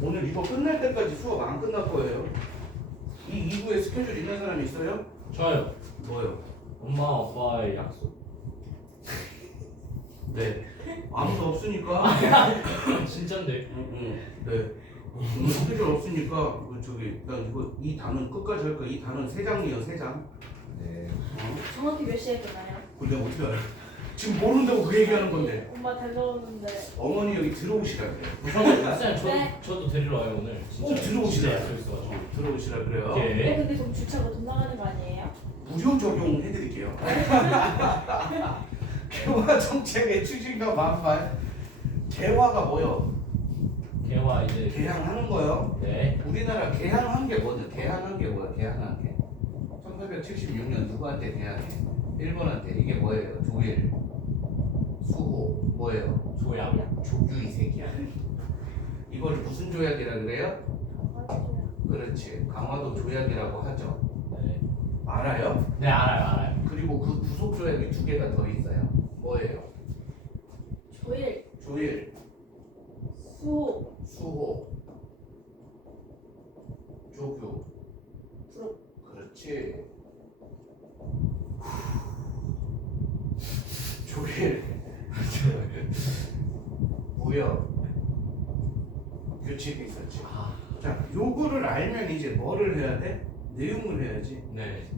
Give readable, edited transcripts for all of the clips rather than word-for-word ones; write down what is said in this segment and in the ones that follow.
오늘 이거 끝날 때까지 수업 안 끝날 거예요. 이 2부에 스케줄 있는 사람 있어요? 저요. 뭐요? 엄마 아빠의 약속. 네. 아무도 없으니까. 진짠데. 네. 오늘 스케줄 없으니까 저기 나 이거 이 단원 끝까지 할 거야. 이 단원 3장이에요, 3장. 네. 정확히 몇 시에 끝나요? 근데 어떻게 알아? 지금 모른다고 그 얘기하는 건데. 엄마 달려오는데. 어머니 여기 들어오시라 그래요. 쌤, 네. 저도 데리러 와요 오늘. 꼭 들어오시라. 진짜 약속 있어가지고. 들어오시라 그래요. 네, 오케이. 근데 그럼 주차가 돈 나가는 거 아니에요? 무료 적용해드릴게요. 개화 정책의 추진과 반발. 개화가 뭐요? 개화 이제. 개항하는 거요. 네. 우리나라 개항한 게 뭐죠? 개항한 게 뭐야? 개항한 게. 1876년 누구한테 개항해? 일본한테. 이게 뭐예요? 조일, 수호, 뭐예요? 조약. 조규 이 새끼야. 이거를 무슨 조약이라 그래요? 그렇지. 강화도 조약이라고 하죠. 네. 알아요? 네 알아요. 그리고 그 부속 조약이 2개가 더 있어요. 뭐예요? 조일, 조일, 수호, 수호, 조규. 부록. 그렇지. 조일, 무역, 규칙이 있었지. 아. 자, 요거를 알면 이제 뭐를 해야 돼? 내용을 해야지. 네.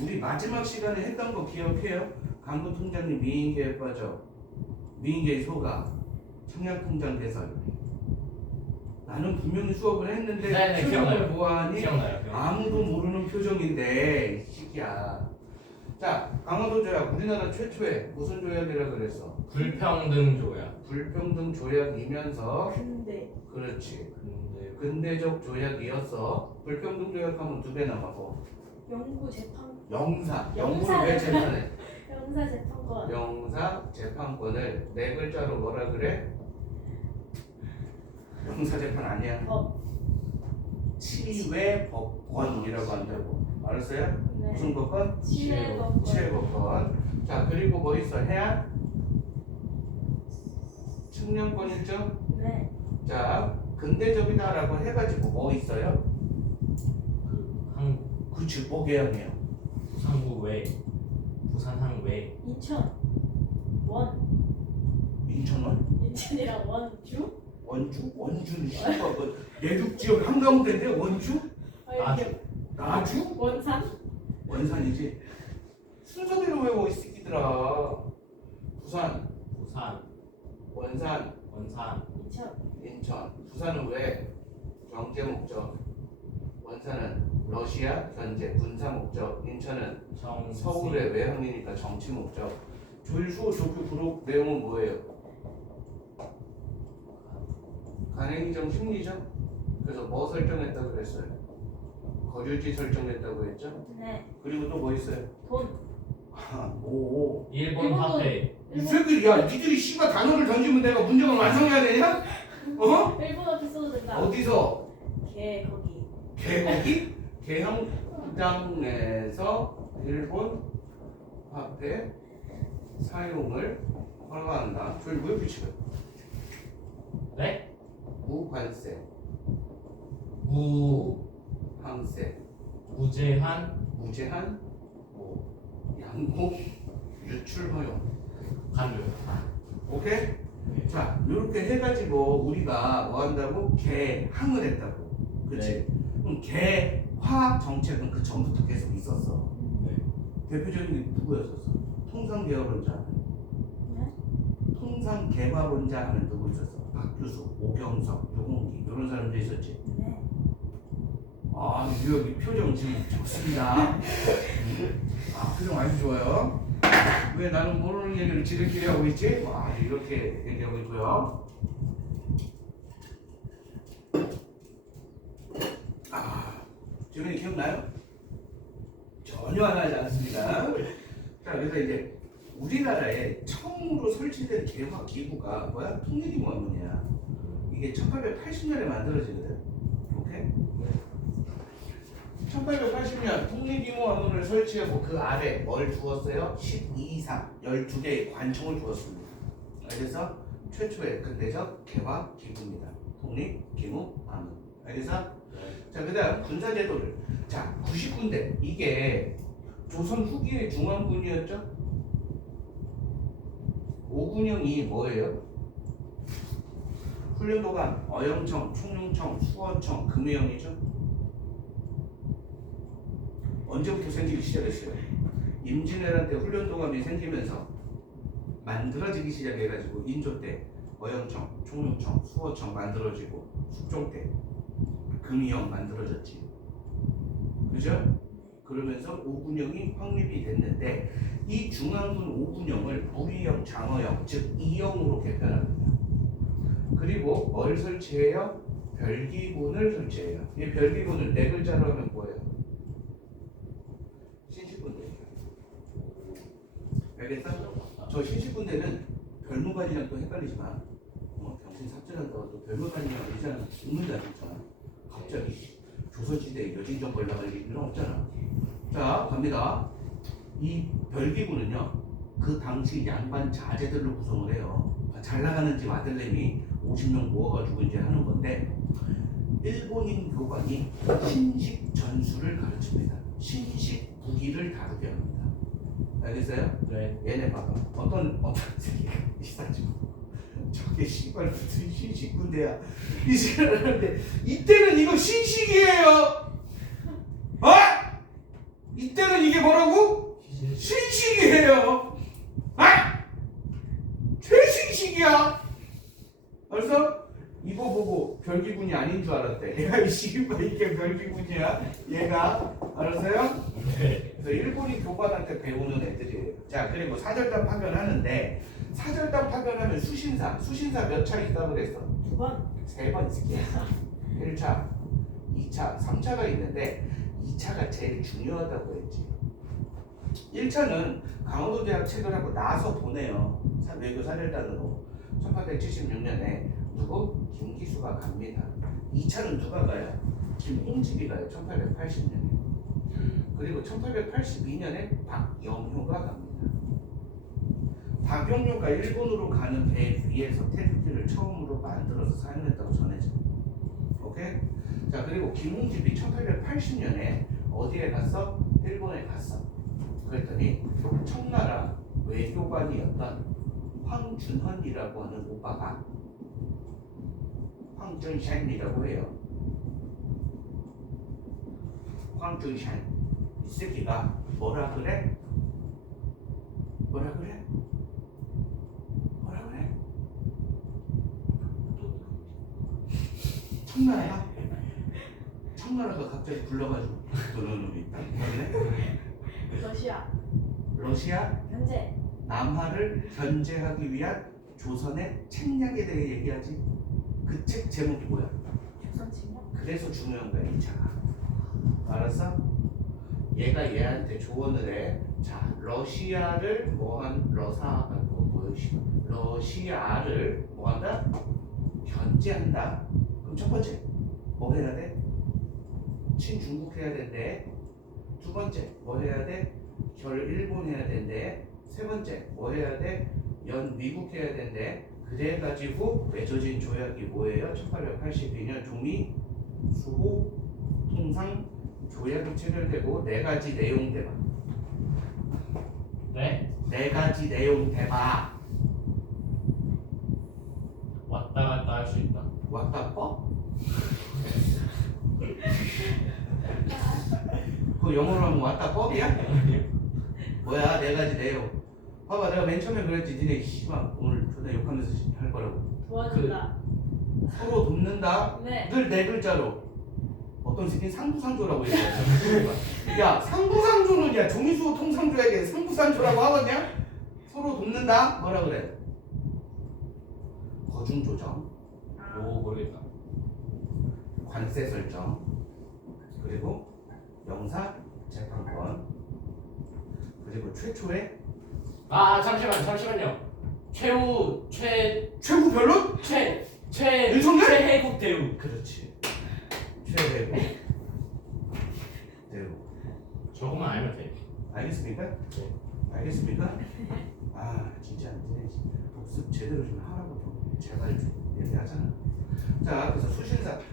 우리 마지막 시간에 했던 거 기억해요? 간부 통장님 미인계에 빠져. 미인계의 소가. 청약통장 개설. 나는 분명히 수업을 했는데 네네, 표정을 기억나요. 보아하니 기억나요. 아무도 모르는 표정인데 이 새끼야. 자, 강화도 조약 우리나라 최초의 무슨 조약이라 그랬어? 불평등 조약. 불평등 조약이면서 근데 그렇지. 근데 근대적 조약이었어. 불평등 조약하면 2배 남았고 영구 재판, 영사. 영사. 영구를 왜 재판해? 형사 재판권, 영사 재판권을 4글자로 뭐라 그래? 영사 재판 아니야. 법. 치외 법권이라고 한다고. 알았어요? 네. 무슨 법권? 치외법권. 치외법권. 자, 그리고 뭐 있어? 해야? 측량권 있죠? 네. 자, 근대적이다라고 해가지고 뭐 있어요? 그 한국 그치, 뭐 개항해요? 부산구 외. 부산항 외. 인천, 원. 인천원? 인천이랑 원주? 원주? 원주는 씨발 뭐 내륙 지역 한가운데인데 원주? 아, 이게 나주? 원산? 원산이지. 순서대로 외워 이 새끼들아. 부산, 부산. 원산, 원산. 인천. 인천. 부산은 왜? 경제 목적. 원산은 러시아 견제 군사 목적. 인천은 정. 서울의 외항이니까 정치 목적. 조일수호 조규 부록 내용은 뭐예요? 간행이정 심리죠? 그래서 뭐 설정했다고 그랬어요? 거주지 설정했다고 했죠? 네. 그리고 또 뭐 있어요? 돈. 오. 일본 일본도- 화폐. 이 새끼, 야, 니들이 씨발 단어를 던지면 내가 문제가 완성해야 되냐? 어? 일본어도 써도 된다. 어디서? 개 거기. 개고기? 개항장에서 일본 화폐 사용을 허가한다. 저희 왜 붙이죠? 네? 무관세, 무 항세, 무제한 무제한, 뭐 양곡, 유출 허용. 간류. 오케이? 네. 자, 이렇게 해가지고 우리가 뭐 한다고? 개항을 했다고. 그치? 그럼 개화 정책은 그 전부터 계속 있었어. 네. 대표적인 게 누구였었어? 통상개화론자. 네? 통상개화론자 하는 누구 있었어? 박규수, 오경석, 조홍기 이런 사람들 있었지. 네. 아, 여기 표정 지금 좋습니다. 아, 표정 아주 좋아요. 왜 나는 모르는 얘기를 지들끼리 하고 있지? 와, 이렇게 얘기하고 있고요. 아, 지금 기억나요? 전혀 안 하지 않습니다. 자, 그래서 이제 우리나라에 처음으로 설치된 개화 기구가 뭐야? 통일기구원이야. 이게 1880년에 만들어지거든. 오케이? 1880년 통일기구원을 설치하고 그 아래 뭘 두었어요? 12 이상 12개의 관청을 두었습니다. 그래서 최초의 근대적 개화 기구입니다. 독립, 기무, 암흑. 알겠어? 네. 자, 그 다음 군사제도를. 자, 99군데. 이게 조선 후기의 중앙군이었죠? 오군영이 뭐예요? 훈련도감, 어영청, 총룡청, 수원청, 금혜영이죠? 언제부터 생기기 시작했어요? 임진왜란 때 훈련도감이 생기면서 만들어지기 시작해가지고 인조 때 어영청, 총룡청, 수원청 만들어지고 숙종 때 금이영 만들어졌지. 그죠? 그러면서 오군영이 확립이 됐는데 이 중앙군 오군영을 무리영, 장어영, 즉 이영으로 개편합니다. 그리고 뭘 설치해요? 별기군을 설치해요. 이 별기군을 네 글자로 하면 뭐예요? 신식군대. 알겠어? 저 신식군대는 별무관이랑 또 헷갈리지 마. 병신 삽질한다고 또 별무관이랑 의자는 죽는다 진짜. 갑자기 조선시대에 여진정 걸려갈 일은 없잖아. 자, 갑니다. 이 별기군은요, 그 당시 양반 자제들로 구성을 해요. 잘 나가는 집 아들내미 50명 모아가지고 이제 하는 건데, 일본인 교관이 신식 전술을 가르칩니다. 신식 무기를 다루게 합니다. 알겠어요? 네. 얘네 봐봐. 어떤 새끼가 이사지 저게 씨발 무슨 신식군대야. 이 시간하는데 이때는 이거 신식이에요. 어? 이때는 이게 뭐라고? 신식이에요. 아? 최신식이야. 그래서 이거 보고 별기군이 아닌 줄 알았대. 야, 이 씨발 이게 별기군이야? 얘가 알았어요? 네. 그래서 일본인 교관한테 배우는 애들이에요. 자, 그리고 사절단 파견하는데 사절단 파견하면 수신사 몇 차 있다고 그랬어? 2번. 3번 있을게요. 1차, 2차, 3차가 있는데 2차가 제일 중요하다고 했지. 1차는 강원도 대학 체결하고 나서 보내요. 외교 사절단으로 1876년에 누구? 김기수가 갑니다. 2차는 누가 가요? 김홍집이 가요. 1880년에. 그리고 1882년에 박영효가 갑니다. 박영효가 일본으로 가는 배 위에서 태극기를 처음으로 만들어서 사용했다고 전해집니다. 오케이? 자, 그리고 김홍집이 1880년에 어디에 갔어? 일본에 갔어. 그랬더니 청나라 외교관이었던 황준헌이라고 하는 오빠가 황준샨이라고 해요. 황준샨 이 새끼가 뭐라 그래? 뭐라 그래? 뭐라 그래? 청나라야? 청나라가 갑자기 불러가지고 너는 놈이 있다. 그래? 러시아 현재. 남하를 견제하기 위한 조선의 책략에 대해 얘기하지. 그 책 제목이 뭐야? 조선 침략. 그래서 중요한 거야 이 차가. 알았어? 얘가 얘한테 조언을 해. 자, 러시아를 러시아를 뭐한다? 견제한다. 그럼 첫 번째 뭐 해야 돼? 친중국 해야 된대. 두 번째 뭐 해야 돼? 결 일본 해야 된대. 세 번째 뭐 해야 돼? 연 미국 해야 된대. 그래가지고 맺어진 조약이 뭐예요? 1882년 조미 수호 통상 조약이 체결되고 네 가지 내용 대박. 네. 네 가지 내용 대박. 왔다 갔다 할 수 있다. 왔다 뻑? 그 영어로 하면 왔다 뻑이야? 뭐야 네 가지 내용. 봐봐 내가 맨 처음에 그랬지. 니네 씨발 오늘 존나 욕하면서 할 거라고. 도와준다. 서로 돕는다. 네. 늘 네 글자로. 어떤 새끼 상부상조라고 얘기했어. 야 상부상조는 야 조미수 통상조에게 상부상조라고 하거든요. 서로 돕는다. 뭐라 그래? 거중조정, 오 모르겠다. 관세 설정, 그리고 영사 재판권, 그리고 최초의 잠시만요. 최후 변론? 윤석열? 최혜국 대우. 그렇지. 최혜국 대우. 저것만 알면 돼. 알겠습니까? 네. 알겠습니까? 아 진짜 안 되네. 복습 제대로 좀 하라고 좀. 재발주 얘기하잖아. 자, 그래서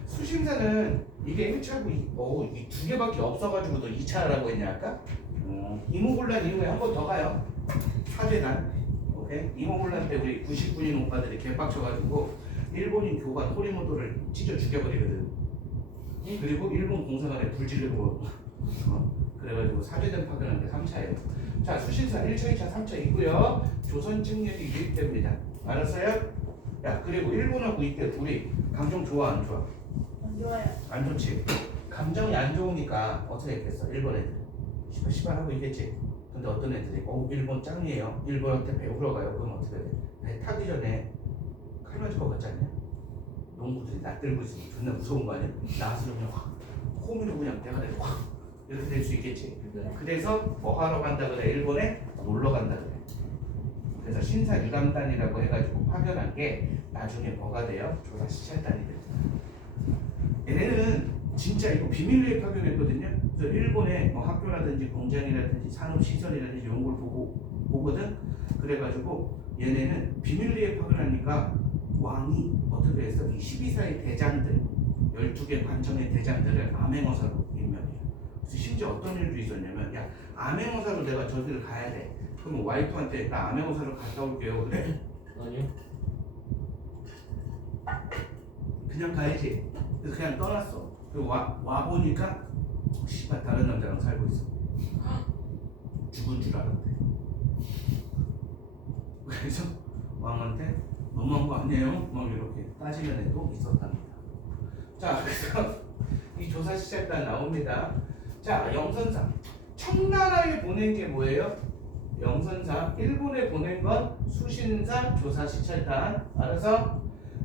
수신사는 이게 1차고 이 두 개밖에 없어가지고 너 2차라고 했냐 아까? 이모곤란 이후에 한 번 더 가요. 사죄단. 오케이? 이모곤란 때 우리 90군인 오빠들이 개빡쳐가지고 일본인 교관 호리모토를 찢어 죽여버리거든. 그리고 일본 공사관에 불 지르고 그래가지고 사죄단 파견한 게 3차예요. 자, 수신사 1차, 2차, 3차 있고요. 조선 측력이 유입됩니다. 알았어요? 야, 그리고 일본하고 이때 우리 감정 좋아 안 좋아? 안 좋아요. 안 좋지. 감정이 안 좋으니까 어떻게 했겠어? 일본 애들 시발 하고 있겠지. 근데 어떤 애들이 일본 짱이에요. 일본한테 배우러 가요. 그럼 어떻게 돼? 배 타기 전에 칼 맞을 것 같지 않냐? 농부들이 낯들고 있으면 존나 무서운 거 아니야? 나왔으면 그냥 확 호미로 그냥 대가리를 확 이렇게 될 수 있겠지. 그래서 뭐 하러 간다 그래? 일본에 놀러 간다 그래. 그래서 신사 유람단이라고 해가지고 파견한 게 나중에 뭐가 돼요? 조사 시찰단이 돼요. 얘네는 진짜 이거 비밀리에 파견했거든요. 그래서 일본에 뭐 학교라든지 공장이라든지 산업시설이라든지 이런 걸 보거든. 그래가지고 얘네는 비밀리에 파견하니까 왕이 어떻게 해서 이 12사의 대장들 12개 관청의 대장들을 암행어사로 임명해요. 그래서 심지어 어떤 일도 있었냐면 야 암행어사로 내가 저기를 가야 돼. 그럼 와이프한테 나 암행어사로 갔다 올게요. 그래? 아니요. 그냥 가야지. 그래서 그냥 떠났어. 그리고 와 보니까 씨발 다른 남자랑 살고 있어. 죽은 줄 알았대. 그래서 왕한테 너무한 거 아니에요? 막 이렇게 따지는 애도 있었답니다. 자, 그래서 이 조사 시작단 나옵니다. 자, 영선사 청나라에 보낸 게 뭐예요? 영선사. 일본에 보낸 건 수신사 조사 시찰단. 알아서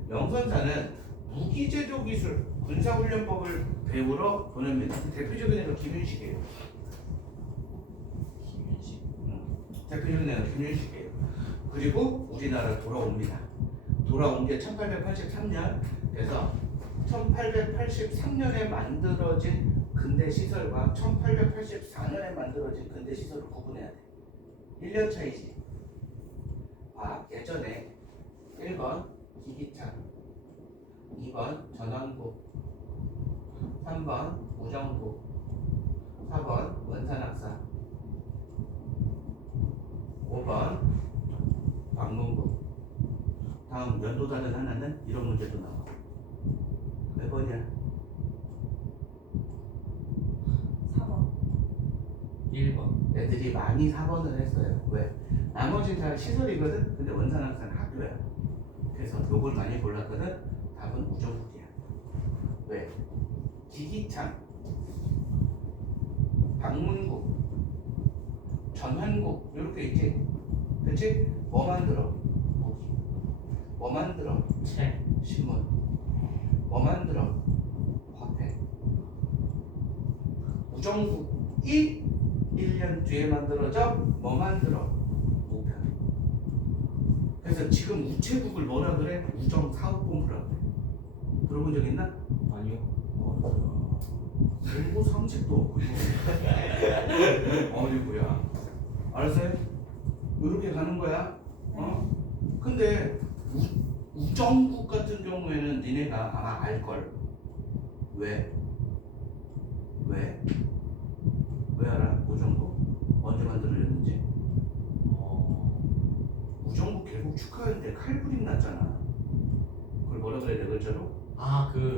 영선사는 무기제조 기술 군사훈련법을 배우러 보냅니다. 대표적인 애가 김윤식이에요. 김윤식. 대표적인 애가 김윤식이에요. 그리고 우리나라 돌아옵니다. 돌아온 게 1883년. 그래서 1883년에 만들어진 근대 시설과 1884년에 만들어진 근대 시설을 구분해야 돼. 1년 차이지. 예전에 1번 기기창, 2번 전원부, 3번 우정부, 4번 원산학사, 5번 방문부. 다음 연도다른 하나는 이런 문제도 나와. 몇 번이야? 4번. 1번. 애들이 많이 4번을 했어요. 왜? 나머지는 다 시설이거든? 근데 원산학사는 학교야. 그래서 요걸 많이 골랐거든? 답은 우정국이야. 왜? 기기창, 방문국, 전환국 이렇게 있지? 그치? 뭐 만들어? 무기. 뭐 만들어? 책. 신문. 뭐 만들어? 화폐. 우정국이 1년 뒤에 만들어져 뭐 만들어? 우편. 그래서 지금 우체국을 뭐라 그래? 우정사업본부라고 그래. 들어본 적 있나? 아니요. 공부 상식도 없고 어리구야. 알았어요? 이렇게 가는 거야. 근데 우정국 같은 경우에는 니네가 아마 알걸. 왜? 왜 알아? 우정국 언제 만들어졌는지? 우정국 개국 축하했는데 칼부림 났잖아. 그걸 뭐라 그래야 돼 글자로? 그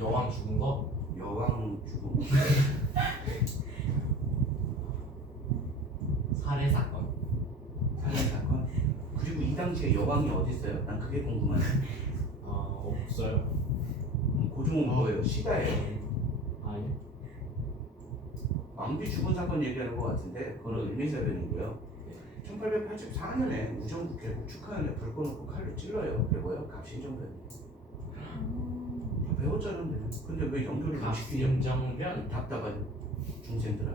여왕 죽은 거? 여왕 죽음. 살해 사건. 살인 사건. 그리고 이 당시에 여왕이 어디 있어요? 난 그게 궁금하네. 없어요. 고종은 뭐예요? 시다예요. 아니. 왕비 죽은 사건 얘기하는 것 같은데 그거는 일미사변이고요. 1884년에 우정국 개국 축하하는 불 꺼놓고 칼로 찔러요. 그게 뭐예요? 갑신정변. 다 배웠잖아. 근데 왜 연결을 못 시키냐? 갑신정변. 답답한 중생들아.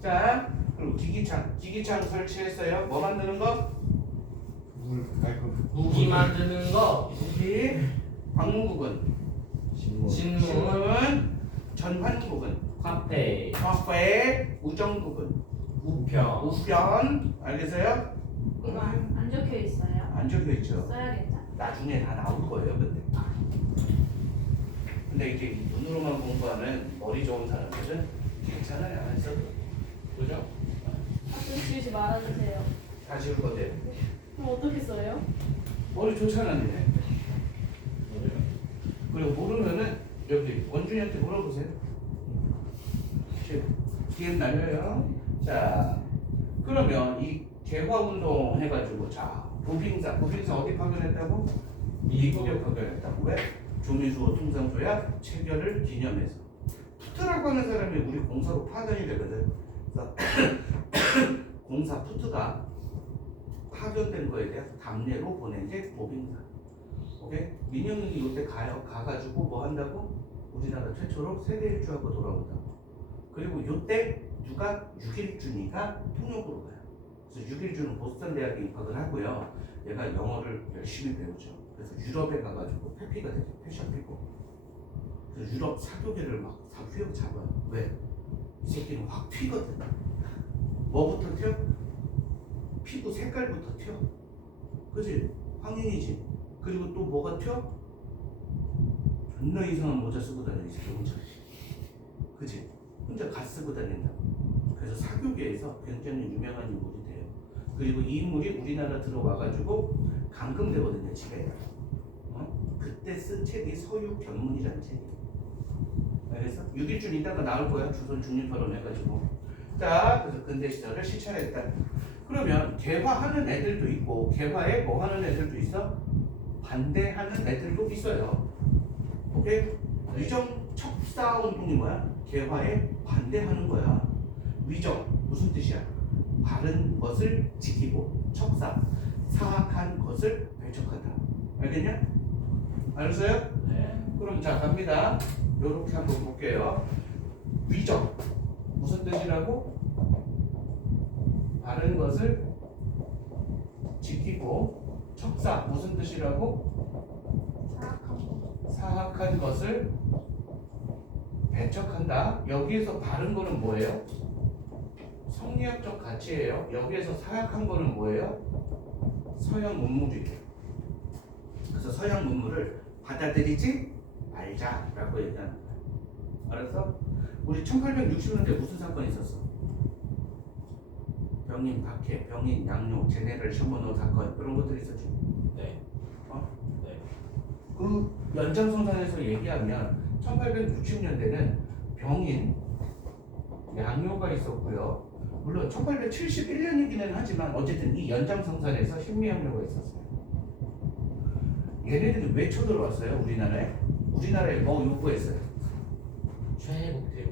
자, 그리고 기기창 설치했어요. 뭐 만드는 거? 무기 만드는 거. 무기. 방문국은 신문. 전환국은 화폐. 우정국은 우편. 우편. 알겠어요? 이거 안 적혀 있어요. 안 적혀 있죠. 써야겠죠. 나중에 다 나올 거예요. 근데 이제 이 눈으로만 공부하는 머리 좋은 사람들은 괜찮아요. 안 써도. 그죠? 학교 지우지 말아주세요. 다 지울 건데 그럼 어떻게 써요? 머리 좋잖아 니네. 그리고 모르면은 여기 원준이한테 물어보세요. 기억 날려요. 자, 그러면 이 개화 운동 해가지고 자 부빙사 어디 파견했다고? 미국에 파견했다고. 왜? 조미수호 통상조약 체결을 기념해서. 푸트라고 하는 사람이 우리 공사로 파견이 되거든. 그래서 공사 푸트가 파견된 거에 대해서 답례로 보낸 게 보빙사. 오케이? 민영이 이때 가가지고 뭐 한다고? 우리나라 최초로 세계 일주하고 돌아온다고. 그리고 이때 누가 6일준이가 통역으로 가요. 그래서 6일준은 보스턴 대학에 입학을 하고요. 얘가 영어를 열심히 배우죠. 그래서 유럽에 가가지고 페피가 되죠. 패션 피고. 그래서 유럽 사교계를 막 휘어 잡아요. 왜? 이 새끼는 확 튀거든. 뭐부터 튀어? 피부 색깔부터 튀어. 그지? 황인이지. 그리고 또 뭐가 튀어? 존나 이상한 모자 쓰고 다녀. 이 새끼 혼자. 그지? 혼자 갓 쓰고 다닌다. 그래서 사교계에서 굉장히 유명한 인물이 돼요. 그리고 이 인물이 우리나라 들어와가지고 감금되거든요, 집에. 그때 쓴 책이 서유견문이라는 책이에요. 그래서 6일준 이따가 나올 거야. 조선 중립화론 해가지고. 자, 그래서 근대 시절을 실천했다. 그러면 개화하는 애들도 있고 개화에 뭐 하는 애들도 있어? 반대하는 애들도 있어요. 오케이? 위정 척사 운동이 뭐야? 개화에 반대하는 거야. 위정 무슨 뜻이야? 바른 것을 지키고 척사 사악한 것을 배척한다. 알겠냐? 알았어요? 네. 그럼 자 갑니다. 요렇게 한번 볼게요. 위정 무슨 뜻이라고? 바른 것을 지키고 척사 무슨 뜻이라고? 사악한 것을 배척한다. 여기에서 바른 거는 뭐예요? 성리학적 가치예요. 여기에서 사악한 거는 뭐예요? 서양 문물이에요. 그래서 서양 문물을 받아들이지 말자라고 얘기하는 거예요. 알았어? 우리 1860년대 무슨 사건이 있었어? 병인 박해, 병인 양료, 제네럴 셔먼호 사건 이런 것들이 있었지. 네. 네. 그 연장선상에서 얘기하면 1860년대는 병인 양료가 있었고요. 물론 1871년이기는 하지만 어쨌든 이 연장선상에서 신미양료가 있었어요. 얘네들이 왜 쳐들어왔어요? 우리나라에? 우리나라에 뭐 요구했어요? 최복태요.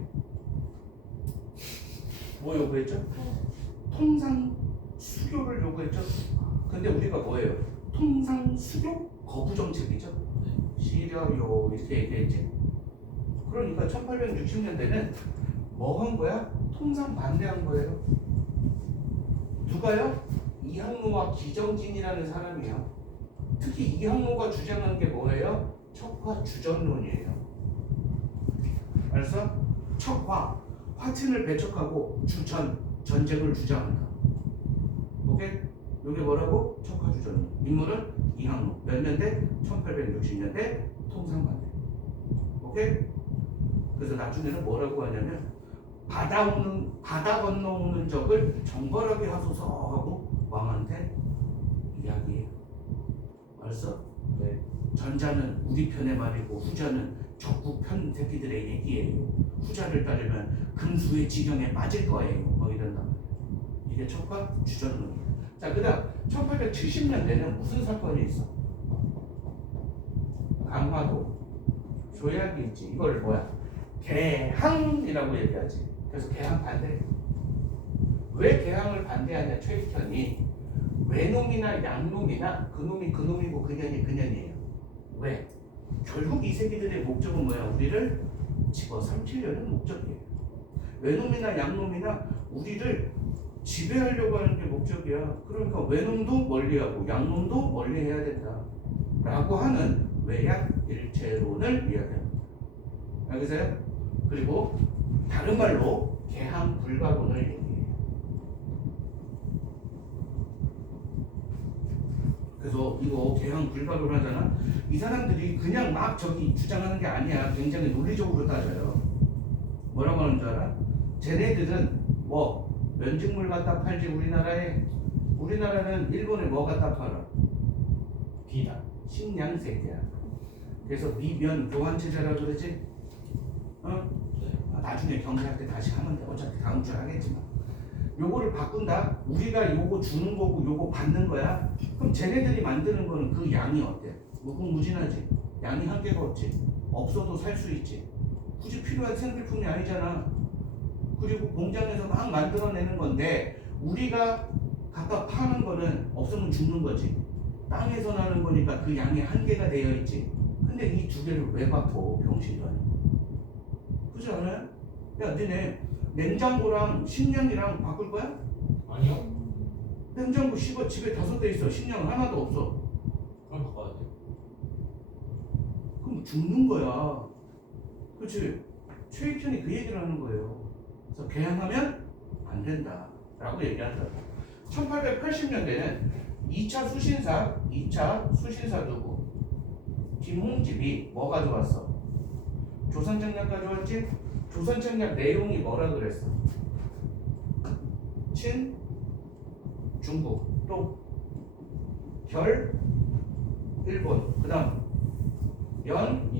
뭐 요구했죠? 통상 수교를 요구했죠. 근데 우리가 뭐예요? 통상 수교 거부 정책이죠. 싫어요 이렇게 얘기했지. 그러니까 1860년대는 뭐 한 거야? 통상 반대한 거예요. 누가요? 이항로와 기정진이라는 사람이요. 특히 이항로가 주장한 게 뭐예요? 척화 주전론이에요. 알았어? 척화 화친을 배척하고 주전 전쟁을 주장한다. 오케이? 이게 뭐라고? 척화 주전론. 인물은 이항로. 몇 년대? 1860년대 통상반대. 오케이? 그래서 나중에는 뭐라고 하냐면 바다 건너오는 적을 정벌하게 하소서 하고 왕한테 이야기해요. 알았어? 네. 전자는 우리 편의 말이고 후자는 적국 편 새끼들의 얘기예요. 후자를 따르면 금수의 지경에 빠질 거예요. 뭐 이런단 말이에요. 이게 척화 주전론이에요. 자, 그다음 1870년대는 무슨 사건이 있어? 강화도 조약이 있지. 이걸 뭐야? 개항이라고 얘기하지. 그래서 개항 반대. 왜 개항을 반대하냐? 최익현이 외놈이나 양놈이나 그놈이고 그년이에요. 왜? 결국 이 새끼들의 목적은 뭐야? 우리를 집어삼키려는 목적이에요. 외놈이나 양놈이나 우리를 지배하려고 하는 게 목적이야. 그러니까 외놈도 멀리하고 양놈도 멀리해야 된다 라고 하는 외양 일체론을 이야기합니다. 알겠어요? 그리고 다른 말로 개항 불가론을 얘기해요. 그래서 이거 개항 불가를 하잖아. 이 사람들이 그냥 막 저기 주장하는 게 아니야. 굉장히 논리적으로 따져요. 뭐라고 하는 줄 알아? 쟤네들은 뭐 면직물 갖다 팔지 우리나라에. 우리나라는 일본에 뭐 갖다 팔아? 비단. 식량 새끼야. 그래서 미면 교환 체제라 그러지? 어? 네. 나중에 경제할 때 다시 하면 돼. 어차피 다음 주에 하겠지만. 요거를 바꾼다? 우리가 요거 주는 거고 요거 받는 거야? 그럼 쟤네들이 만드는 거는 그 양이 어때? 무궁무진하지? 양이 한계가 없지? 없어도 살 수 있지? 굳이 필요한 생필품이 아니잖아. 그리고 공장에서 막 만들어내는 건데 우리가 갖다 파는 거는 없으면 죽는 거지. 땅에서 나는 거니까 그 양이 한계가 되어 있지. 근데 이 두 개를 왜 바꿔? 병신도 아니고. 그렇지 않아요? 야 니네 냉장고랑 식량이랑 바꿀 거야? 아니요. 냉장고 씹어 집에 5대 있어. 식량 하나도 없어. 그럼 바꿔야 돼. 그럼 죽는 거야. 그렇지? 최익현이 그 얘기를 하는 거예요. 그래서 개항하면 안 된다 라고 얘기한다. 1880년대는 2차 수신사 누구? 김홍집이 뭐 가져왔어? 조선청약 가져왔지? 조선청약 내용이 뭐라 그랬어? 친 중국 또 결 일본 그 다음 연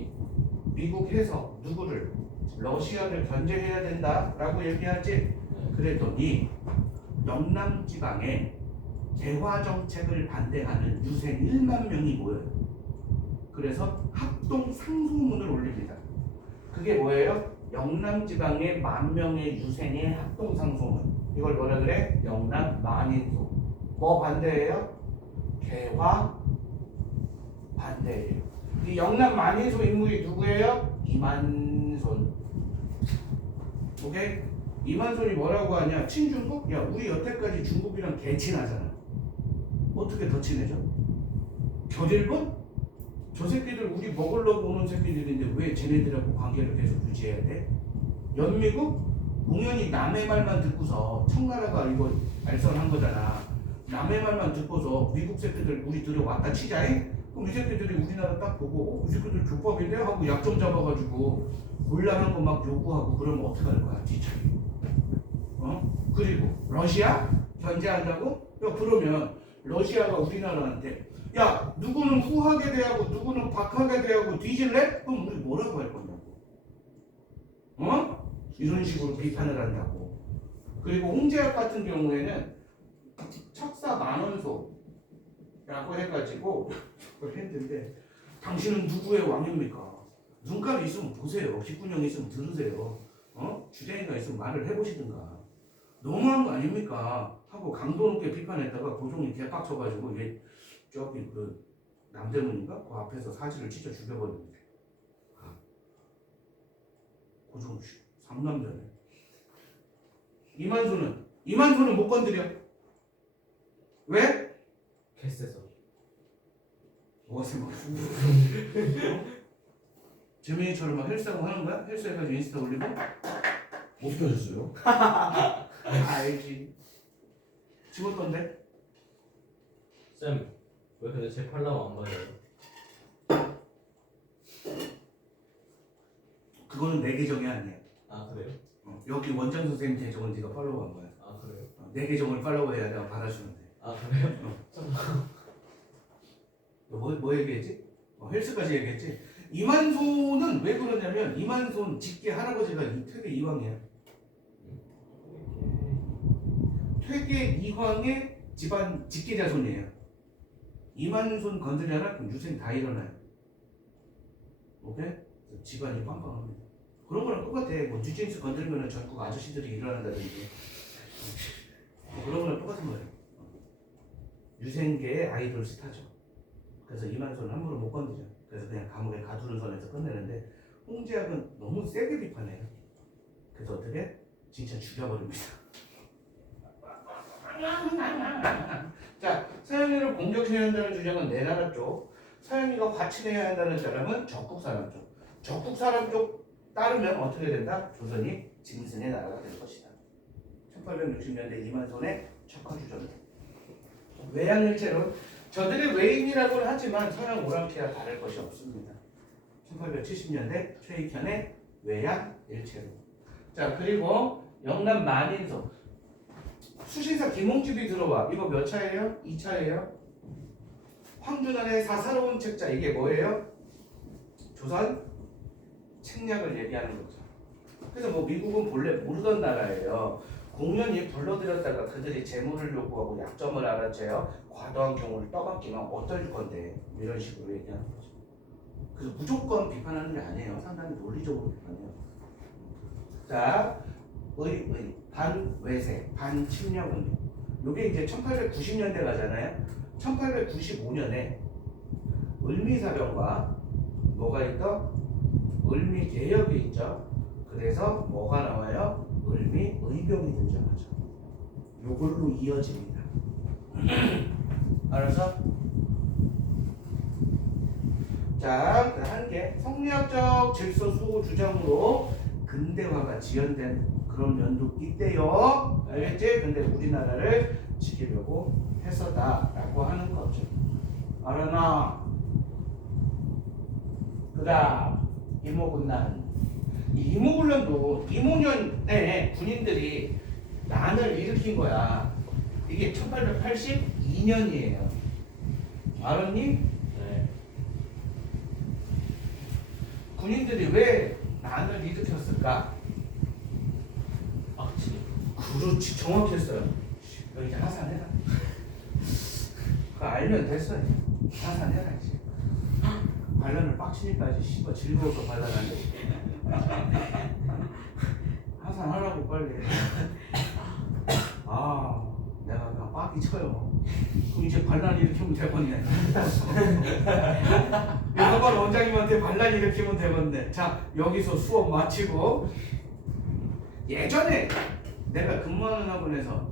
미국 해서 누구를? 러시아를 견제해야 된다라고 얘기하지. 네. 그랬더니 영남 지방에 개화 정책을 반대하는 유생 1만 명이 모여요. 그래서 합동 상소문을 올립니다. 그게 뭐예요? 영남 지방의 10,000명의 유생의 합동 상소문. 이걸 뭐라 그래? 영남 만인소. 뭐 반대예요? 개화 반대예요. 이 영남 만인소 인물이 누구예요? 이만손. 오케이? 이만손이 뭐라고 하냐? 친중국? 야 우리 여태까지 중국이랑 개친하잖아. 어떻게 더 친해져? 결일본? 저 새끼들 우리 먹으려고 오는 새끼들인데 왜 쟤네들하고 관계를 계속 유지해야 돼? 연미국? 공연히 남의 말만 듣고서 청나라가 이거 알선한 거잖아. 남의 말만 듣고서 미국 새끼들 우리 들여왔다 치자잉? 그럼 이 새끼들이 우리나라 딱 보고 이 새끼들 족밥인데? 하고 약점 잡아가지고 곤란한 거 막 요구하고 그러면 어떡할 거야 뒤차기. 어? 그리고 러시아? 견제한다고? 야 그러면 러시아가 우리나라한테 야 누구는 후하게 대하고 누구는 박하게 대하고 뒤질래? 그럼 우리 뭐라고 할 거냐고. 어? 이런 식으로 비판을 한다고. 그리고 홍제약 같은 경우에는 척사 만원소라고 해가지고 그걸 했는데 당신은 누구의 왕입니까? 눈깔이 있으면 보세요. 귓구녕이 있으면 들으세요. 어? 주제가 있으면 말을 해보시든가. 너무한 거 아닙니까? 하고 강도 높게 비판했다가 고종이 개빡쳐가지고 얘 저기 그 남대문인가? 그 앞에서 사지를 찢어 죽여버립니다. 고종 삼남전에 이만수는 못 건드려. 왜? 개쎄서. 무엇을 막 재민이처럼 막 헬스하고 하는 거야? 헬스해가지고 인스타 올리고? 못 펴졌어요? 알지. 찍었던데? 쌤, 왜 근데 제 팔라고 안 받아요? 그거는 내 계정이 아니야. 아 그래요? 여기 원장 선생님 계정은 네가 팔로우한 거야. 아 그래요? 내 계정을 팔로우해야 내가 받아주는데. 아 그래요? 뭐 얘기했지? 헬스까지 얘기했지? 이만손은 왜 그러냐면 이만손 직계 할아버지가 이 퇴계 이황이야. 퇴계 이황의 집안 직계 자손이에요. 이만손 건드려라? 그럼 유생 다 일어나요. 오케이? 집안이 빵빵합니다. 그런 거랑 똑같아. 뭐 뉴진스 건들면 전국 아저씨들이 일어난다든지 그런 거랑 똑같은 거예요. 유생계의 아이돌 스타죠. 그래서 이만손은 함부로 못 건드려. 그래서 그냥 감옥에 가두는 선에서 끝내는데 홍제약은 너무 세게 비판해요. 그래서 어떻게? 진짜 죽여버립니다. 자, 서양인을 공격해야 한다는 주장은 내 나라 쪽, 서양인과 화친해야 한다는 사람은 적국 사람 쪽. 적국 사람 쪽 따르면 어떻게 된다? 조선이 짐승의 나라가 될 것이다. 1860년대 이만손의 척화주전. 외양일체론 저들이 외인이라고는 하지만 서양 오랑캐와 다를 것이 없습니다. 1870년대 최익현의 외양 일체로. 자, 그리고 영남 만인소 수신사 김홍집이 들어와. 이거 몇 차예요? 2차예요? 황준환의 사사로운 책자. 이게 뭐예요? 조선 책략을 얘기하는 거죠. 그래서 뭐 미국은 본래 모르던 나라예요. 공연히 불러들였다가 그들이 재물을 요구하고 약점을 알아채요. 과도한 경우를 떠맡기면 어떨 건데 이런 식으로 얘기하는 거죠. 그래서 무조건 비판하는 게 아니에요. 상당히 논리적으로 비판해요. 자, 반외세, 반침략운동. 요게 이제 1890년대 가잖아요. 1895년에 을미사변과 뭐가 있더? 을미개혁이 있죠. 그래서 뭐가 나와요? 을미의병이 등장하죠. 요걸로 이어집니다. 알아서? 자, 한 개. 성리학적 질서 수호 주장으로 근대화가 지연된 그런 면도 있대요. 알겠지? 근데 우리나라를 지키려고 했었다라고 하는 거죠. 알았나? 그 다음 이모군난. 이 이모군란도 이모년에 군인들이 난을 일으킨 거야. 이게 1882년이에요. 알았니? 네. 군인들이 왜 난을 일으켰을까? 악취. 그렇지, 정확했어요. 너 이제 하산해라. 그거 알면 됐어. 이제. 하산해라 이제. 반란을 빡치니까 이제 씨발 즐거워서 반란하네. 하산하라고 빨리. 아, 내가 그냥 빡이 쳐요. 그럼 이제 반란 일으키면 되겠네. 여러분 원장님한테 반란 일으키면 되겠네. 자, 여기서 수업 마치고 예전에 내가 근무하는 학원에서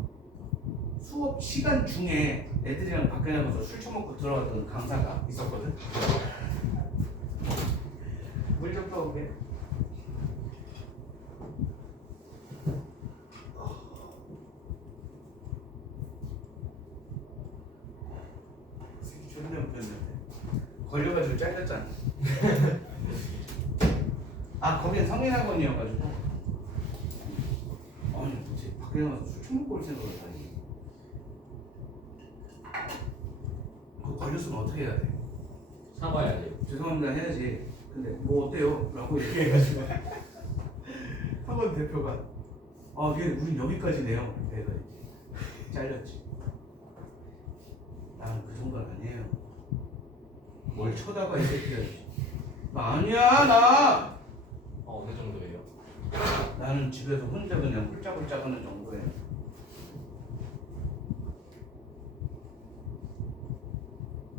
수업 시간 중에 애들이랑 밖에 나가서 술 처먹고 들어갔던 강사가 있었거든. 물 좀 떠오게. 새끼 존나 웃겼는데 걸려가지고 잘렸잖아. 아, 거긴 성인학원이어가지고 아니 도대체 밖에 나가서 술 처먹고 올 생각을 하니. 그거 걸렸으면 어떻게 해야 돼? 사과해야지. 죄송합니다 해야지. 근데 뭐 어때요? 라고 얘기해가지고 학원 대표가 아, 우린 여기까지네요. 내가 이제 잘렸지. 나는 그 정도는 아니에요. 뭘 쳐다봐 이 새끼야. 나 아니야 나. 어느 정도예요? 나는 집에서 혼자 그냥 훌짝훌짝 하는 정도예요.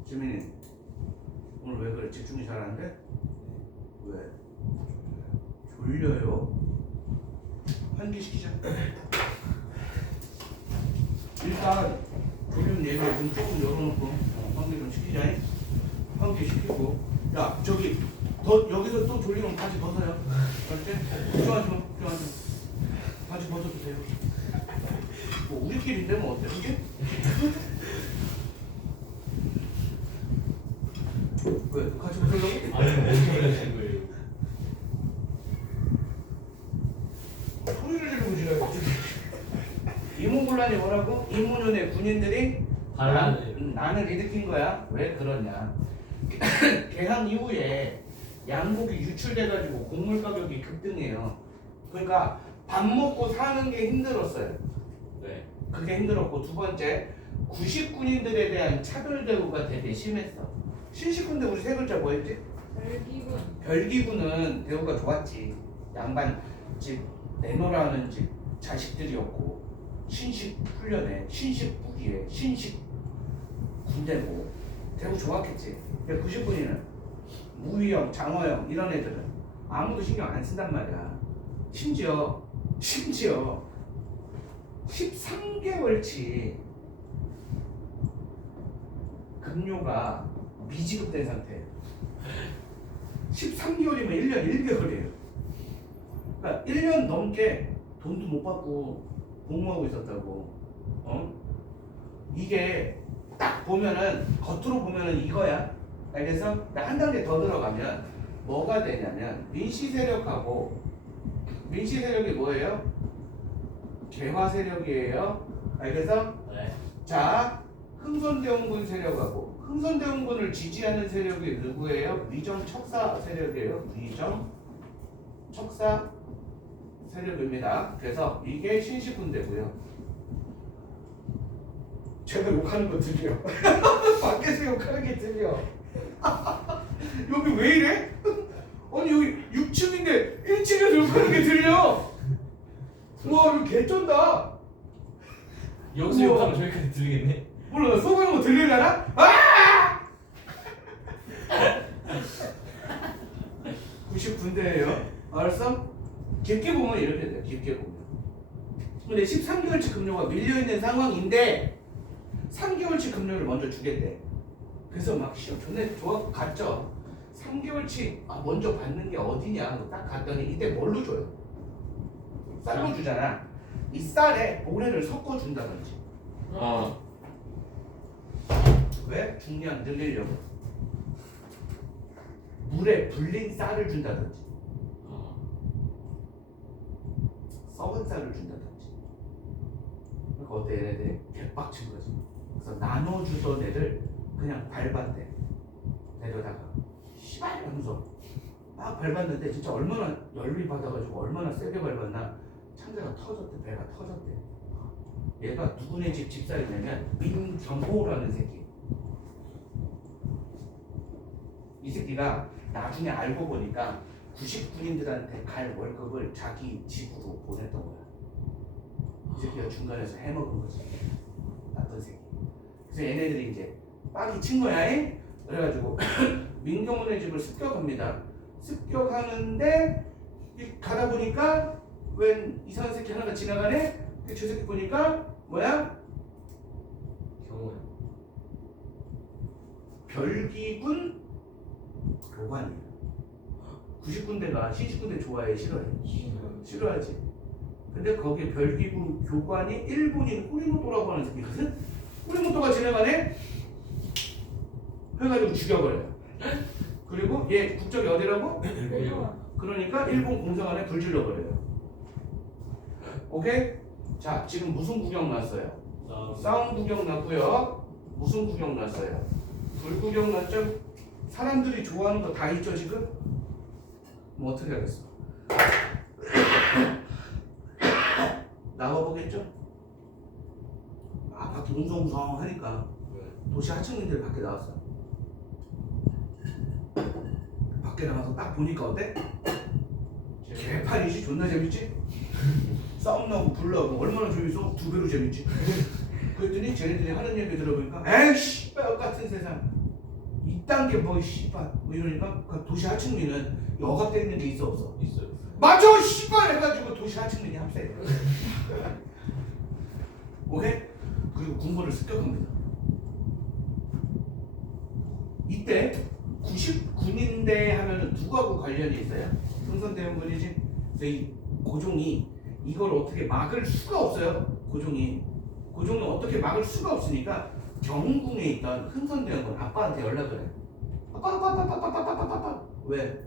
지민이 오늘 왜 그래? 집중이 잘 안 돼? 왜? 졸려요? 환기시키자. 일단 졸리는 얘기를 좀 조금 열어놓고 환기 좀 시키자. 환기시키고 야 저기 더 여기서 또 졸리면 바지 벗어요. 알았지? 걱정하지 마. 걱정하지 마. 바지 벗어도 돼요. 뭐 우리끼리인데 뭐 어때? 그게? 왜? 같이 벗으려고? 아니 왜 그러신 거예요? 소리를 지르고 지랄. 이모군란이 뭐라고? 이모년의 군인들이 난을 일으킨 거야. 왜 그러냐? 개항 이후에 양복이 유출돼가지고 곡물 가격이 급등해요. 그러니까 밥 먹고 사는 게 힘들었어요. 네. 그게 힘들었고, 두 번째 구식 군인들에 대한 차별 대우가 되게 심했어. 신식군대 우리 세 글자 뭐였지? 별기군. 별기군은 대우가 좋았지. 양반 집 내놓으라는 집 자식들이었고, 신식 훈련에 신식 무기에 신식 군대고 대우 좋았겠지. 근데 구식군인은 무위형, 장어형 이런 애들은 아무도 신경 안 쓴단 말이야. 심지어 13개월치 급료가 미지급된 상태예요. 13개월이면 1년 1개월이에요. 그러니까 1년 넘게 돈도 못 받고 복무하고 있었다고. 이게 딱 보면은 겉으로 보면은 이거야. 알겠어? 한 단계 더 들어가면 뭐가 되냐면 민씨 세력하고 민씨 세력이 뭐예요? 개화 세력이에요. 알겠어? 네. 자, 흥선대원군 세력하고 흥선대원군을 지지하는 세력이 누구예요? 위정 척사 세력이에요. 위정 척사 세력입니다. 그래서 이게 신시군대고요. 제가 욕하는 거 들려. 밖에서 욕하는 게 들려. 여기 왜 이래? 아니 여기 6층인데 1층에서 욕하는 게 들려. 와 이거 개쩐다. 여기서 우와. 욕하면 저기까지 들리겠네. 몰라 나 쏘가는 거 들리려나? 아! 99인데예요. 알았어? 깊게 보면 이렇게 돼요. 깊게 보면. 근데 13개월치 급료가 밀려있는 상황인데 3개월치 급료를 먼저 주겠대. 그래서 막 시험 존나 좋아 갔죠. 3개월치 먼저 받는 게 어디냐 딱 갔더니 이때 뭘로 줘요? 쌀로 주잖아. 이 쌀에 모래를 섞어 준다든지. 왜? 중량 늘리려고. 물에 불린 쌀을 준다든지 썩은 쌀을 준다든지. 그러니까 어때 얘네들이 개빡친 거지. 그래서 나눠주던 애를 그냥 밟았대. 데려다가 씨발 하면서 막 밟았는데 진짜 얼마나 열이 받아가지고 얼마나 세게 밟았나 창자가 터졌대. 배가 터졌대. 얘가 누구네 집 집사였냐면 민경호라는 새끼. 이 새끼가 나중에 알고 보니까 90군인들한테 갈 월급을 자기 집으로 보냈던 거야. 이 새끼가 중간에서 해먹은 거지. 나쁜 새끼. 그래서 얘네들이 이제 빡이 친 거야. 그래가지고 민경훈의 집을 습격합니다. 습격하는데 가다 보니까 웬 이상한 새끼 하나가 지나가네. 저 새끼 보니까 뭐야? 경호야. 별기군 교관이야. 90군대가 신식군대 좋아해 싫어해? 싫어하지. 근데 거기 별기군 교관이 일본인 꾸리모토라고 하는 새끼거든? 꾸리모토가 지나가네? 해가지고 죽여버려요. 그리고 얘 국적이 어디라고? 그러니까 일본 공사관에 불 질러버려요. 오케이? 자 지금 무슨 구경 났어요? 싸움 구경 났고요. 무슨 구경 났어요? 불 구경 났죠? 사람들이 좋아하는 거 다 있죠 지금? 뭐 어떻게 하겠어? 나와보겠죠? 밖에 웅성웅성하니까 도시 하층민들 밖에 나왔어. 밖에 나가서 딱 보니까 어때? 개판이지? 존나 재밌지? 싸움 나고 불 나고 얼마나 재밌어? 2배로 재밌지? 그랬더니 쟤네들이 하는 얘기 들어보니까 에이씨 뼈 같은 세상 이딴 게 뭐 씨발 뭐 이러니까 그 도시 하층민은 억압돼 있는 게 있어 없어? 있어요. 맞아 씨발 해가지고 도시 하층민이 합세해. 오케이? 그리고 군부를 습격합니다. 이때 99인대 하면은 누구하고 관련이 있어요? 흥선대원군이지. 그래서 이 고종이 이걸 어떻게 막을 수가 없어요. 고종은 어떻게 막을 수가 없으니까 경궁에 있던 흥선대원군 아빠한테 연락을 해. 아빠 왜?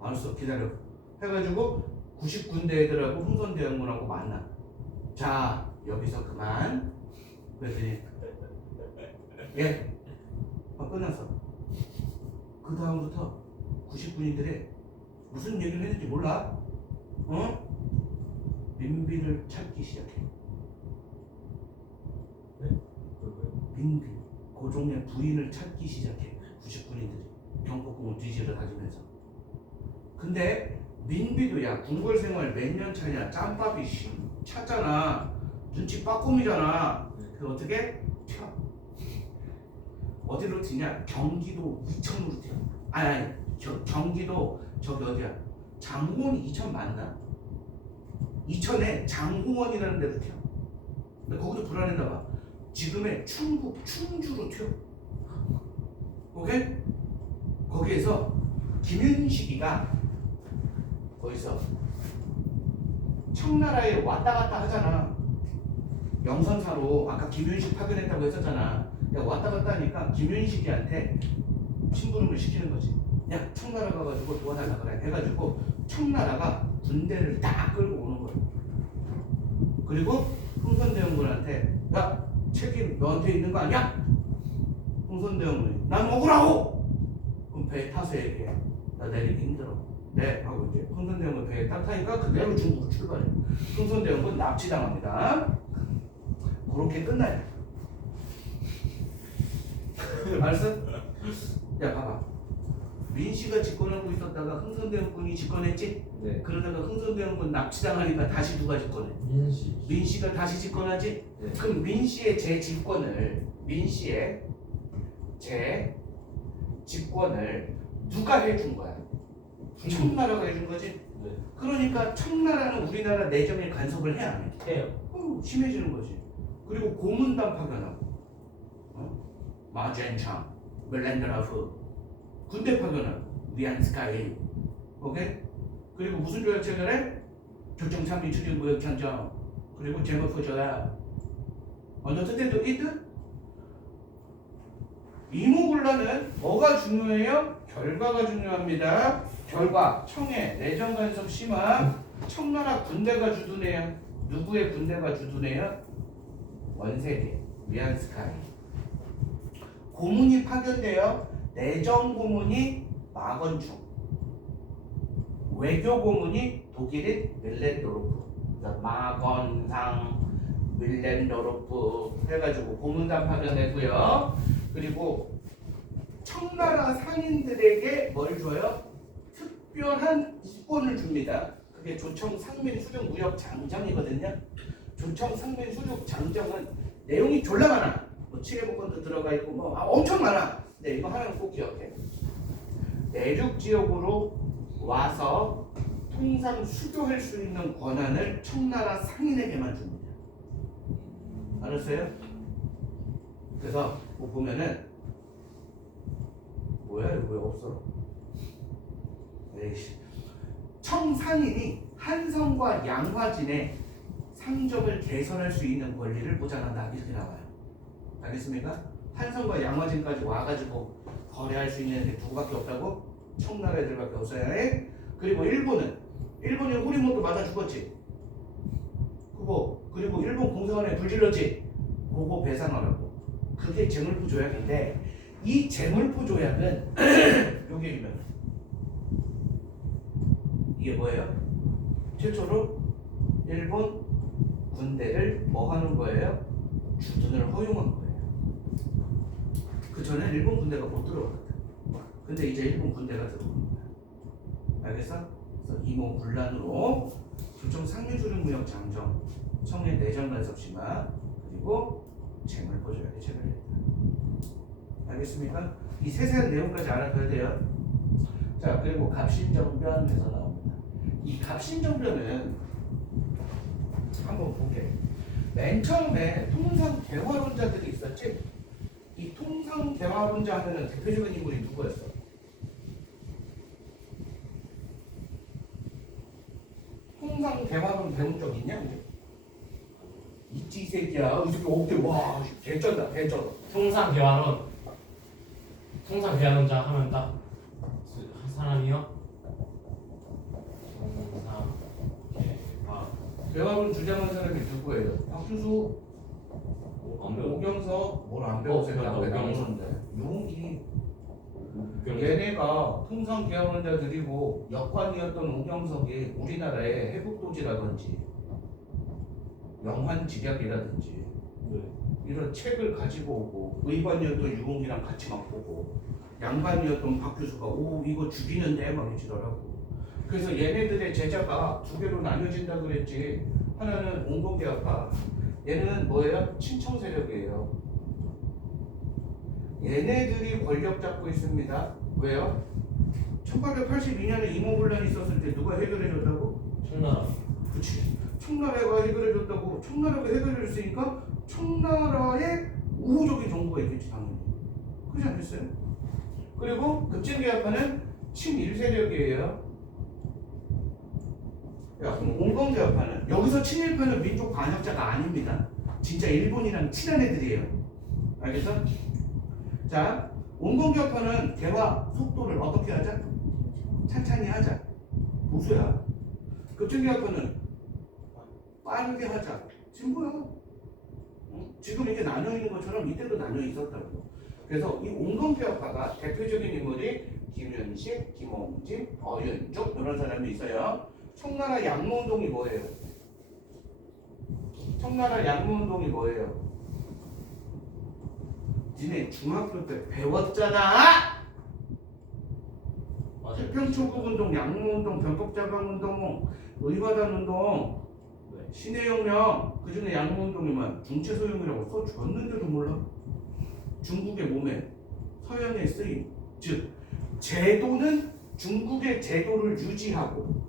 알았어 기다려. 해가지고 99인대 애들하고 흥선대원군하고 만나. 자 여기서 그만. 그랬더니 예. 끝났어. 그 다음부터 99인들이 무슨 얘기를 했는지 몰라? 민비를 찾기 시작해. 민비, 고종의 부인을 찾기 시작해. 99인들이 경복궁을 뒤지러 다니면서. 근데 민비도 야 궁궐 생활 몇 년 차냐? 짬밥이 찼잖아. 눈치 빠꼼이잖아. 그 어떻게? 튀어. 어디로 튀냐? 경기도 이천으로 튀어. 아니 경기도 저기 어디야? 장호원 이천 맞나? 이천에 장호원이라는 데로 튀어. 근데 거기도 불안했나 봐. 지금의 충북 충주로 튀어. 오케이? 거기에서 김윤식이가 거기서 청나라에 왔다 갔다 하잖아. 영선사로 아까 김윤식 파견했다고 했었잖아. 야 왔다 갔다 하니까 김윤식이한테 심부름을 시키는 거지. 야 청나라 가가지고 도와달라 그래 해가지고 청나라가 군대를 딱 끌고 오는 거야. 그리고 흥선대원군한테 야 책임 너한테 있는 거 아니야? 흥선대원군이 난 먹으라고. 그럼 배에 타서 얘기해. 나 내리기 힘들어. 네 하고 이제 흥선대원군 배에 딱 타니까 그대로 중국으로 출발해. 흥선대원군 납치당합니다. 그렇게 끝나요. 알았어? 야 봐봐. 민씨가 집권하고 있었다가 흥선대원군이 집권했지? 네. 그러다가 흥선대원군 납치당하니까 다시 누가 집권해? 민씨. 민씨가 다시 집권하지? 네. 그럼 민씨의 재집권을 누가 해준 거야? 청나라가 해준 거지? 네. 그러니까 청나라는 우리나라 내정에 간섭을 해야 안 해? 해요. 심해지는 거지. 그리고 고문단 파견하고 마젠창, 멜렌드라프 군대 파견하고 위안스카이 오케이? 그리고 무슨 조약체결 해? 조정참미 주둔무역창정 그리고 제목포조야 언더스탠드 이트? 이모군란은 뭐가 중요해요? 결과가 중요합니다. 결과 청해 내정 간섭 심화 청나라 군대가 주둔해요. 누구의 군대가 주둔해요? 원세계 위안스카이. 고문이 파견돼요. 내정 고문이 마건충, 외교 고문이 독일인 밀렌도르프, 그러니까 마건상, 밀렌도르프 해가지고 고문단 파견되고요. 그리고 청나라 상인들에게 뭘 줘요? 특별한 이권을 줍니다. 그게 조청 상민 수륙 무역 장정이거든요. 조청 상민 수륙 장정은 내용이 졸라 많아. 뭐 칠해복권도 들어가 있고 뭐 엄청 많아. 네, 이거 하나는 꼭 기억해. 내륙 지역으로 와서 통상 수교할 수 있는 권한을 청나라 상인에게만 줍니다. 알았어요? 그래서 뭐 보면은 뭐야 이거 왜 없어? 에이씨. 청상인이 한성과 양화진의 상점을 개설할 수 있는 권리를 보장한다 이렇게 나와요. 알겠습니까? 한성과 양화진까지 와가지고 거래할 수 있는 애 누구밖에 없다고? 청나라 애들밖에 없어요. 에? 그리고 일본이 호리모토 맞아 죽었지. 그리고 일본 공사관에 불질렀지. 그거 배상하라고. 그게 재물포 조약인데 이 재물포 조약은 요게 유명해. 이게 뭐예요? 최초로 일본 군대를 뭐 하는 거예요? 주둔을 허용한 거예요. 그 전에 일본 군대가 못 들어갔다. 근데 이제 일본 군대가 들어오는 거야. 알겠어? 그래서 이모군란으로 조정 상류주력무역 장정, 청해 내정 간섭 심화, 그리고 재물포 조약이 체결됐다. 알겠습니까? 이 세세한 내용까지 알아둬야 돼요. 자, 그리고 갑신정변에서 나옵니다. 이 갑신정변은 한번 보게. 맨 처음에 통상 대화론자들이 있었지. 이 통상 대화론자 하면은 대표적인 인물이 누구였어? 통상 대화론 배운 적 있냐? 있지 이 새끼야. 이 새끼 어깨 와 개쩐다 개쩐. 통상 대화론자 하면 딱 한 사람이요. 통상 대화론 주장한 사람이 누구예요? 박주수, 오경서 뭘 안 배우세요? 맞다, 오경서. 용기. 얘네가 통상 대화론자들이고 역관이었던 오경석이 우리나라의 해북도지라든지 영환지략이라든지 이런 책을 가지고 오고 의관이었던 유홍이랑 같이 막 보고 양반이었던 박규수가 오 이거 죽이는데 막 이러더라고. 그래서 얘네들의 제자가 두 개로 나뉘어진다 그랬지. 하나는 온건계학파, 얘는 뭐예요? 친청 세력이에요. 얘네들이 권력 잡고 있습니다. 왜요? 1882년에 이모군란이 있었을 때 누가 해결해줬다고? 청나라. 그치. 청나라가 해결해줬다고. 청나라가 해결해줬으니까 청나라의 우호적인 정부가 있겠지 당연히. 그렇지 않겠어요? 그리고 급진계학파는 친일세력이에요. 야, 그럼 온건계학파는 여기서 친일파는 민족 반역자가 아닙니다. 진짜 일본이랑 친한 애들이에요. 알겠어? 자, 온건기업화는 대화 속도를 어떻게 하자? 찬찬히 하자. 보수야. 급증기업화는 빠르게 하자. 지금 뭐야? 지금 이게 나뉘어 있는 것처럼 이때도 나뉘어 있었다고. 그래서 이 온건기업화가 대표적인 인물이 김윤식, 김홍진, 어윤족 이런 사람이 있어요. 청나라 양모운동이 뭐예요? 청나라 양모운동이 뭐예요? 니네 중학교 때 배웠잖아. 맞아요. 태평초국운동, 양모운동, 변법자강운동, 의화단운동, 네. 신해혁명, 그 중에 양모운동이면 중체소용이라고 써줬는데도 몰라? 중국의 몸에 서양의 쓰임, 즉 제도는 중국의 제도를 유지하고,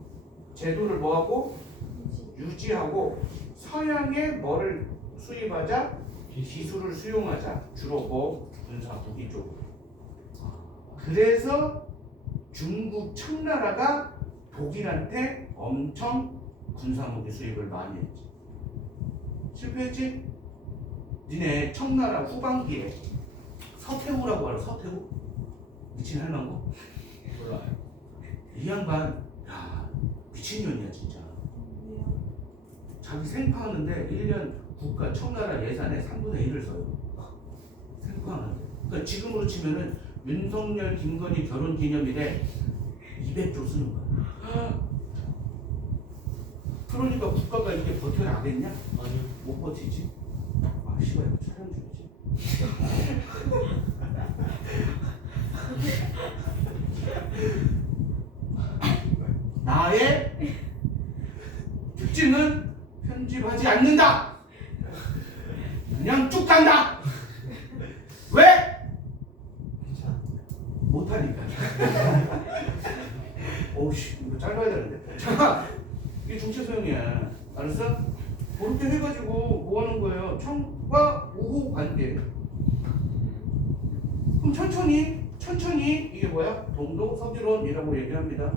제도를 뭐하고? 유지하고 서양의 뭐를 수입하자? 기술을 수용하자. 주로 뭐? 군사국. 이쪽. 그래서 중국 청나라가 독일한테 엄청 군사무기 수입을 많이 했지. 실패했지? 니네 청나라 후반기에 서태후라고 알아? 서태후? 미친 할망구? 몰라요. 이 양반 야 미친년이야 진짜. 자기 생파하는데 1년 국가 청나라 예산의 3분의 1을 써요. 생파하는데. 그러니까 지금으로 치면은 윤석열 김건희 결혼 기념일에 200조 쓰는 거야. 그러니까 국가가 이렇게 버텨나겠냐? 아니요. 못 버티지. 아 씨발 이거 촬영 중이지. 나의 특징은 편집하지 않는다. 그냥 쭉 간다. 왜? 못하니까. 오우씨 이거 짧아야 되는데. 잠깐. 이게 중체소형이야. 알았어? 그렇게 해가지고 뭐 하는 거예요? 청과 오호 관계. 그럼 천천히 이게 뭐야? 동도 서기론이라고 얘기합니다.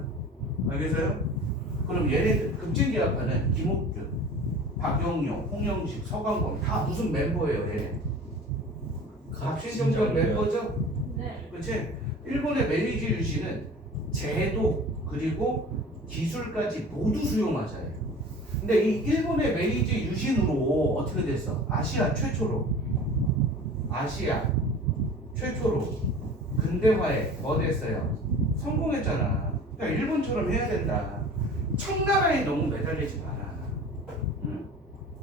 알겠어요? 그럼 얘네들 급진기합하는 김옥균, 박영용, 홍영식, 서강범 다 무슨 멤버예요? 얘네? 갑신정변 멤버죠? 네. 그렇지? 일본의 메이지 유시는 제도 그리고 기술까지 모두 수용하자예요. 근데 이 일본의 메이지 유신으로 어떻게 됐어? 아시아 최초로 근대화에 뭐 됐어요? 성공했잖아. 그러니까 일본처럼 해야 된다. 청나라에 너무 매달리지 마라. 응?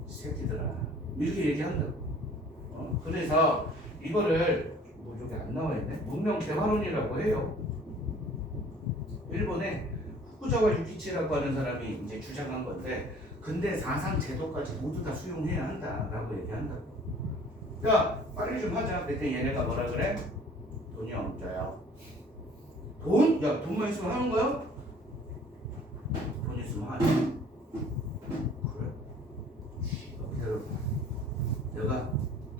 새끼들아. 이렇게 얘기한다고. 그래서 이거를 뭐 저기 안 나와 있네. 문명 대화론이라고 해요. 일본에 후쿠자와 유키치라고 하는 사람이 이제 주장한 건데, 근대 사상 제도까지 모두 다 수용해야 한다라고 얘기한다고. 야 빨리 좀 하자. 그때 얘네가 뭐라 그래? 돈이 없어요. 돈? 야 돈만 있으면 하는 거야? 돈 있으면 하지. 그래? 기다려봐. 내가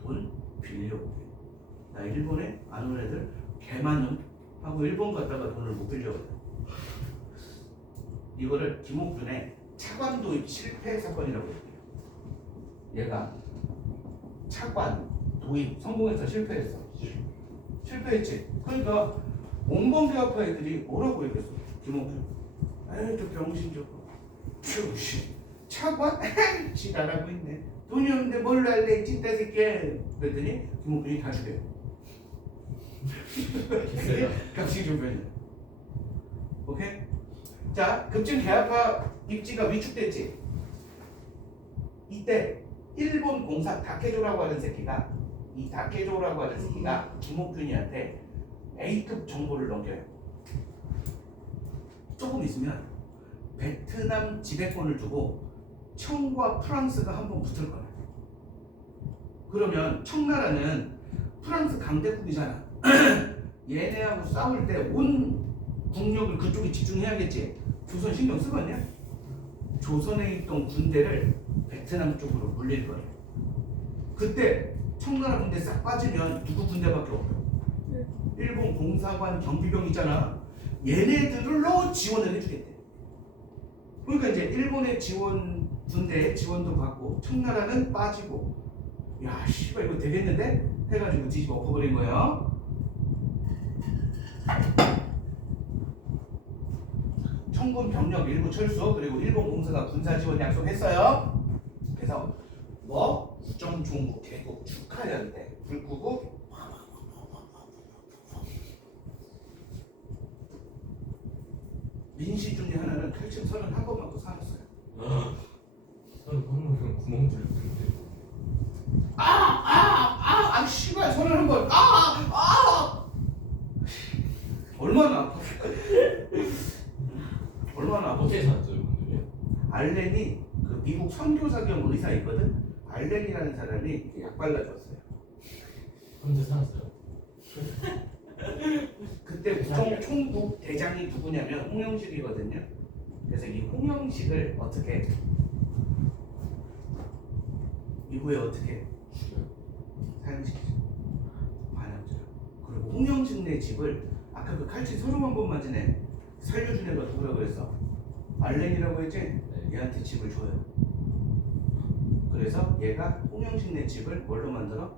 돈 빌려올게. 나 일본에 안 온 애들 개 많음 하고 일본 갔다가 돈을 못 빌려거든. 이거를 김옥균의 차관 도입 실패 사건이라고 얘기해요. 얘가 차관 도입 성공해서 실패했어. 실패했지. 그러니까 온건기업화 애들이 뭐라고 얘기했어? 김옥균. 에이 저 병신 저거. 병신. 차관? 지 나라고 있네. 돈이 없는데 뭘로 할래? 찐따 새끼야. 그랬더니 김옥균이 다 죽여요. 갑신정변이야. 오케이? 자, 급증 개합화 입지가 위축됐지. 이때 일본 공사 다케조라고 하는 새끼가 김옥균이한테 A급 정보를 넘겨요. 조금 있으면 베트남 지배권을 두고 청과 프랑스가 한번 붙을 거야. 그러면 청나라는 프랑스 강대국이잖아. 얘네하고 싸울 때 온 국력을 그쪽에 집중해야겠지. 조선 신경 쓰겠냐? 조선에 있던 군대를 베트남 쪽으로 물릴 거예요. 그때 청나라 군대 싹 빠지면 누구 군대밖에 없어? 일본 공사관 경비병 있잖아. 얘네들로 지원을 해주겠대. 그러니까 이제 일본의 지원 군대의 지원도 받고 청나라는 빠지고 야 씨발 이거 되겠는데? 해가지고 뒤집어 엎어버린 거예요. 청군 병력 일부 철수 그리고 일본 공사가 군사 지원 약속했어요. 그래서 뭐 국정 종국 개국 축하연대 불 끄고 민씨 중에 하나는 칼침 31번 맞고 살았어요. 저는 방금 구멍 뚫릴 텐데. 씨발 31번 얼마나 아파? 얼마나 아파? 어떻게 살았죠 이분들이? 알렌이 그 미국 선교사 겸 의사 있거든. 알렌이라는 사람이 이렇게 약 발라줬어요. 혼자 살았어요. 그때 국정 총국 대장이 누구냐면 홍영식이거든요. 그래서 이 홍영식을 어떻게 이후에 어떻게 사형시키죠? 반역죄로. 그리고 홍영식네 집을 아까 그 칼치 31번 맞은 애 살려준 애가 누구라고 그랬어? 알렌이라고 했지? 네. 얘한테 집을 줘요. 그래서 얘가 홍영식네 집을 뭘로 만들어?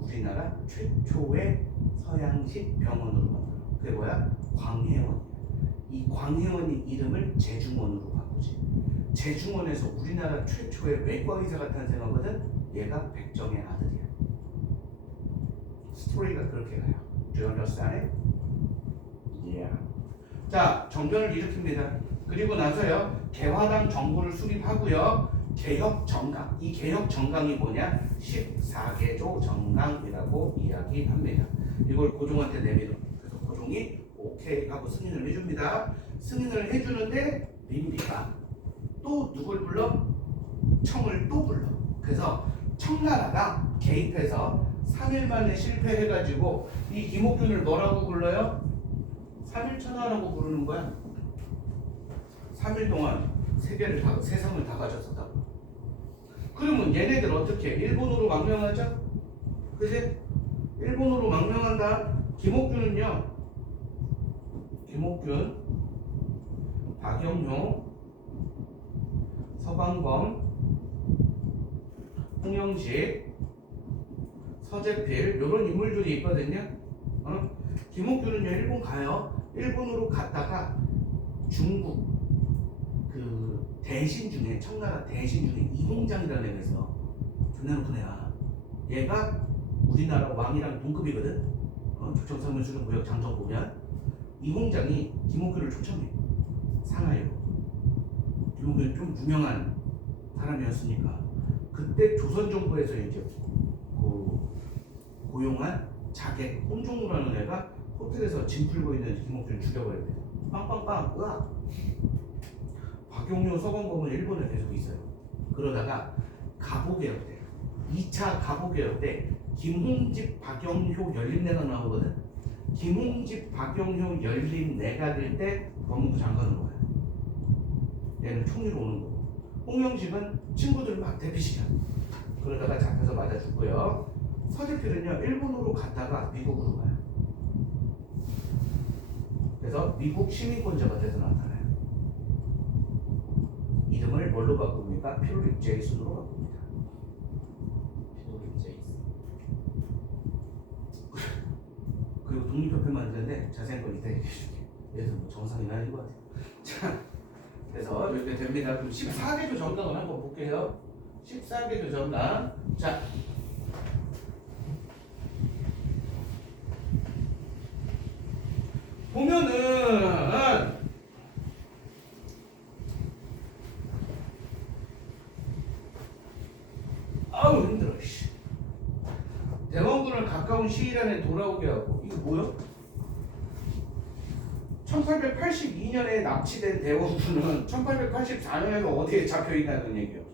우리나라 최초의 서양식 병원으로 만들어. 그게 뭐야? 광해원. 이 광해원이 이름을 제중원으로 바꾸지. 제중원에서 우리나라 최초의 외과 의사가 탄생하거든. 얘가 백정의 아들이야. 스토리가 그렇게 가요. Do you understand? Yeah. 자, 정변을 일으킵니다. 그리고 나서요, 개화당 정부를 수립하고요, 개혁 정강. 이 개혁 정강이 뭐냐? 14개조 정강이라고 이야기합니다. 이걸 고종한테 내밀어. 그래서 고종이 오케이 하고 승인을 해줍니다. 승인을 해주는데 민비가 또 누굴 불러? 청을 또 불러. 그래서 청나라가 개입해서 3일 만에 실패해가지고 이 김옥균을 뭐라고 불러요? 3일 천하라고 부르는 거야. 3일 동안 세상을 다 가졌었다고. 그러면 얘네들 어떻게? 일본으로 망명하죠? 그지? 일본으로 망명한다. 김옥균은요. 김옥균, 박영효, 서방범, 홍영식, 서재필 이런 인물들이 있거든요. 김옥균은요 일본 가요. 일본으로 갔다가 중국 그 대신 중에 청나라 대신 중에 이홍장이라는 애가 있어. 존나 높은 애야. 얘가 우리나라 왕이랑 동급이거든. 조청상면수령 무역 장정 보면 이홍장이 김옥균을 초청해. 상하이로. 김옥균이 좀 유명한 사람이었으니까 그때 조선 정부에서 이제 고용한 자객 홍종무라는 애가 호텔에서 짐 풀고 있는 김옥균을 죽여버려야 돼. 빵빵빵 으악. 박용효 서방범은 일본에 계속 있어요. 그러다가 가보개혁 때 2차 가보개혁 때 김홍집 박영효 연립내각 나오거든. 김홍집 박영효 연립내각일 때 법무부 장관으로 와요. 얘는 총리로 오는 거고 홍영식은 친구들 막 대피시켜. 그러다가 잡혀서 맞아 죽고요. 서재필은요 일본으로 갔다가 미국으로 가요. 그래서 미국 시민권자가 돼서 나타나요. 이름을 뭘로 바꿉니까? 필립 제이슨으로 바꿉니다. 필립 제이슨. 그리고 독립협회 만드는데 자세한 건 이따 얘기해줄게. 얘들 뭐 정상이나 아닌 것 같아요. 자, 그래서 이렇게 됩니다. 그럼 14개조 정강을 한번 볼게요. 14개조 정강. 자, 보면은 아우 힘들어. 씨. 대원군을 가까운 시일 안에 돌아오게 하고 이거 뭐야? 1882년에 납치된 대원군은 1884년에도 어디에 잡혀있다는 얘기예요.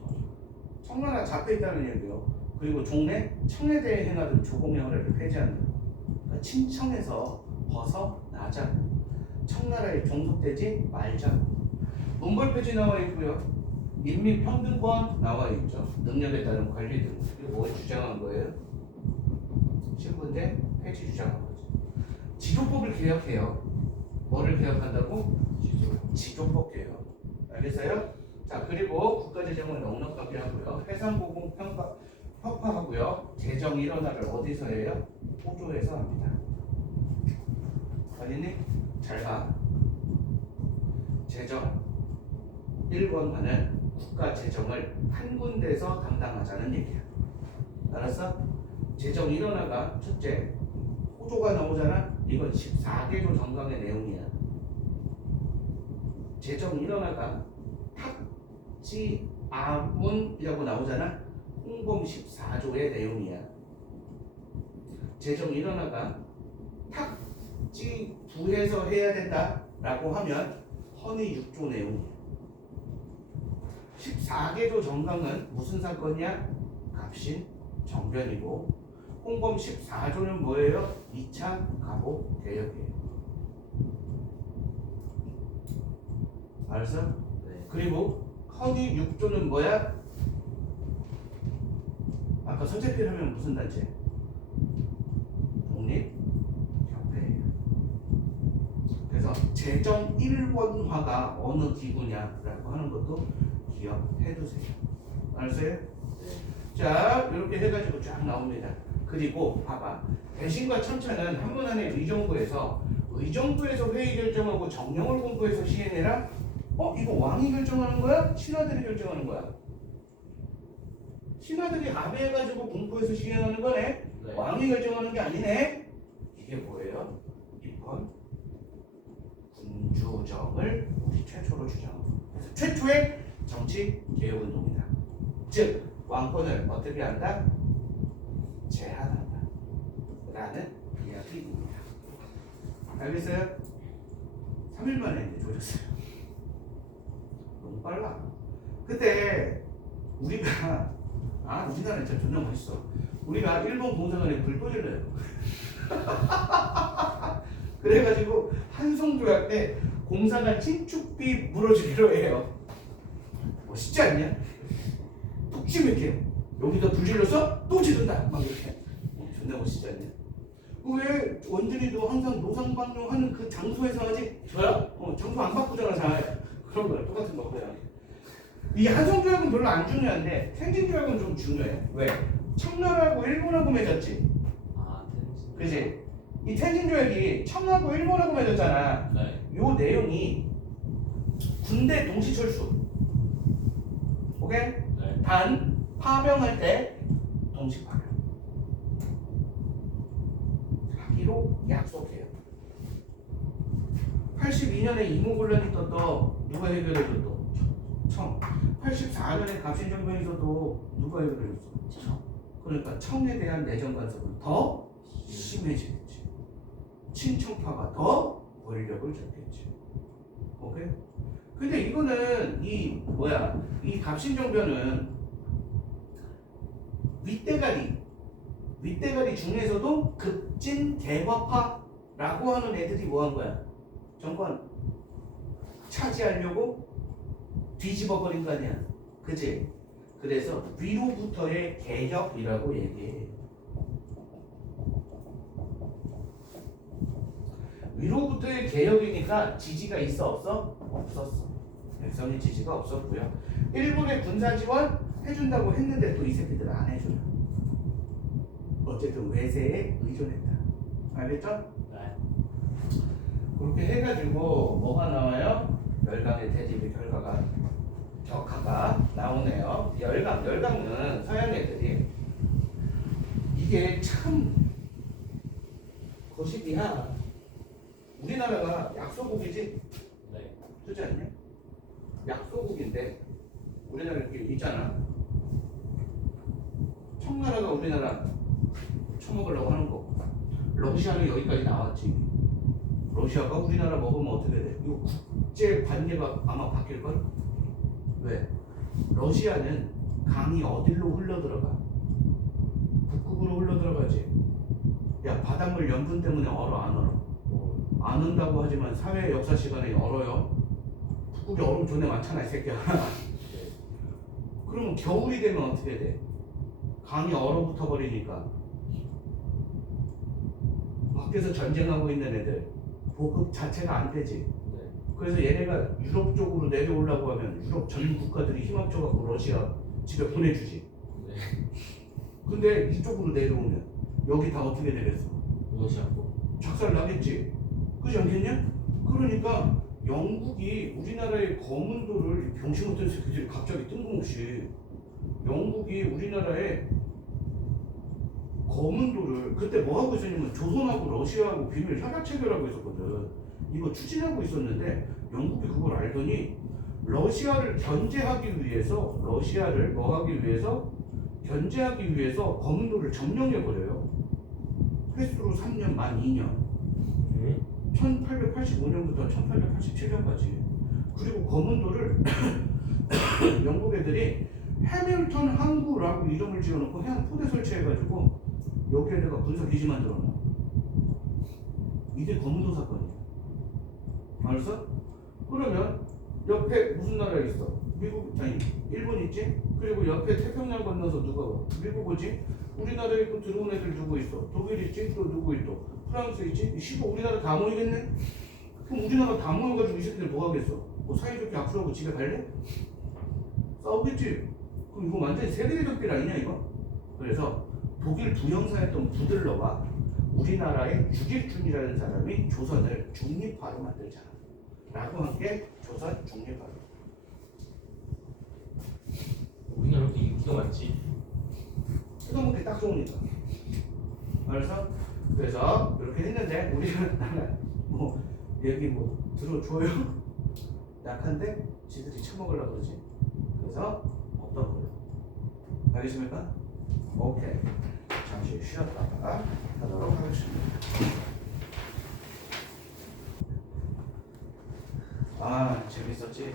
청나라 잡혀있다는 얘기예요. 그리고 종래 청해대에 행하던 조공영을 폐지한다. 그러니까 친청에서 벗어나자. 청나라에 종속되지 말자. 문벌폐지 나와 있고요. 인민평등권 나와 있죠. 능력에 따른 관리 등. 이거 뭘 주장한 거예요? 신분제 폐지 주장한 거죠. 지조법을 개혁해요. 뭐를 개혁한다고? 지조법 개혁. 알겠어요? 자, 그리고 국가재정을 넉넉하게 하고요. 해상보건 평가 협파하고요. 재정 일원화를 어디서 해요? 호조에서 합니다. 알겠니? 잘 봐. 재정 1번화는 국가 재정을 한 군데서 담당하자는 얘기야. 알았어? 재정 일원화가 첫째 호조가 나오잖아. 이건 14개조 정강의 내용이야. 재정 일원화가 탁지 아문이라고 나오잖아. 홍범 14조의 내용이야. 재정 일원화가 탁지 부해서 해야 된다라고 하면 헌의 6조 내용이야. 14개조 정강은 무슨 사건이야? 갑신 정변이고 홍범 14조는 뭐예요? 2차 가보 개혁이에요. 알았어? 네. 그리고 헌의 6조는 뭐야? 아까 서재필 하면 무슨 단체? 독립협회예요. 그래서 재정 1원화가 어느 기구냐라고 하는 것도 기억해두세요. 알았어요? 네. 자, 이렇게 해가지고 쫙 나옵니다. 그리고 봐봐. 대신과 첨차는 한 번 안에 의정부에서 회의 결정하고 정령을 공포해서 시행해라? 이거 왕이 결정하는 거야? 신하들이 결정하는 거야? 신하들이 합의해가지고 공포해서 시행하는 거네? 네. 왕이 결정하는 게 아니네? 이게 뭐예요? 이번 군주정을 우리 최초로 주장한 거. 그래서 최초의 정치 개혁운동이다. 즉 왕권을 어떻게 한다? 제한한다 라는 이야기입니다. 알겠어요? 3일 만에 이제 조졌어요. 너무 빨라. 그때 우리가 우리나라 진짜 존나 멋있어. 우리가 일본 공사관에 불 꺼질러요. 그래가지고 한성조약 때 공사관 신축비 물어주기로 해요. 멋있지 않냐? 뚝심 있게 여기다 불 질러서 또 지른다 막 이렇게. 존나 멋있지 않냐? 왜 원준이도 항상 노상방뇨하는 그 장소에서 하지? 저요? 장소 안 바꾸잖아 잘. 그런 거야. 똑같은 거고요. 이 한성조약은 별로 안 중요한데 텐진조약은 좀 중요해. 왜? 청나라하고 일본하고 맺었지. 아, 텐진. 그지? 이 텐진조약이 청하고 일본하고 맺었잖아. 네. 요 내용이 군대 동시철수. 오케이? 네. 단 파병할 때 동시 파병. 하기로 약속해요. 82년에 이모군란이 떴던 누가 해결해줬어? 청. 84년에 갑신정변이 있어도 누가 해결해줬어? 청. 그러니까 청에 대한 내정 간섭은 더 심해지겠지. 친청파가 더 권력을 잡겠지. 오케이? 근데 이거는 이 갑신정변은 윗대가리 중에서도 급진 개화파라고 하는 애들이 뭐 한 거야? 정권 차지하려고 뒤집어 버린 거 아니야? 그치? 그래서 위로부터의 개혁이라고 얘기해. 위로부터의 개혁이니까 지지가 있어 없어? 없었어. 백성의 지지가 없었고요. 일본의 군사 지원 해준다고 했는데 또 이 새끼들 안 해줘요. 어쨌든 외세에 의존했다. 알겠죠? 네. 그렇게 해가지고 뭐가 나와요? 열강의 대립의 격화가 나오네요. 열강은 서양 애들이 이게 참 거시기야. 우리나라가 약소국이지? 네. 그렇지 않냐? 약소국인데 우리나라 이렇게 있잖아. 청나라가 우리나라 처먹으려고 하는 거. 러시아는 여기까지 나왔지. 러시아가 우리나라 먹으면 어떻게 돼? 이거 국제 관계가 아마 바뀔걸? 왜? 러시아는 강이 어디로 흘러들어가? 북극으로 흘러들어가지. 야, 바닷물 염분 때문에 얼어 안 얼어? 안 온다고 하지만 사회 역사 시간에 얼어요. 북극에 얼음 존내 많잖아 이 새끼야. 그러면 겨울이 되면 어떻게 돼? 강이 얼어붙어 버리니까 밖에서 전쟁하고 있는 애들 보급 자체가 안 되지. 네. 그래서 얘네가 유럽 쪽으로 내려오려고 하면 유럽 전 국가들이 힘합쳐갖고 러시아 집에 보내주지. 네. 근데 이쪽으로 내려오면 여기 다 어떻게 되겠어? 러시아고. 작살 나겠지. 그렇지 않겠냐? 그러니까 영국이 우리나라의 거문도를 병신 같은 새끼들이 갑자기 뜬금없이 영국이 우리나라의 거문도를 그때 뭐 하고 있었냐면 조선하고 러시아하고 비밀 협약 체결하고 있었거든. 이거 추진하고 있었는데 영국이 그걸 알더니 러시아를 견제하기 위해서 견제하기 위해서 거문도를 점령해 버려요. 횟수로 3년 만 2년. 1885년부터 1887년까지. 그리고 거문도를 영국 애들이 해밀턴 항구라고 이름을 지어놓고 해안 포대 설치해가지고 여기에다가 군사 기지 만들어놔. 이게 거문도 사건이야. 알았어? 그러면 옆에 무슨 나라 있어? 미국 아니 일본 있지? 그리고 옆에 태평양 건너서 누가 와? 미국 오지? 우리나라에 그 들어온 애들 누구 있어? 독일 있지? 또 누구 있어? 프랑스 있지? 시고 우리나라 다 모이겠네? 그럼 우리나라 다 모여가지고 이 새끼들 뭐 하겠어? 뭐 사이좋게 악수하고 집에 갈래? 싸우겠지? 그럼 이거 완전히 세계적 길 아니냐 이거? 그래서 독일 부영사였던 부들러가 우리나라의 유길준이라는 사람이 조선을 중립화로 만들자 라고 한 게 조선 중립화. 우리나라 이렇게 인기가 많지. 뜯어먹기 딱 좋으니까. 그래서 이렇게 했는데 우리나라 뭐 여기 뭐 들어줘요? 약한데 지들이 처먹으려고 그러지. 그래서 없다고 그래요. 알겠습니까? 오케이. 잠시 쉬었다가 하도록 하겠습니다. 아 재밌었지?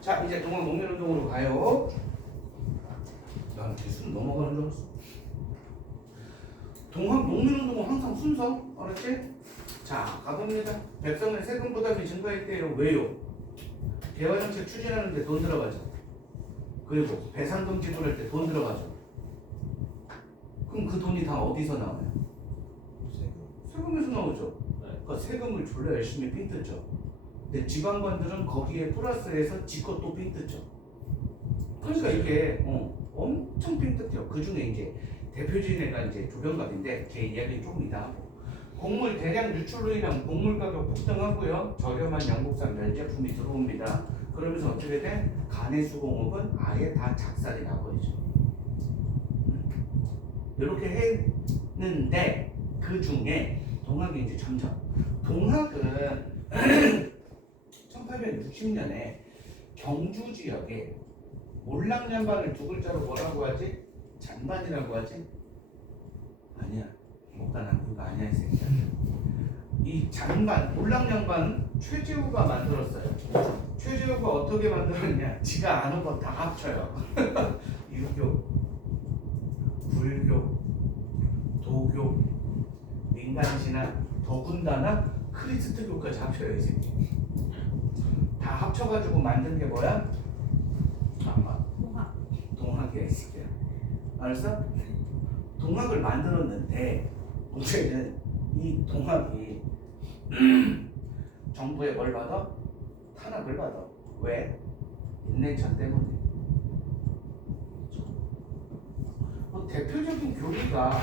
자 이제 동학 농민운동으로 가요. 난 개순 넘어가는 줄 알았어. 동학 농민운동은 항상 순서 알았지? 자 가봅니다. 백성의 세금 부담이 증가했대요. 왜요? 개화정책 추진하는데 돈 들어가죠. 그리고 배상금 지불할 때 돈 들어가죠. 그럼 그 돈이 다 어디서 나와요? 세금에서 나오죠. 그러니까 세금을 졸라 열심히 삥 뜯죠. 근데 지방관들은 거기에 플러스해서 지껏 또 삥 뜯죠. 그러니까 이게 엄청 삥 뜯죠. 그 중에 이제 대표적인 애가 이제 조병갑인데 걔 이야기는 조금 이따 하고. 곡물 대량 유출로 인한 곡물 가격 폭등하고요. 저렴한 영국산 면제품이 들어옵니다. 그러면서 어떻게 돼? 간해수공업은 아예 다 작살이 나버리죠. 이렇게 했는데 그 중에 동학이 이제 점점 동학은 1860년에 경주 지역에 몰락년반을 두 글자로 뭐라고 하지? 잔반이라고 하지? 아니야. 못가난 그거 아니야 이 새끼야. 이 잔반, 몰락년반은 최재우가 만들었어요. 최재우가 어떻게 만들었냐? 지가 아는 거 다 합쳐요. 유교, 불교, 도교, 민간신화, 더군다나 크리스트교까지 합쳐요 이 새끼. 다 합쳐가지고 만든 게 뭐야? 동학이야 이 새끼야. 알았어? 동학을 만들었는데 문제는 이 동학이 정부에 뭘 받아? 탄압을 받아. 왜? 인내천 때문에. 뭐 대표적인 교리가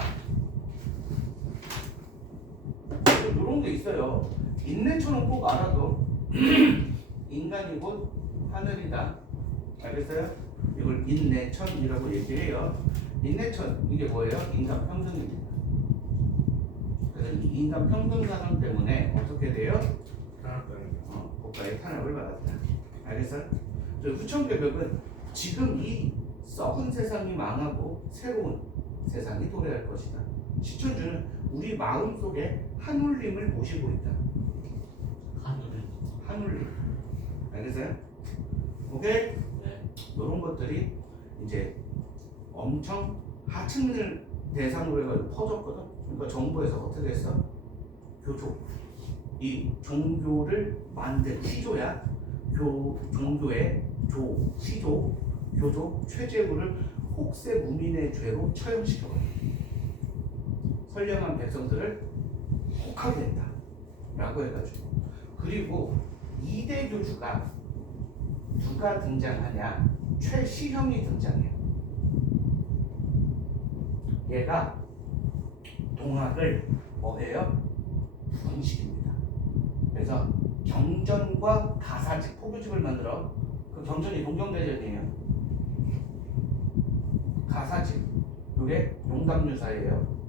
이런 게 있어요. 인내천은 꼭 알아도 인간이 곧 하늘이다. 알겠어요? 이걸 인내천이라고 얘기해요. 인내천 이게 뭐예요? 인간 평등입니다. 그래서 이 인간 평등 사상 때문에 어떻게 돼요? 국가의 탄압을 받았다. 알겠어요? 후천개벽은 지금 이 썩은 세상이 망하고 새로운 세상이 도래할 것이다. 시천주는 우리 마음속에 한울림을 모시고 있다. 한울림. 알겠어요? 오케이? 네. 이런 것들이 이제 엄청 하층을 대상으로 해가지고 퍼졌거든. 그러니까 정부에서 어떻게 했어? 교조. 이 종교를 만든 시조야. 종교의 시조, 교조, 최재우를 혹세 무민의 죄로 처형시켜버려. 선량한 백성들을 혹하게 했다. 라고 해가지고. 그리고 2대 교주가 누가 등장하냐? 최시형이 등장해요. 얘가 동학을 뭐해요? 부흥시킵니다. 그래서 경전과 가사집, 포교집을 만들어. 그 경전이 동경대전이에요. 가사집, 요게 용담유사예요.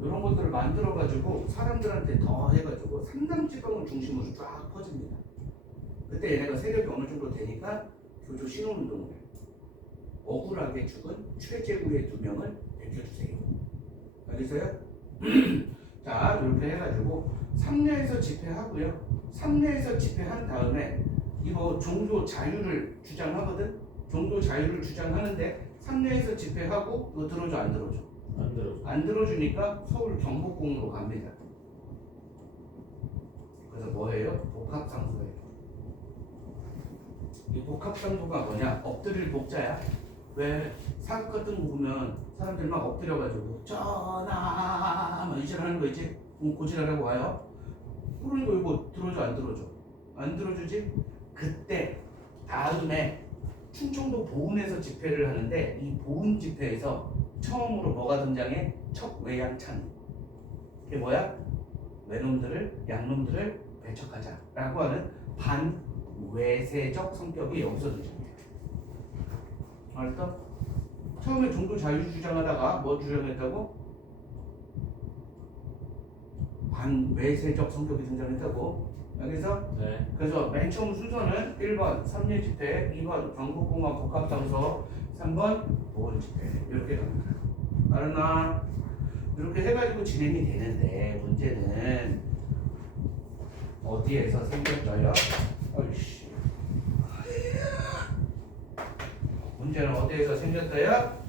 이런 것들을 만들어가지고 사람들한테 더 해가지고 삼남지방을 중심으로 쫙 퍼집니다. 그때 얘네가 세력이 어느 정도 되니까 교조 신혼운동을 해요. 억울하게 죽은 최재구의 2명을 밝혀주세요. 알겠어요? 자, 이렇게 해가지고 삼례에서 집회하고요. 삼례에서 집회한 다음에 이거 종교 자유를 주장하거든. 종교 자유를 주장하는데 삼례에서 집회하고 이거 들어줘 안 들어줘? 안 들어. 안 들어주니까 서울 경복궁으로 갑니다. 그래서 뭐예요? 복합상소예요. 이 복합상소가 뭐냐? 엎드릴 복자야. 왜 사극 같은 거 보면 사람들 막 엎드려가지고 전하 막 이질하는 거 있지? 고지라라고 와요. 그러니까 이거 들어줘 안 들어줘? 안 들어주지? 그때 다음에 충청도 보은에서 집회를 하는데 이 보은 집회에서 처음으로 뭐가 등장해? 척외양찬. 그게 뭐야? 외놈들을 양놈들을 배척하자라고 하는 반외세적 성격이 여기서 등장해요. 알았어? 처음에 종교 자유 주장하다가 뭐 주장했다고? 반외세적 성격이 등장했다고. 여기서 네. 그래서 맨 처음 순서는 1번 삼례 집회, 2번 경복궁합 복합상소, 3번 보훈 집회 이렇게 갑니다. 알았나? 이렇게 해가지고 진행이 되는데 문제는 어디에서 생겼어요? 어이씨. 문제는 어디에서 생겼어요?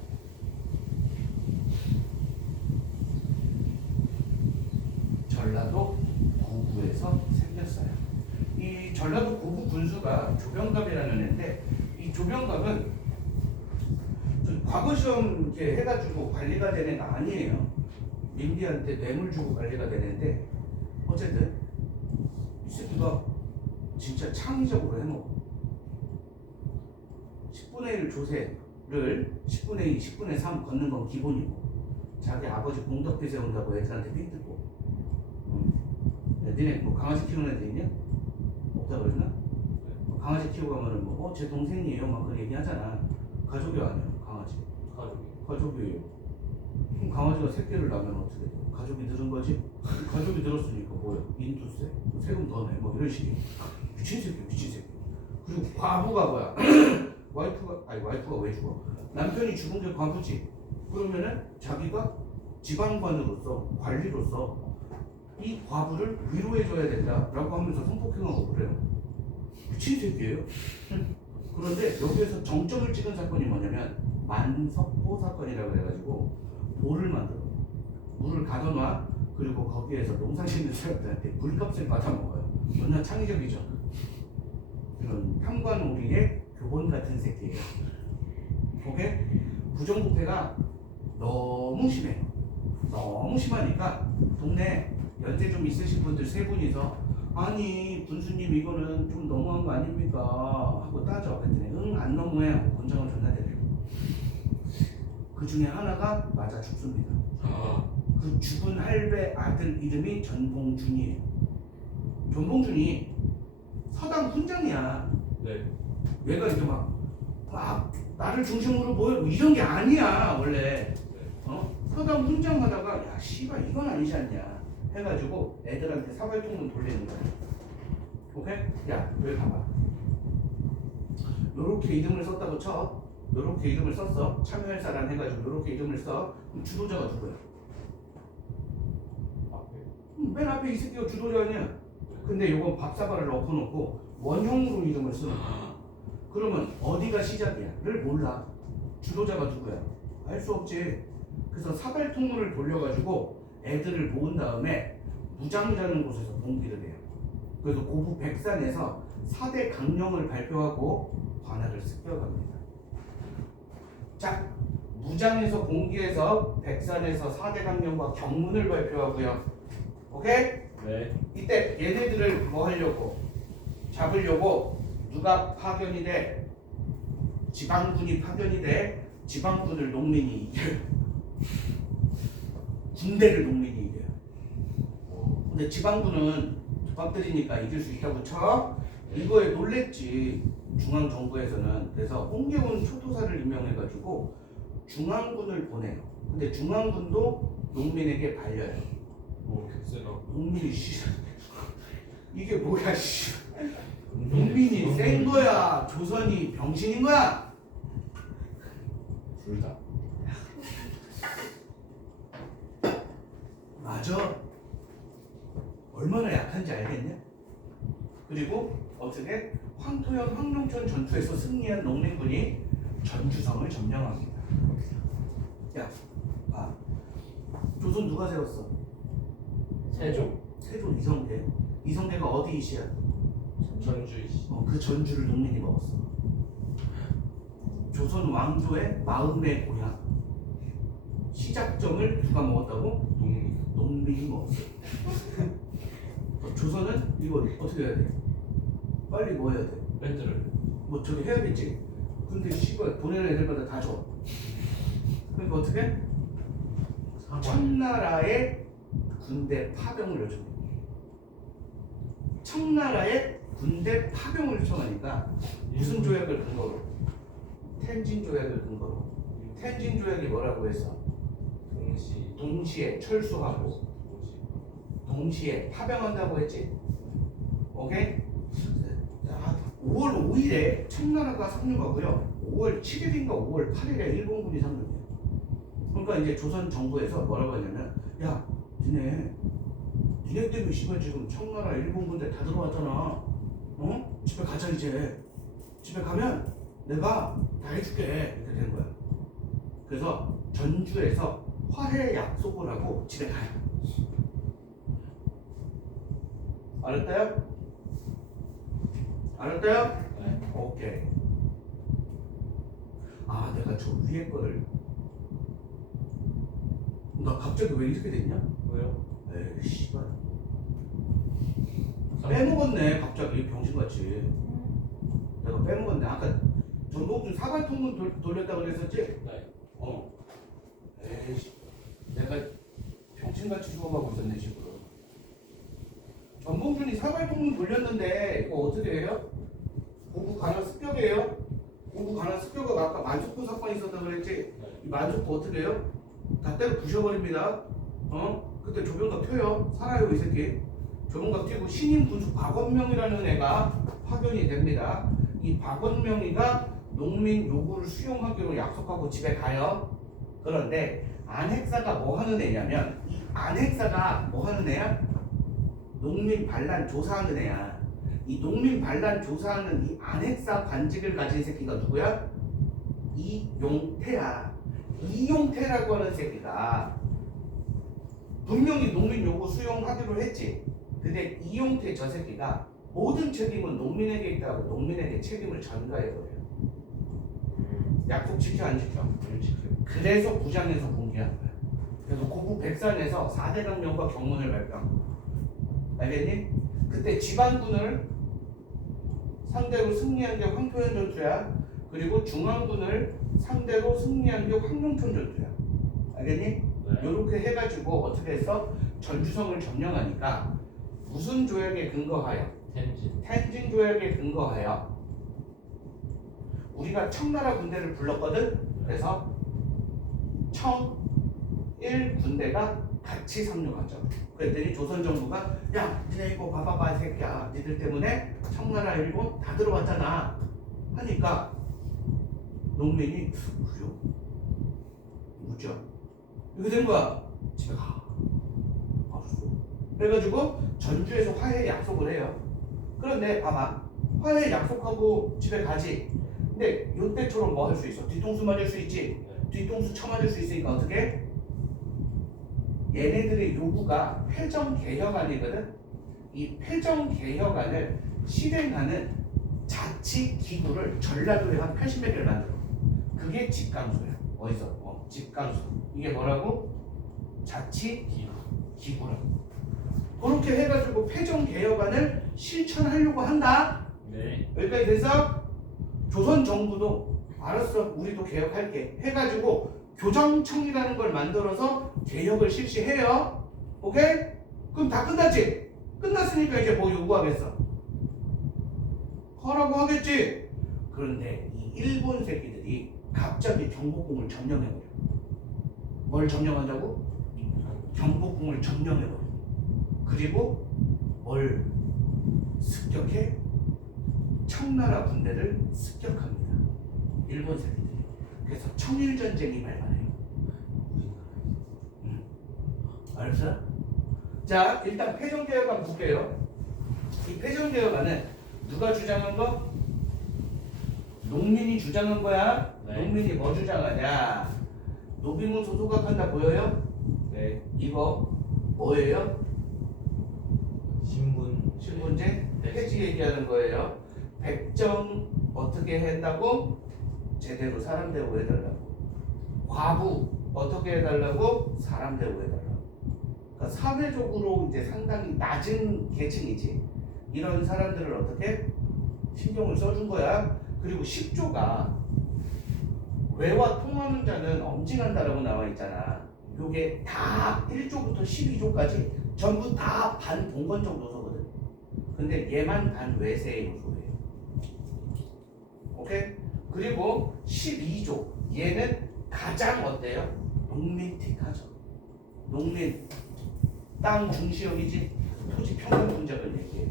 전라도 구구에서 생겼어요. 이 전라도 구구 군수가 조병갑이라는 애인데 이 조병갑은 과거 시험 이렇게 해가지고 관리가 되는 애가 아니에요. 민비한테 뇌물 주고 관리가 되는데 어쨌든 이 새끼가 진짜 창의적으로 해먹어. 10분의 1 조세를 10분의 2, 10분의 3 걷는 건 기본이고 자기 아버지 공덕비 세운다고 애들한테 삐뜯고 야, 니네 뭐 강아지 키우는 애들 있냐? 없다 그랬나? 강아지 키우고 가면은 뭐 제 동생이에요 막 그런 얘기 하잖아. 가족이 아니에요. 강아지 가족이에요. 그럼 강아지가 새끼를 낳으면 어떻게 돼? 가족이 늘은 거지? 가족이 늘었으니까 뭐야? 인투세? 세금 더 내? 뭐 이런 식이에요. 미친 새끼. 그리고 과부가 뭐야? 와이프가 왜 죽어? 남편이 죽은 게 과부지. 그러면은 자기가 지방관으로서 관리로서 이 과부를 위로해줘야 된다라고 하면서 성폭행하고 그래요. 미친 새끼예요. 그런데 여기에서 정점을 찍은 사건이 뭐냐면 만석보 사건이라고 해가지고 보를 만들어. 물을 가둬놔. 그리고 거기에서 농사 짓는 사람들한테 물값을 받아먹어요. 존나 창의적이죠. 이런 탐관오리의 교본 같은 새끼예요. 그게 부정부패가 너무 심해요. 너무 심하니까 동네 연세 좀 있으신 분들 3분이서 아니 군수님 이거는 좀 너무한 거 아닙니까? 하고 따져. 그랬더니 응 안 너무해 하고 권장을 존나 내려요. 그 중에 하나가 맞아 죽습니다. 그 죽은 할배 아들 이름이 전봉준이에요. 전봉준이 서당 훈장이야. 네. 얘가 이제 막 나를 중심으로 모여 이런 게 아니야 원래. 서당 훈장 하다가 야 씨발 이건 아니지 않냐 해가지고 애들한테 사발통문 돌리는 거야. 오케이? 야 여기 봐봐. 요렇게 이름을 썼다고 쳐. 요렇게 이름을 썼어. 참여할 사람 해가지고 요렇게 이름을 써. 그럼 주도자가 누구야? 맨 앞에 이 새끼가 주도자 아니야. 근데 요건 밥사발을 엎어놓고 원형으로 이름을 쓰는 거야. 그러면 어디가 시작이야?를 몰라. 주도자가 누구야? 알 수 없지. 그래서 사발통문을 돌려가지고 애들을 모은 다음에 무장이라는 곳에서 봉기를 해요. 그래서 고부 백산에서 4대 강령을 발표하고 관할을 습격합니다. 자, 무장에서 봉기해서 백산에서 4대 강령과 경문을 발표하고요. 오케이? 네. 이때 얘네들을 뭐 하려고? 잡으려고 누가 파견이 돼? 지방군이 파견이 돼? 지방군을 농민이 이겨요. 군대를 농민이 이겨요. 근데 지방군은 조각들이니까 이길 수 있다고 쳐. 이거에 놀랬지 중앙정부에서는. 그래서 홍계훈 초도사를 임명해가지고 중앙군을 보내요. 근데 중앙군도 농민에게 발려요. 뭐 개쎄다. 농민이 씨 이게 뭐야 씨. 농민이 센 거야 조선이 병신인 거야. 둘 다. 맞아. 얼마나 약한지 알겠냐? 그리고 어떻게 황토현 황룡천 전투에서 승리한 농민군이 전주성을 점령합니다. 야, 봐. 조선 누가 세웠어? 세종. 세종 이성계. 이성계가 어디 이시야? 전주이시. 그 전주를 농민이 먹었어. 조선 왕조의 마음의 고향. 시작점을 누가 먹었다고? 농민. 농민이 먹었어. 조선은 이거 어떻게 해야 돼? 빨리 뭐 해야 돼? 밴드를. 뭐 저기 해야겠지. 근데 씨발 보내는 애들마다 다 줘. 그러니까 어떻게? 사관. 청나라의 군대 파병을 요청해. 청나라의 군대 파병을 요청하니까 무슨 조약을 근거로? 텐진 조약을 근거로. 텐진 조약이 뭐라고 했어? 동시에 철수하고 동시에 파병한다고 했지. 오케이? 5월 5일에 청나라가 상륙하고요. 5월 7일인가 5월 8일에 일본군이 상륙해요. 그러니까 이제 조선 정부에서 뭐라고 하냐면, 야, 니네 때문에 씨발 지금 청나라 일본 군대 다 들어왔잖아. 어? 집에 가자 이제. 집에 가면 내가 다 해줄게. 이렇게 된 거야. 그래서 전주에서 화해 약속을 하고 집에 가요. 알았어요? 알았어요? 네. 오케이. 아, 내가 저 위에 거를 나 갑자기 왜 이렇게 됐냐? 왜요? 에이 씨발 빼먹었네 갑자기 병신같이. 내가 빼먹었네. 아까 전복준 사발통문 돌렸다고 그랬었지? 네. 에이씨 내가 병신같이 수업하고 있었네 지금. 전복준이 사발통문 돌렸는데 이거 어떻게 해요? 고부 간헐 습격이에요? 고부 간헐 습격은 아까 만석부 사건이 있었다고 그랬지? 네. 이 만석부 어떻게 해요? 다 때려 부셔버립니다. 그때 조병각 튀어요. 살아요 이 새끼. 조병각 튀고 신임 군수 박원명이라는 애가 파견이 됩니다. 이 박원명이가 농민 요구를 수용하기로 약속하고 집에 가요. 그런데 안핵사가 뭐 하는 애냐면, 이 안핵사가 뭐 하는 애야? 농민 반란 조사하는 애야. 이 농민 반란 조사하는 이 안핵사 관직을 가진 새끼가 누구야? 이용태야. 이용태라고 하는 새끼가 분명히 농민 요구 수용하기로 했지. 근데 이용태 저 새끼가 모든 책임은 농민에게 있다고 농민에게 책임을 전가해버려요. 약속 지켜 안 지켜? 그래서 부장에서 공개한 거야. 그래서 고부 백산에서 4대 강령과 경문을 발표한 거야. 알겠니? 그때 지방군을 상대로 승리한 게 황토현 전투야. 그리고 중앙군을 상대로 승리한 게 황룡천 전투야. 알겠니? 네. 요렇게 해가지고 어떻게 했어? 전주성을 점령하니까 무슨 조약에 근거하여? 텐진. 텐진 조약에 근거하여 우리가 청나라 군대를 불렀거든. 그래서 청일 군대가 같이 상륙하죠. 그랬더니 조선 정부가 야, 니네 이거 봐봐봐 이 새끼야. 니들 때문에 청나라 일본 다 들어왔잖아 하니까 농민이 그래요? 묻죠. 이렇게 된 거야. 집에 가. 알았어. 그래가지고 전주에서 화해 약속을 해요. 그런데 봐봐. 화해 약속하고 집에 가지. 근데 요때처럼 뭐 할 수 있어? 뒤통수 맞을 수 있지. 뒤통수 쳐맞을 수 있으니까 어떻게? 얘네들의 요구가 패정개혁안이거든. 이 패정개혁안을 실행하는 자치기구를 전라도에 한 80몇 개를 만들어. 그게 집강소야. 어디서? 집강소. 이게 뭐라고? 자치기구라고. 그렇게 해가지고 패정개혁안을 실천하려고 한다. 네. 여기까지 돼서 조선 정부도 알았어. 우리도 개혁할게. 해가지고 교정청이라는 걸 만들어서 개혁을 실시해요. 오케이? 그럼 다 끝났지? 끝났으니까 이제 뭐 요구하겠어? 하라고 하겠지? 그런데 이 일본 새끼들이 갑자기 경복궁을 점령해버려. 뭘 점령한다고? 경복궁을 점령해버려. 그리고 뭘 습격해? 청나라 군대를 습격합니다. 일본 새끼들이. 그래서 청일전쟁이 발발해요. 알았어? 자, 일단 패전개혁 한번 볼게요. 이 패전개혁안은 누가 주장한 거? 농민이 주장한 거야. 네. 농민이 뭐 주장하냐? 노비문서 소각한다 보여요? 네. 이거 뭐예요? 신분제 폐지 얘기하는 거예요. 백정 어떻게 했다고? 제대로 사람 대우해달라고. 과부 어떻게 해달라고? 사람 대우해달라고. 그러니까 사회적으로 이제 상당히 낮은 계층이지. 이런 사람들을 어떻게 신경을 써준 거야. 그리고 10조가 외와 통하는 자는 엄징한다라고 나와 있잖아. 요게 다 1조부터 12조까지 전부 다 반봉건적 요소거든. 근데 얘만 반외세의 요소예요. 오케이? 그리고 12조 얘는 가장 어때요? 농민틱하죠. 농민 땅 중시형이지. 토지 평등 분작을 얘기해요.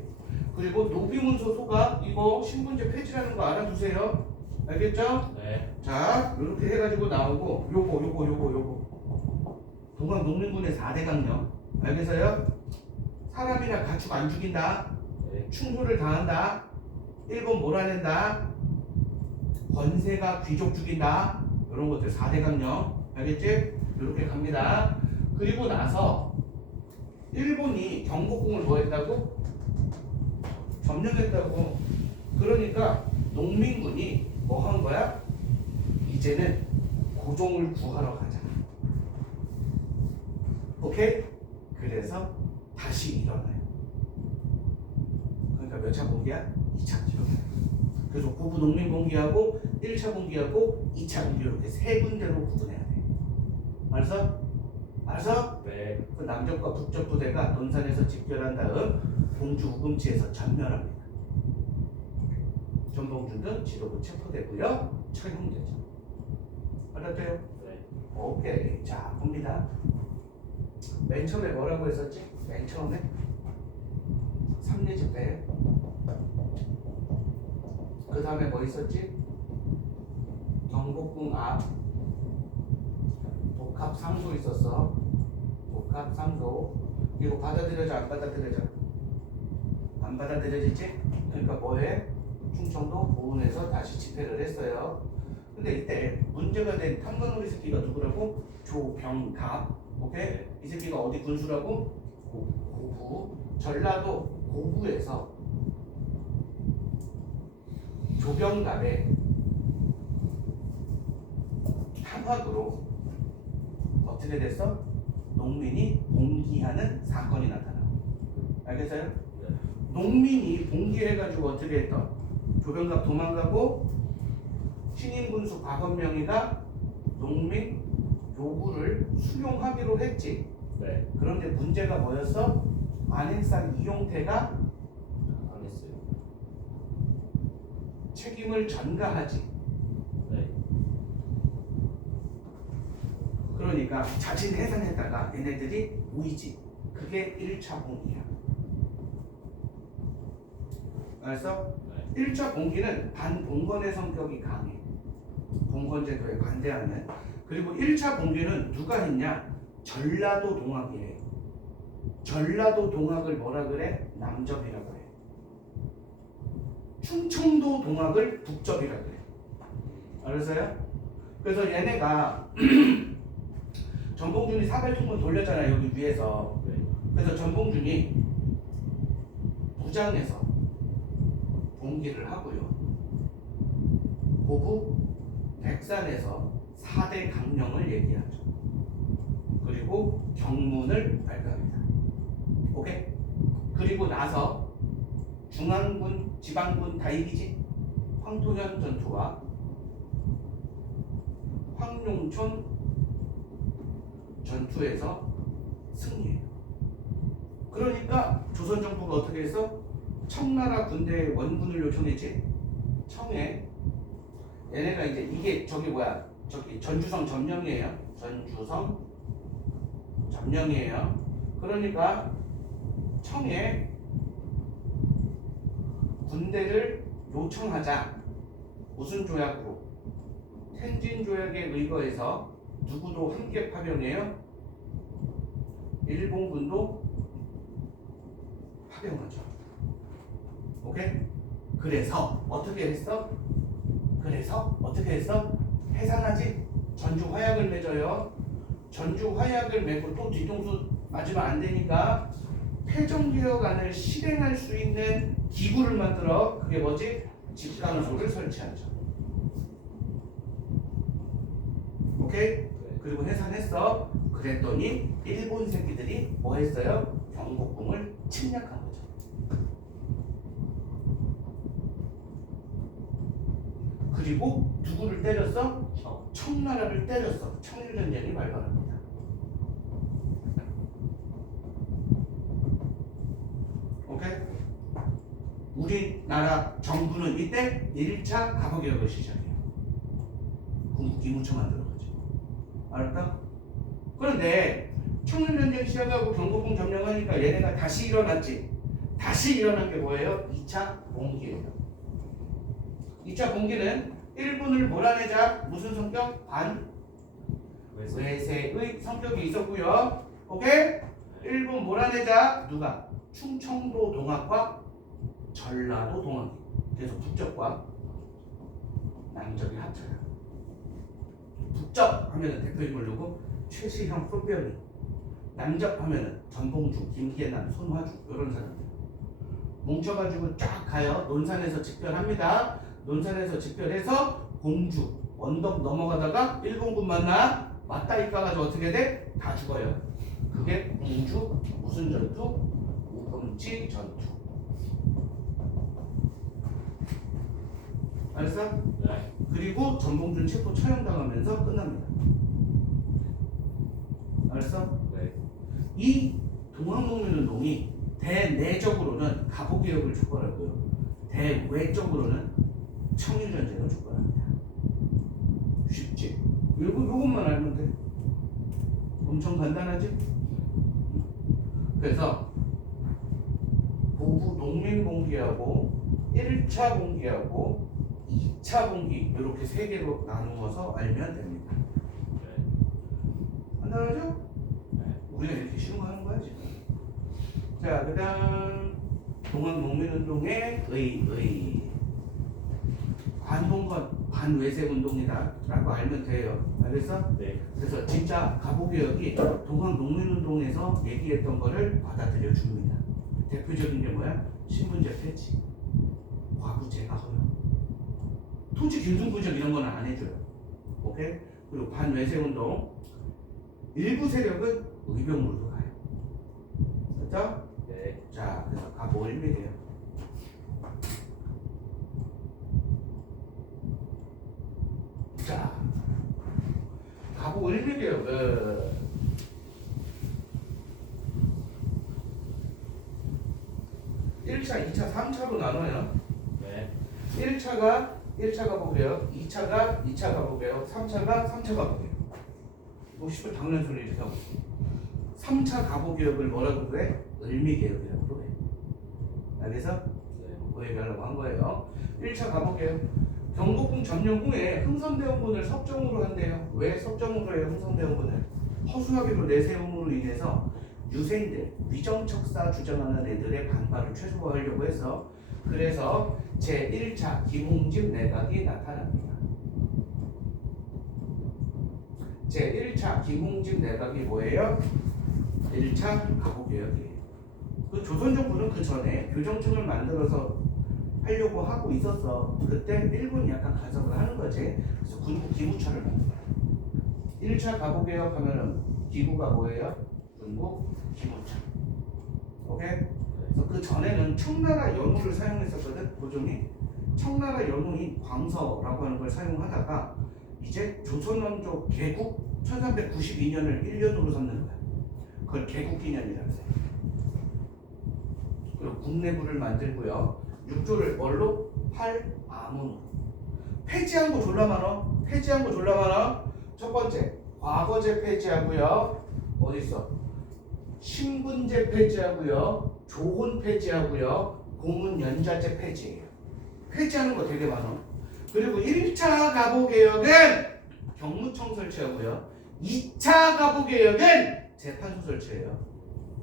그리고 노비문서 소각 이거 신분제 폐지라는 거 알아두세요. 알겠죠? 네. 자, 이렇게 해가지고 나오고 요거 동학 농민군의 4대 강령 알겠어요? 사람이나 가축 안 죽인다. 네. 충돌을 당한다. 일본 몰아낸다. 권세가 귀족 죽인다. 이런 것들 4대 강령 알겠지? 이렇게 갑니다. 그리고 나서 일본이 경복궁을 뭐 했다고? 점령했다고. 그러니까 농민군이 뭐 한 거야? 이제는 고종을 구하러 가자. 오케이? 그래서 다시 일어나요. 그러니까 몇 차 봉기야? 2차 봉기. 그래서 고부 농민 봉기하고 1차 봉기하고 2차 봉기 이렇게 세 군데로 구분해야 돼. 알았어? 알았어? 네. 그 남쪽과 북쪽 부대가 논산에서 집결한 다음 공주 우금치에서 전멸합니다. 전봉준은 지도부 체포되고요. 처형되죠. 알았대요? 네. 오케이. 자, 봅니다. 맨 처음에 뭐라고 했었지? 맨 처음에 3례 집회. 그 다음에 뭐 있었지? 경복궁 앞 복합 상소 있었어. 복합 상소. 이거 받아들여져 안 받아들여져? 안 받아들여지지? 그러니까 뭐해? 충청도 보은에서 다시 집회를 했어요. 근데 이때 문제가 된 탐관오리 새끼가 누구라고? 조병갑. 오케이? 이 새끼가 어디 군수라고? 고부. 전라도 고부에서 조병갑의 탄압으로 어떻게 됐어? 농민이 봉기하는 사건이 나타나고. 알겠어요? 네. 농민이 봉기해가지고 어떻게 했던? 조병갑 도망가고 신인군수 박원명이가 농민 요구를 수용하기로 했지. 네. 그런데 문제가 뭐였어? 안행상 이용태가 안 했어요. 책임을 전가하지. 네. 그러니까 자진 해산했다가 얘네들이 우이지. 그게 1차 봉기야. 알았어? 네. 1차 봉기는 반봉건의 성격이 강해. 봉건제도에 반대하는. 그리고 1차 봉기는 누가 했냐? 전라도 동학이 해. 전라도 동학을 뭐라 그래? 남접이라고 해. 충청도 동학을 북접이라고 해. 알았어요? 그래서 얘네가 전봉준이 사발통군 돌렸잖아, 여기 위에서. 네. 그래서 전봉준이 부장에서 봉기를 하고요. 고부 백산에서 4대 강령을 얘기하죠. 그리고 경문을 발표합니다. 오케이? 그리고 나서 중앙군, 지방군 다 이기지? 황토현 전투와 황룡촌 전투에서 승리해요. 그러니까 조선 정부가 어떻게 했어? 청나라 군대에 원군을 요청했지. 청에 얘네가 이제 이게 저기 뭐야? 저기 전주성 점령이에요. 전주성 점령이에요. 그러니까 청에 군대를 요청하자. 무슨 조약으로? 텐진 조약에 의거해서 누구도 함께 파병해요? 일본군도 파병하죠. 오케이? 그래서 어떻게 했어? 해산하지? 전주 화약을 맺어요. 전주 화약을 맺고 또 뒤통수 맞으면 안 되니까 패정개혁안을 실행할 수 있는 기구를 만들어. 그게 뭐지? 집강소를 설치하죠. 오케이? 그리고 해산했어. 그랬더니 일본 새끼들이 뭐 했어요? 경복궁을 침략한 거죠. 그리고 누구를 때렸어? 청나라를 때렸어. 청일전쟁이 발발합니다. 오케이? 우리나라 정부는 이때 1차 가보개혁을 시작해요. 군국 기무처 만들어가지고. 알았다? 그런데 청일전쟁 시작하고 경복궁 점령하니까 얘네가 다시 일어났지. 다시 일어난 게 뭐예요? 2차 봉기예요. 2차 봉기는 일본을 몰아내자. 무슨 성격? 외세의 성격이 있었고요. 오케이? 일본 몰아내자. 누가? 충청도 동학과 전라도 동학이. 그래서 북적과 남적이 합쳐요. 북적 하면은 대표인물 누구? 최시형, 손병희. 남적 하면은 전봉주, 김기남, 손화주 이런 사람들 뭉쳐가지고 쫙 가요. 논산에서 집결합니다. 논산에서 집결해서 공주 언덕 넘어가다가 일본군 만나 맞다이 까가지고 어떻게 돼? 다 죽어요. 그게 공주 무슨 전투? 우금치 전투. 알았어? 네. 그리고 전봉준 체포 처형당하면서 끝납니다. 알았어? 네. 이 동학농민운동이 대내적으로는 가보개혁을 촉발하고요. 대외적으로는 청일전쟁을 촉발합니다. 쉽지? 요것만 알면 돼. 엄청 간단하지? 그래서 보부 농민봉기하고 1차 봉기하고 2차 봉기 이렇게 세 개로 나누어서 알면 됩니다. 간단하죠? 우리가 이렇게 쉬운 거 하는 거야 지금. 자, 그다음 동학농민운동의 관동건 반외세운동이다라고 알면 돼요. 알겠어? 네. 그래서 진짜 가보개혁이 동학농민운동에서 얘기했던 거를 받아들여 줍니다. 대표적인 게 뭐야? 신분제 폐지, 과부제가 허용, 토지 균등분적 이런 거는 안 해줘요. 오케이? 그리고 반외세운동 일부 세력은 의병으로도 가요. 됐죠? 네. 자, 그래서 가보 일밀이에요. 자, 가보 일밀이에요. 1차, 2차, 3차로 나눠요. 네. 1차가 보게요. 2차가 2차가 보게요. 3차가 3차가 보게요. 뭐 싶어 당연 소리 이렇게 하고 있어. 3차 가보개혁을 뭐라고 그래? 을미개혁이라고 해. 알겠어? 네. 그 얘기하려고 한 거예요. 1차 가보개혁. 경복궁 점령 후에 흥선대원군을 섭정으로 한대요. 왜 섭정으로 해요? 흥선대원군을 허수아비로 내세움으로 인해서 유세인들, 위정척사 주장하는 애들의 반발을 최소화하려고 해서 그래서 제1차 김홍집 내각이 나타납니다. 제1차 김홍집 내각이 뭐예요? 1차 가보개혁이에요. 그 조선정부는 그 전에 교정청을 만들어서 하려고 하고 있었어. 그때 일본이 약간 간섭을 하는 거지. 그래서 군국 기무처를 만들어요. 1차 가보개혁 하면은 기구가 뭐예요? 군국 기무처. 오케이? 그래서 그 전에는 청나라 연호를 사용했었거든. 고종이 청나라 연호인 광서라고 하는 걸 사용하다가 이제 조선왕조 개국 1392년을 1년으로 삼는 거야. 그걸 개국기념이라고 해요. 그리고 국내부를 만들고요. 6조를 뭘로? 팔아문으로. 폐지한 거 졸라 많아. 폐지한 거 졸라 많아. 첫 번째 과거제 폐지하고요. 어디 있어? 신분제 폐지하고요. 조혼 폐지하고요. 고문연자제 폐지예요. 폐지하는 거 되게 많아. 그리고 1차 가보개혁은 경무청 설치하고요. 2차 가보개혁은 재판소 설치해요.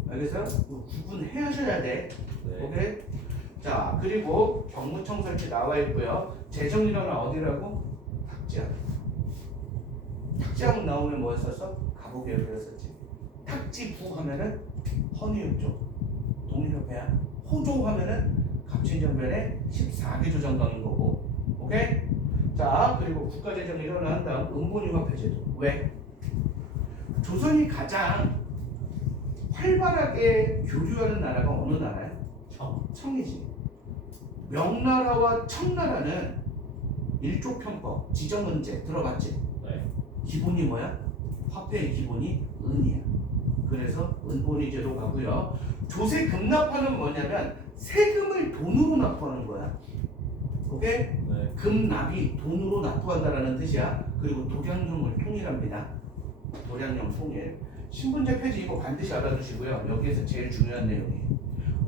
알겠어요? 구분해 하셔야 돼. 네. 오케이? 자, 그리고 경무청 설치 나와 있고요. 재정인원은 어디라고? 탁지함. 탁지함 나오면 뭐였었어? 가보개혁이었었지. 탁지부 하면은 헌의육조. 독립협회야. 호조 하면은 갑친정변의 14개 조정당인 거고. 오케이? 자, 그리고 국가재정이 일어난 다음 은본융합해제도. 왜? 조선이 가장 활발하게 교류하는 나라가 어느 나라야? 청이지. 명나라와 청나라는 일족편법, 지정은제 들어봤지? 네. 기본이 뭐야? 화폐의 기본이 은이야. 그래서 은본위제도 가고요. 조세 급납하는 뭐냐면 세금을 돈으로 납부하는 거야. 오케이? 네. 금납이 돈으로 납부한다라는 뜻이야. 그리고 도량령을 통일합니다. 도량령 통일. 신분제 폐지 이거 반드시 알아두시고요. 여기에서 제일 중요한 내용이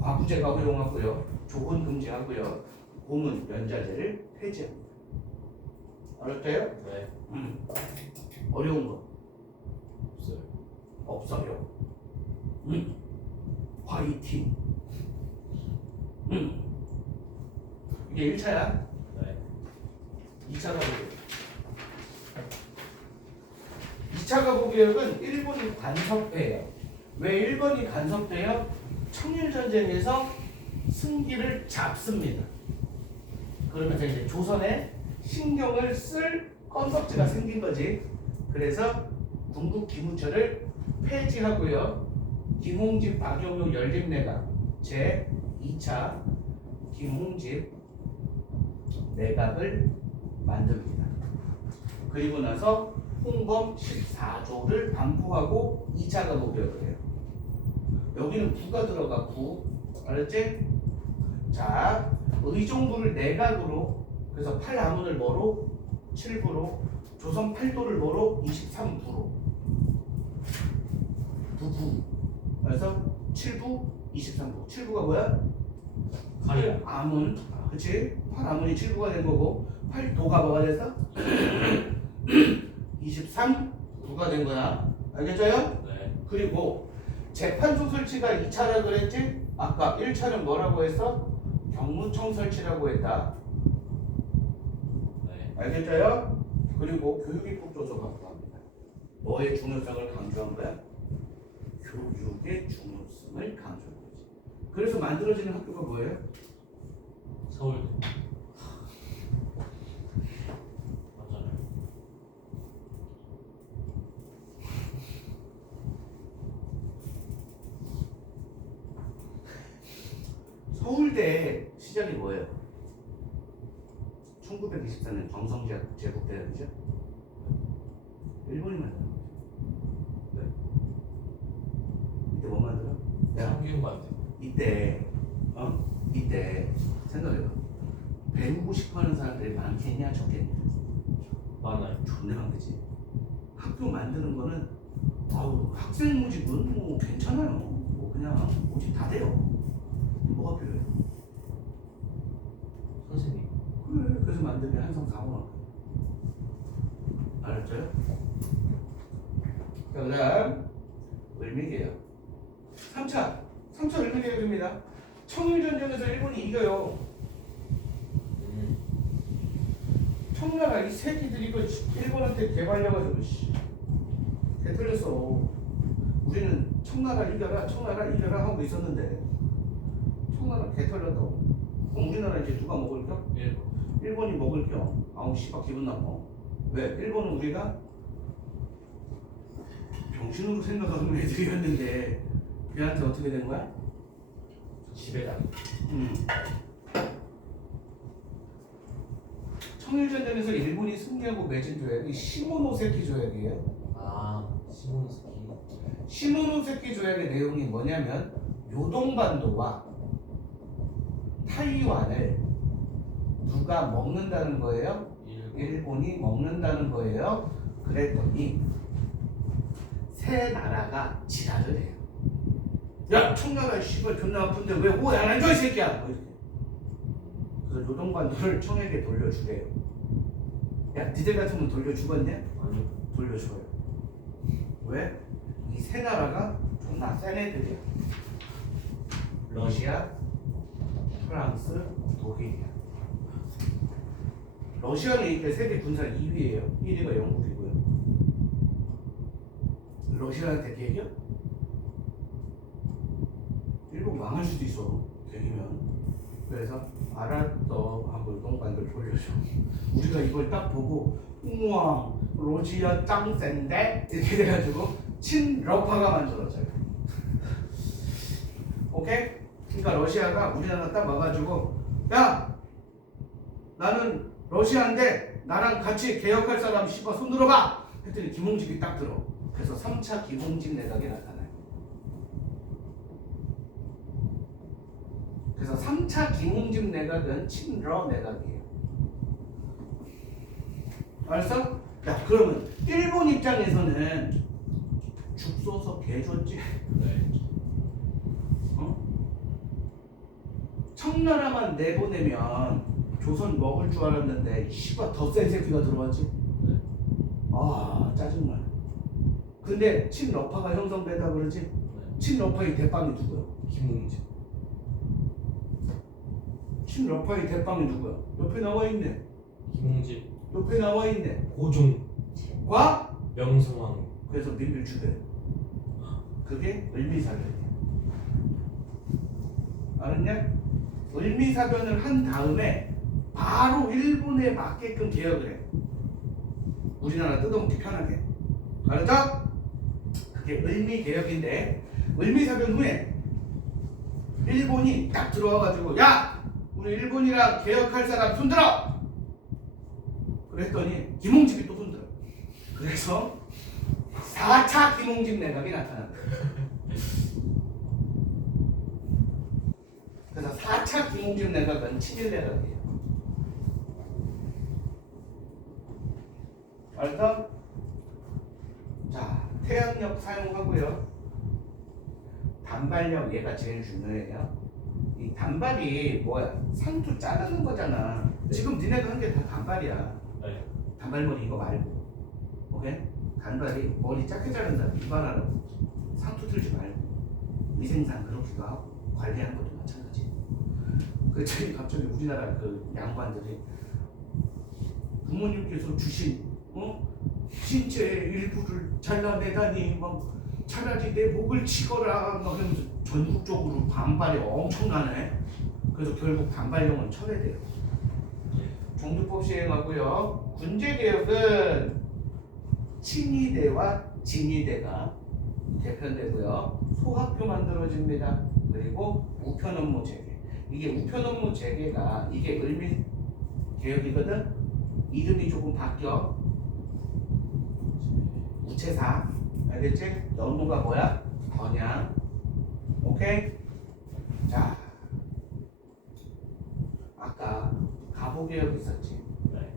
과부제가 허용하고요. 조혼 금지하고요. 고문 연자제를 폐지합니다. 알았어요? 네. 어려운 거 없어요. 없어요. 화이팅. 이게 1차야. 네. 2차 가보개혁. 2차 가보개혁은 일본이 간섭돼요. 왜 일본이 간섭돼요? 청일전쟁에서 승기를 잡습니다. 그러면서 이제 조선에 신경을 쓸 건덕지가 생긴 거지. 그래서 군국 기무처를 폐지하고요. 김홍집 박용효 연립내각 제 2차 김홍집 내각을 만듭니다. 그리고 나서 홍범 14조를 반포하고 2차 가보개혁을 해요. 여기는 부가 들어가 부. 알았지? 자, 의정부를 내각으로 그래서 8아문을 뭐로? 7부로. 조선 8도를 뭐로? 23부로. 부부. 그래서 7부 23부. 7부가 뭐야? 칼이야. 아문. 그치? 8아문이 7부가 된 거고 8도가 뭐가 됐어? 23부가 된 거야. 알겠어요? 네. 그리고 재판소 설치가 2차라 그랬지? 아까 1차는 뭐라고 했어? 경무청 설치라고 했다. 네. 알겠어요? 그리고 교육입국 조서가 합니다. 뭐의 중요성을 강조한 거야? 교육의 중요성을 강조한 거지. 그래서 만들어지는 학교가 뭐예요? 서울대. 맞잖아요. 서울대 시작이 뭐예요? 1924년 정성제국 제국대학이죠? 일본이 만든 거죠. 네. 이때 뭐 만들어? 야, 상균관대. 이때 생각해봐. 배우고 싶어하는 사람들이 많겠냐 적겠냐? 많아요. 존나 많겠지. 학교 만드는 거는 학생 모집은 뭐 괜찮아요. 뭐 그냥 모집 다 돼요. 뭐가 필요해? 선생님. 그래. 그래서 만들면 항상 4번 알았죠? 자, 그다음 을미개혁 3차 을미개혁입니다. 청일전쟁에서 일본이 이겨요. 청나라 이 새끼들이 그 일본한테 개발려가지고 개 털렸어. 우리는 청나라 이겨라 하고 있었는데 청나라 개 털렸다고. 그럼 우리나라 이제 누가 먹을 겸? 일본이 먹을 겸. 아우 씨발 기분 나빠. 왜? 일본은 우리가 병신으로 생각하는 애들이었는데 얘한테 어떻게 된 거야? 지배당. 청일전쟁에서 일본이 승리하고 맺은 조약이 시모노세키 조약이에요. 아 시몬스키. 시모노세키 조약의 내용이 뭐냐면 요동반도와 타이완을 누가 먹는다는 거예요? 일본이 먹는다는 거예요. 그랬더니 세 나라가 지랄을 해요. 야, 청나라 씨발 존나 아픈데 왜 오해 안 해줘 이 새끼야. 뭐 이렇게. 그래서 요동반도를 청에게 돌려주래요. 야, 니들 같으면 돌려주겠냐? 아니 돌려줘요. 왜? 이 세 나라가 존나 센 애들이야. 러시아, 프랑스, 독일이야. 러시아는 이때 세계 군사 2위예요. 1위가 영국이고요. 러시아한테 개겨? 일본 망할 수도 있어. 개기면. 그래서 알았어 하고 요동반도를 돌려줘. 우리가 이걸 딱 보고 우와 러시아 짱 센데? 이렇게 돼가지고 친러파가 만들어져요. 오케이? 그러니까 러시아가 우리나라 딱 와가지고 야 나는 러시아인데 나랑 같이 개혁할 사람 씨발 손 들어봐! 했더니 김홍집이 딱 들어. 그래서 3차 김홍집 내각이 나타나요. 그래서 3차 김홍집 내각은 친러 내각이에요. 알았어? 야 그러면 일본 입장에서는 죽소서 개줬지? 네. 어? 청나라만 내보내면 조선 먹을 줄 알았는데 씨발 더 센 새끼가 들어왔지? 네. 아 짜증나. 근데 친러파가 형성되다 그러지? 네. 친러파의 대빵이 누구야? 김웅지. 친러파의 대빵이 누구야? 옆에 나와 있네. 김웅지. 옆에 나와 있네. 고종. 과? 명성황. 그래서 민bil 주대. 그게 을미사변이야. 알았냐? 을미사변을 한 다음에 바로 일본에 맞게끔 개혁을 해. 우리나라 뜯어먹기 편하게. 알았죠? 그게 을미개혁인데 을미사변 후에 일본이 딱 들어와가지고 야! 우리 일본이랑 개혁할 사람 손들어! 그랬더니 김홍집이 또 손들어. 그래서 4차 김홍집 내각이 나타난다. 그래서 4차 김홍집 내각은 친일 내각이에요. 알았어? 자, 태양력 사용하고요. 단발력 얘가 제일 중요해요. 이 단발이 뭐야? 상투 자르는 거잖아. 지금 니네가 한 게 다 단발이야. 네. 단발머리 이거 말고. 오케이? 단발이 머리 작게 자른다. 이발하라고. 상투 틀지 말고. 위생상 그렇기도 하고 관리하는 것도 마찬가지. 그랬더니 갑자기 우리나라 그 양반들이 부모님께서 주신 신체의 일부를 잘라내다니 막 차라리 내 목을 치거라 막 하면서 전국적으로 반발이 엄청나네. 그래서 결국 반발령은 철회돼요. 종두법 시행하고요. 군제개혁은 친위대와 진위대가 개편되고요. 소학교 만들어집니다. 그리고 우편업무 재개. 이게 우편업무 재개가 이게 을미개혁이거든. 이름이 조금 바뀌어. 우체사. 알겠지? 업무가 뭐야? 번양. 오케이? 자, 아까 가보개혁 있었지? 네.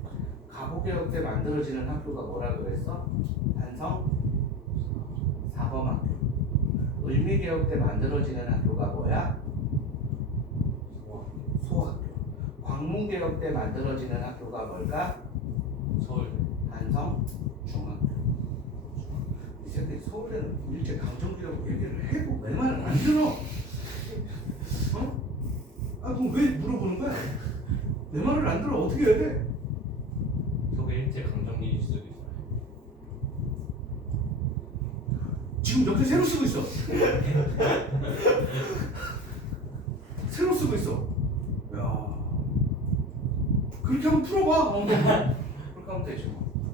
가보개혁 때 만들어지는 학교가 뭐라 그랬어? 한성 사범학교. 을미개혁 때 만들어지는 학교가 뭐야? 소학교. 광문개혁 때 만들어지는 학교가 뭘까? 서울. 한성 중학교. 이 새끼 서울에는 일제 강점기라고 얘기를 해도 내 말을 안 들어. 어? 아 그럼 왜 물어보는 거야? 내 말을 안 들어. 어떻게 해야 돼? 저게 일제 강점기 수도 있어요. 지금 옆에 새로 쓰고 있어. 새로 쓰고 있어. 야, 그렇게 한번 풀어봐. 그렇게 하면 되죠.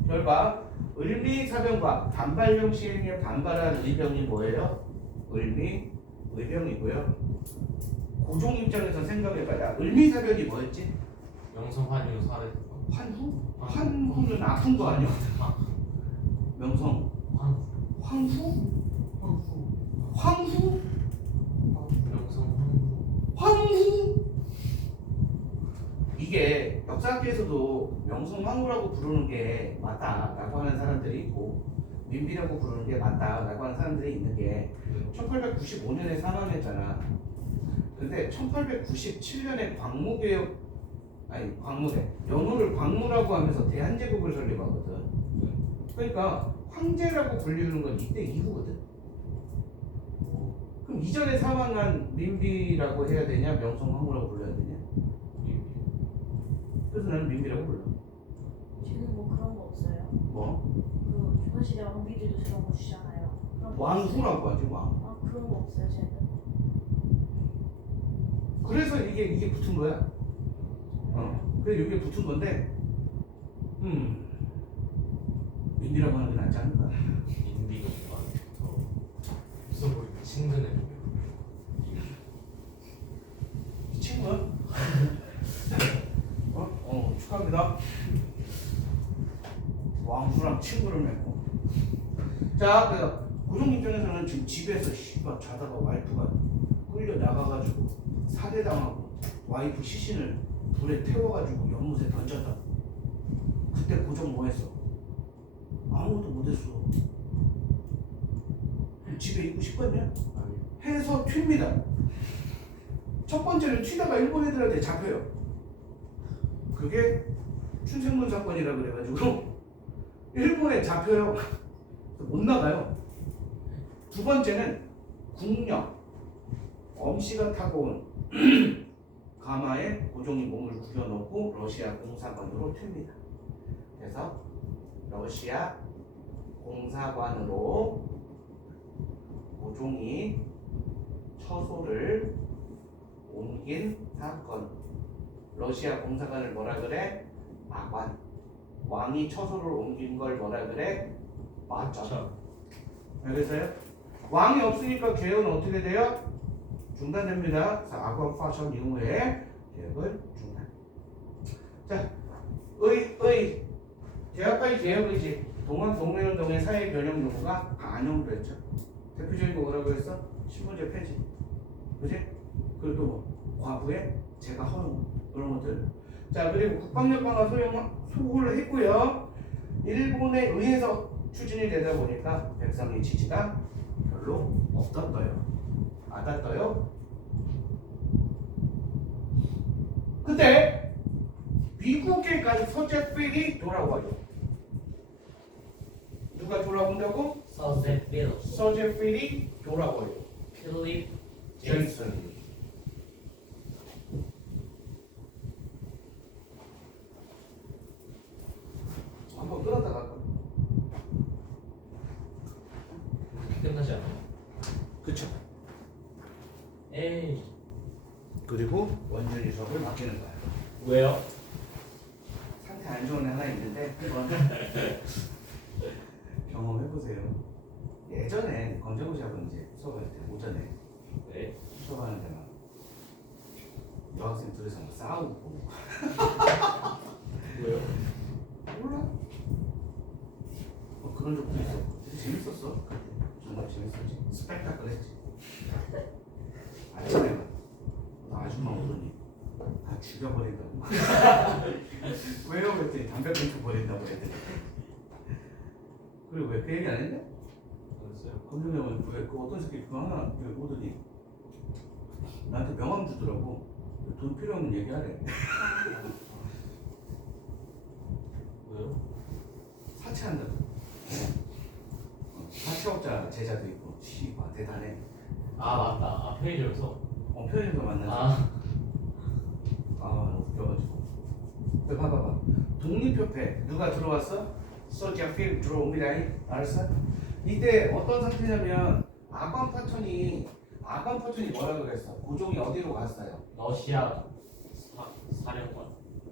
결과 을미사변과 반발령 시행에 반발한 의병이 뭐예요? 을미 의병이고요. 고종 입장에서 생각해봐야 을미사변이 뭐였지? 명성 환유 사례. 환후? 환후는 아픈 거 아니야? 명성 황후? 황후? 명성 환유. 황후? 이게 역사학계에서도 명성황후라고 부르는 게 맞다라고 하는 사람들이 있고 민비라고 부르는 게 맞다라고 하는 사람들이 있는 게 1895년에 사망했잖아. 근데 1897년에 광무대 연호를 광무라고 하면서 대한제국을 설립하거든. 그러니까 황제라고 불리는 건 이때 이후거든. 그럼 이전에 사망한 민비라고 해야 되냐 명성황후라고 불러야 되냐? 그래서 나는 민비라고 불러. 지금 뭐 그런 거 없어요? 뭐? 그 조선시대 왕비들도 저런 거 주잖아요. 그런 거 없어요? 왕후라고 하지 왕. 아 그런 거 없어요 쟤는. 그래서 이게 붙은 거야. 그래 이게 붙은 건데, 민비라고 하는 게 낫지 않을까? 인비가 뭔가 더 무슨 뭐 친근해 보여. 이 친구야? 축하합니다. 왕후랑 친구를 맺고. 자, 그래서 고종 입장에서는 지금 집에서 씨발 자다가 와이프가 끌려 나가가지고 살해당하고 와이프 시신을 불에 태워가지고 연못에 던졌다. 그때 고종 뭐했어? 아무것도 못했어. 집에 있고 싶었냐? 아니 해서 튑니다. 첫 번째는 튀다가 일본 애들한테 잡혀요. 그게 춘생문 사건이라 그래가지고 일본에 잡혀요. 못 나가요. 두 번째는 국력. 엄씨가 타고 온 가마에 고종이 몸을 구겨놓고 러시아 공사관으로 튑니다. 그래서 러시아 공사관으로 고종이 처소를 옮긴 사건. 러시아 공사관을 뭐라 그래? 마관. 왕이 처소를 옮긴 걸 뭐라 그래? 마관. 알겠어요? 왕이 없으니까 개헌은 어떻게 돼요? 중단됩니다. 그래서 악원 파션 이후에 개혁을 중단. 자, 제약까지 개혁이지. 동맹운동의 사회 변형 요구가 반영도 했죠. 대표적인 거 뭐라고 했어? 신분제 폐지. 그지? 그리고 또 뭐? 과부의 제가 허용. 그런 것들. 자, 그리고 국방력 강화 소홀을 했고요. 일본에 의해서 추진이 되다 보니까 백성의 지지가 별로 없었어요. 맞았어요. 그때 미국에 간 서재필이 돌아와요. 누가 돌아온다고? 서재필 서재필이 돌아와요. 필립 제이슨. 한번 끌었다 갈까? 끝나지 않아? 그쵸. 에이 그리고 원전 유석을 맡기는 거야. 왜요? 상태 안 좋은 애 하나 있는데 한번 경험해보세요. 예전에 검정고시하고 이제 수업할 때 오전에 네. 수업하는 데만 여학생 둘이서 막 싸우고 왜요? 몰라? 그런 적도 있어. 되게 재밌었어. 정말 재밌었지. 스펙타클했지. 아침에 너 아줌마 오더니 다 죽여버린다고. 왜요? 그랬더니 담배 끊고 버린다고 애들이. 그리고 왜 그 얘기 안 했냐? 그랬어요? 검정명은 그 어떤 새끼 그거 하나 오더니 나한테 명함 주더라고. 돈 필요 없는 얘기하래. 왜요? 사채한다고. 사채업자 제자도 있고. 씨발 대단해. 아 맞다. 아 편의점에서. 편의점에서 만나서. 웃겨가지고. 그 봐봐봐. 독립협회 누가 들어왔어? 소지아필 들어옵니다. 알았어? 이때 어떤 상태냐면 아관파천이 뭐라 그랬어? 고종이 어디로 갔어요? 러시아 사령관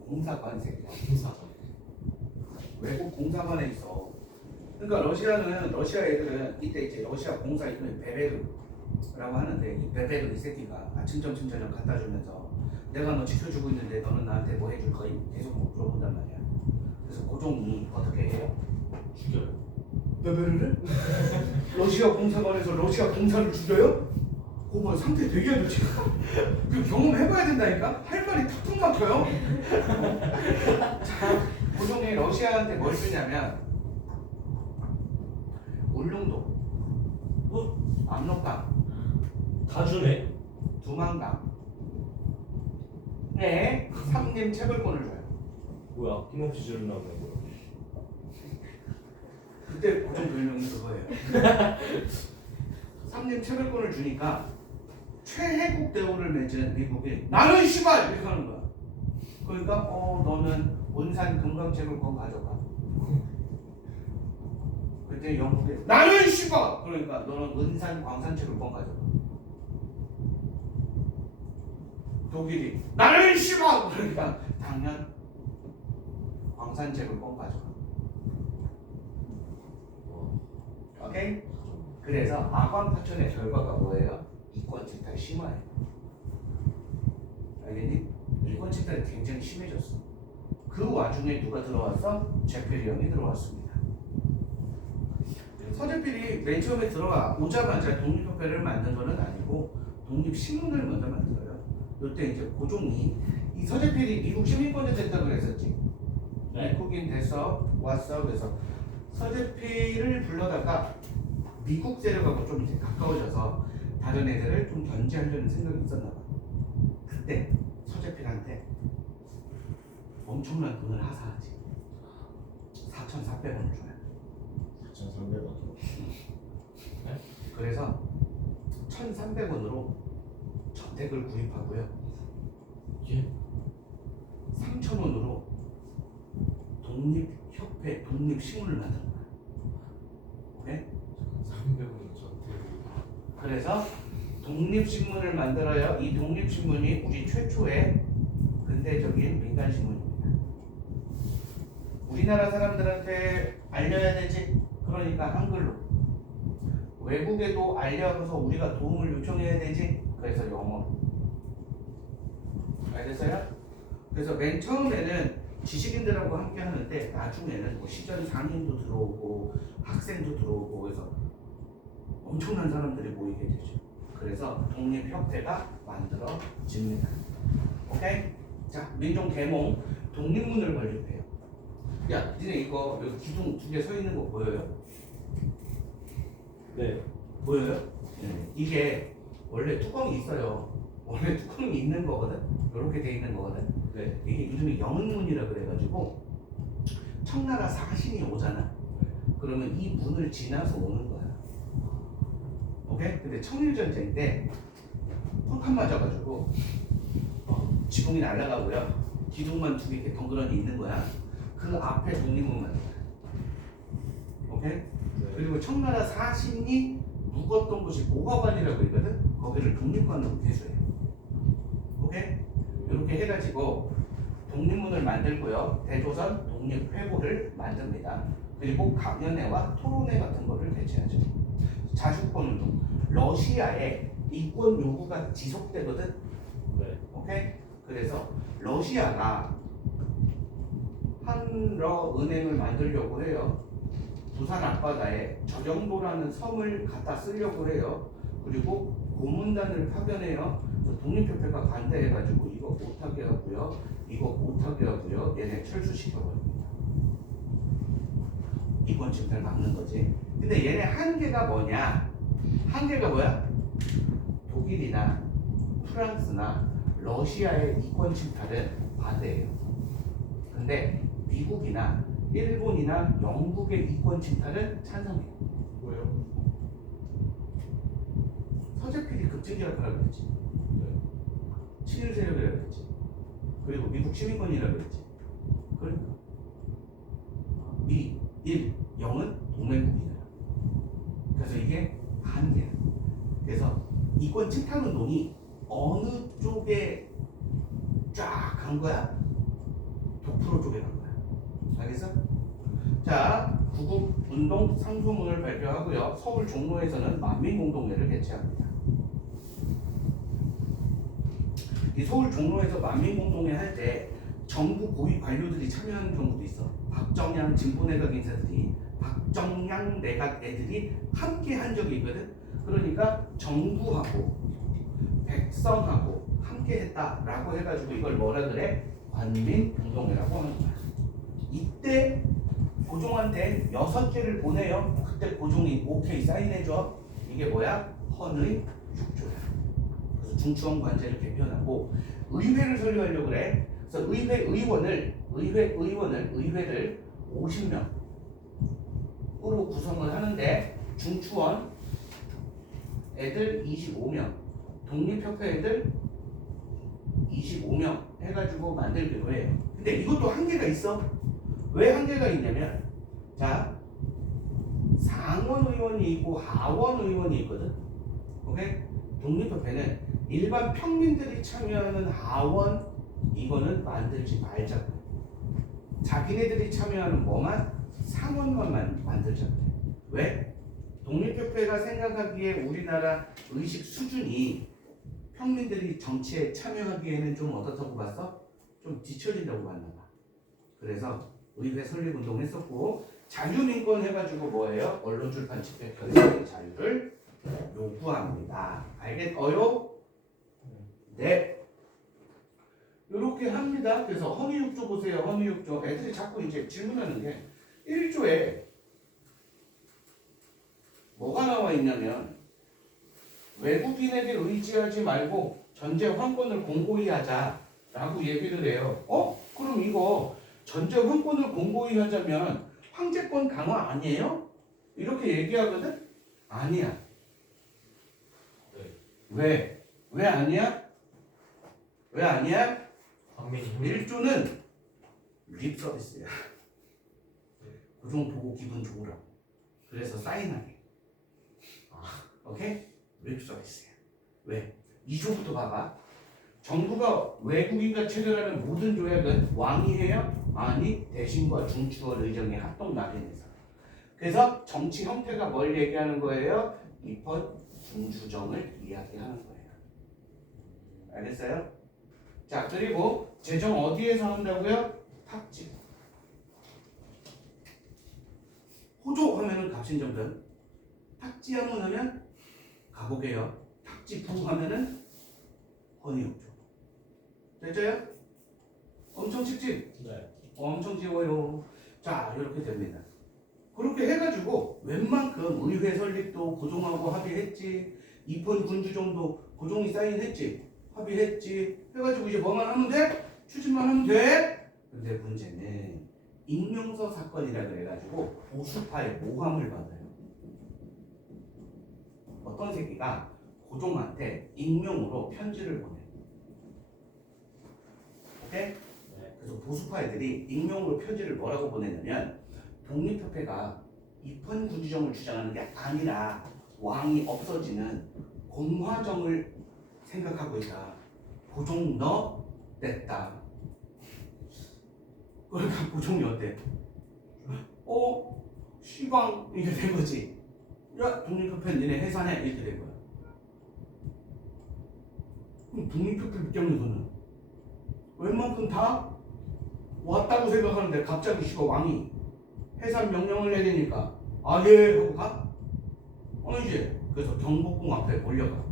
공사관 새끼야. 공사관. 외국 공사관에 있어. 그러니까 러시아 애들은 이때 이제 러시아 공사 이름이 베베르라고 하는데 이 베베르 이 새끼가 아침 점심 저녁 갖다 주면서 내가 너 지켜주고 있는데 너는 나한테 뭐 해줄 거니? 계속 뭐 물어본단 말이야. 그래서 고종이 어떻게 해요? 죽여요. 베베르를? 러시아 공사관에서 러시아 공사를 죽여요? 그거 뭐 상태 되게 안 좋지. 그 경험해봐야 된다니까? 할 말이 탁탁 막혀요. 자, 고종이 러시아한테 뭘 주냐면 울릉도, 압록강, 다 주네. 두만강 에 삼림 채굴권을 줘요. 뭐야? 힘없이 지른다는 거야. 그때 고종 별명이 그거예요. 삼림 채굴권을 주니까 최혜국 대우를 맺은 미국이 나는 씨발 이렇게 하는 거야. 그러니까 너는 온산 금강채굴권 가져가. 그때 영국이 나는 씨발 그러니까 너는 은산 광산채굴권 가져가. 독일이 나는 씨발 그러니까 당연 광산채굴권 가져가. 오케이? 그래서 아관파천의 결과가 뭐예요? 이권 침탈 심화예요. 알겠니? 이권 침탈이 굉장히 심해졌어. 그 와중에 누가 들어왔어? 제페리 형이 들어왔습니다. 서재필이 맨 처음에 오자마자 독립협회를 만든 거는 아니고 독립신문을 먼저 만들어요. 이때 이제 고종이 이 서재필이 미국 시민권자 됐다고 그랬었지. 네. 미국인 됐어 왔어. 그래서 서재필을 불러다가 미국 세력하고 좀 이제 가까워져서 다른 애들을 좀 견제하려는 생각이 있었나 봐. 그때 서재필한테 엄청난 돈을 하사하지. 4,400원을 줘요. 4,300원. 그래서 1,300원으로 저택을 구입하고요. 예? 3,000원으로 독립협회 독립신문을 만든 거야. 오케이? 300원 저한테. 그래서 독립신문을 만들어요. 이 독립신문이 우리 최초의 근대적인 민간신문입니다. 우리나라 사람들한테 알려야 되지. 그러니까 한글로. 외국에도 알려서 우리가 도움을 요청해야 되지. 그래서 영어로. 알겠어요? 그래서 맨 처음에는 지식인들하고 함께 하는데 나중에는 뭐 시전 상인도 들어오고 학생도 들어오고 그래서 엄청난 사람들이 모이게 되죠. 그래서 독립협회가 만들어집니다. 오케이? 자, 민족계몽 독립문을 건립해요. 야, 니네 이거 여기 기둥 2개 서 있는 거 보여요? 네. 보여요? 이게 원래 뚜껑이 있어요. 원래 뚜껑이 있는 거거든. 이렇게 돼 있는 거거든. 네. 이게 이름이 영은문이라 그래가지고 청나라 사신이 오잖아. 그러면 이 문을 지나서 오는 거야. 오케이? 근데 청일전쟁 때 펑칸 맞아가지고 지붕이 날아가고요. 기둥만 2개 이렇게 덩그러니 있는 거야. 그 앞에 독립문 만든 거야. 오케이? 네. 그리고 청나라 사신이 묵었던 곳이 모가관이라고 있거든. 거기를 독립관으로 개수해요. 오케이? 이렇게 해가지고 독립문을 만들고요. 대조선 독립회고를 만듭니다. 그리고 강연회와 토론회 같은 거를 개최하죠. 자주권운동. 러시아에 이권 요구가 지속되거든. 네. 오케이? 그래서 러시아가 한러은행을 만들려고 해요. 부산 앞바다에 저정도라는 섬을 갖다 쓰려고 해요. 그리고 고문단을 파견해요. 독립협회가 반대해가지고 이거 못하게 하고요. 이거 못하게 하고요. 얘네 철수시켜버립니다. 이권 침탈 막는 거지. 근데 얘네 한계가 뭐냐? 한계가 뭐야? 독일이나 프랑스나 러시아의 이권 침탈은 반대예요. 근데 미국이나 일본이나 영국의 이권 침탈은 찬성해요. 뭐예요? 서재필이 급진기라고 그랬지. 친일 세력이라고 그랬지. 그리고 미국 시민권이라고 그랬지. 그러니까 미, 일, 영은 동맹국이잖아. 그래서 이게 한계야. 그래서 이권 침탈 운동이 어느 쪽에 쫙 간 거야? 독프로 쪽에 간 거야. 알겠어? 자, 구국운동 상소문을 발표하고요. 서울 종로에서는 만민공동회를 개최합니다. 이 서울 종로에서 만민공동회 할 때 정부 고위 관료들이 참여하는 경우도 있어. 박정양 진보내각 인사들이 박정양 내각 애들이 함께 한 적이 있거든. 그러니까 정부하고 백성하고 함께 했다라고 해가지고 이걸 뭐라 그래? 관민공동회라고 하는 거야. 이때 고종한테 6개를 보내요. 그때 고종이 오케이 사인해줘. 이게 뭐야? 헌의 6조야. 그래서 중추원 관제를 개편하고 의회를 설립하려고 그래. 그래서 의회를 50명으로 구성을 하는데 중추원 애들 25명, 독립협회 애들 25명 해가지고 만들기로 해요. 근데 이것도 한계가 있어. 왜 한계가 있냐면, 자, 상원 의원이 있고 하원 의원이 있거든. 오케이? 독립협회는 일반 평민들이 참여하는 하원 이거는 만들지 말자고. 자기네들이 참여하는 뭐만 상원만 만들자고. 왜? 독립협회가 생각하기에 우리나라 의식 수준이 평민들이 정치에 참여하기에는 좀 어떻다고 봤어? 좀 뒤처진다고 봤나 봐. 그래서 의회 설립운동 했었고, 자유민권 해가지고 뭐예요? 언론출판 집회 결사의 자유를 요구합니다. 알겠어요? 네. 이렇게 합니다. 그래서 헌의육조 보세요. 헌의육조. 애들이 자꾸 이제 질문하는 게 1조에 뭐가 나와 있냐면, 외국인에게 의지하지 말고 전제 환권을 공고히 하자라고 얘기를 해요. 그럼 이거 전제 환권을 공고히 하자면 황제권 강화 아니에요? 이렇게 얘기하거든? 아니야. 네. 왜? 왜 아니야? 왜 아니야? 황민이 1조는 립 서비스야. 고종 보고 기분 좋으라고. 그래서 사인하게. 오케이? 립 서비스야. 왜? 2조부터 봐봐. 정부가 외국인과 체결하는 모든 조약은 왕이 해요? 아니, 대신과 중추원 의정의 합동 낙인에서. 그래서 정치 형태가 뭘 얘기하는 거예요? 입헌 중수정을 이야기하는 거예요. 알겠어요? 자, 그리고 재정 어디에서 한다고요? 탁지. 호조 하면은 갑신정변, 탁지하문 하면 가보게요. 탁지부 하면은 헌의육조. 됐죠? 엄청 쉽지? 네. 엄청 쉬워요. 자, 이렇게 됩니다. 그렇게 해가지고 웬만큼 의회 설립도 고종하고 합의했지, 입헌 군주정도 고종이 사인했지, 합의했지, 해가지고 이제 뭐만 하면 돼? 추진만 하면 돼? 근데 문제는 익명서 사건이라 그래가지고 보수파의 모함을 받아요. 어떤 새끼가 고종한테 익명으로 편지를 보내. 오케이? 네. 그래서 보수파 애들이 익명으로 편지를 뭐라고 보내냐면, 독립협회가 입헌 군주정을 주장하는 게 아니라 왕이 없어지는 공화정을 생각하고 있다. 고종 너 냈다. 그러니까 고종이 어때? 시방 이게 된 거지. 야, 독립협회 니네 해산해 이렇게 된 거야. 그럼 독립협회 입장에서는 웬만큼 다 왔다고 생각하는데 갑자기 씨가 왕이 해산 명령을 내리니까 예 하고 가? 아니지. 그래서 경복궁 앞에 몰려가.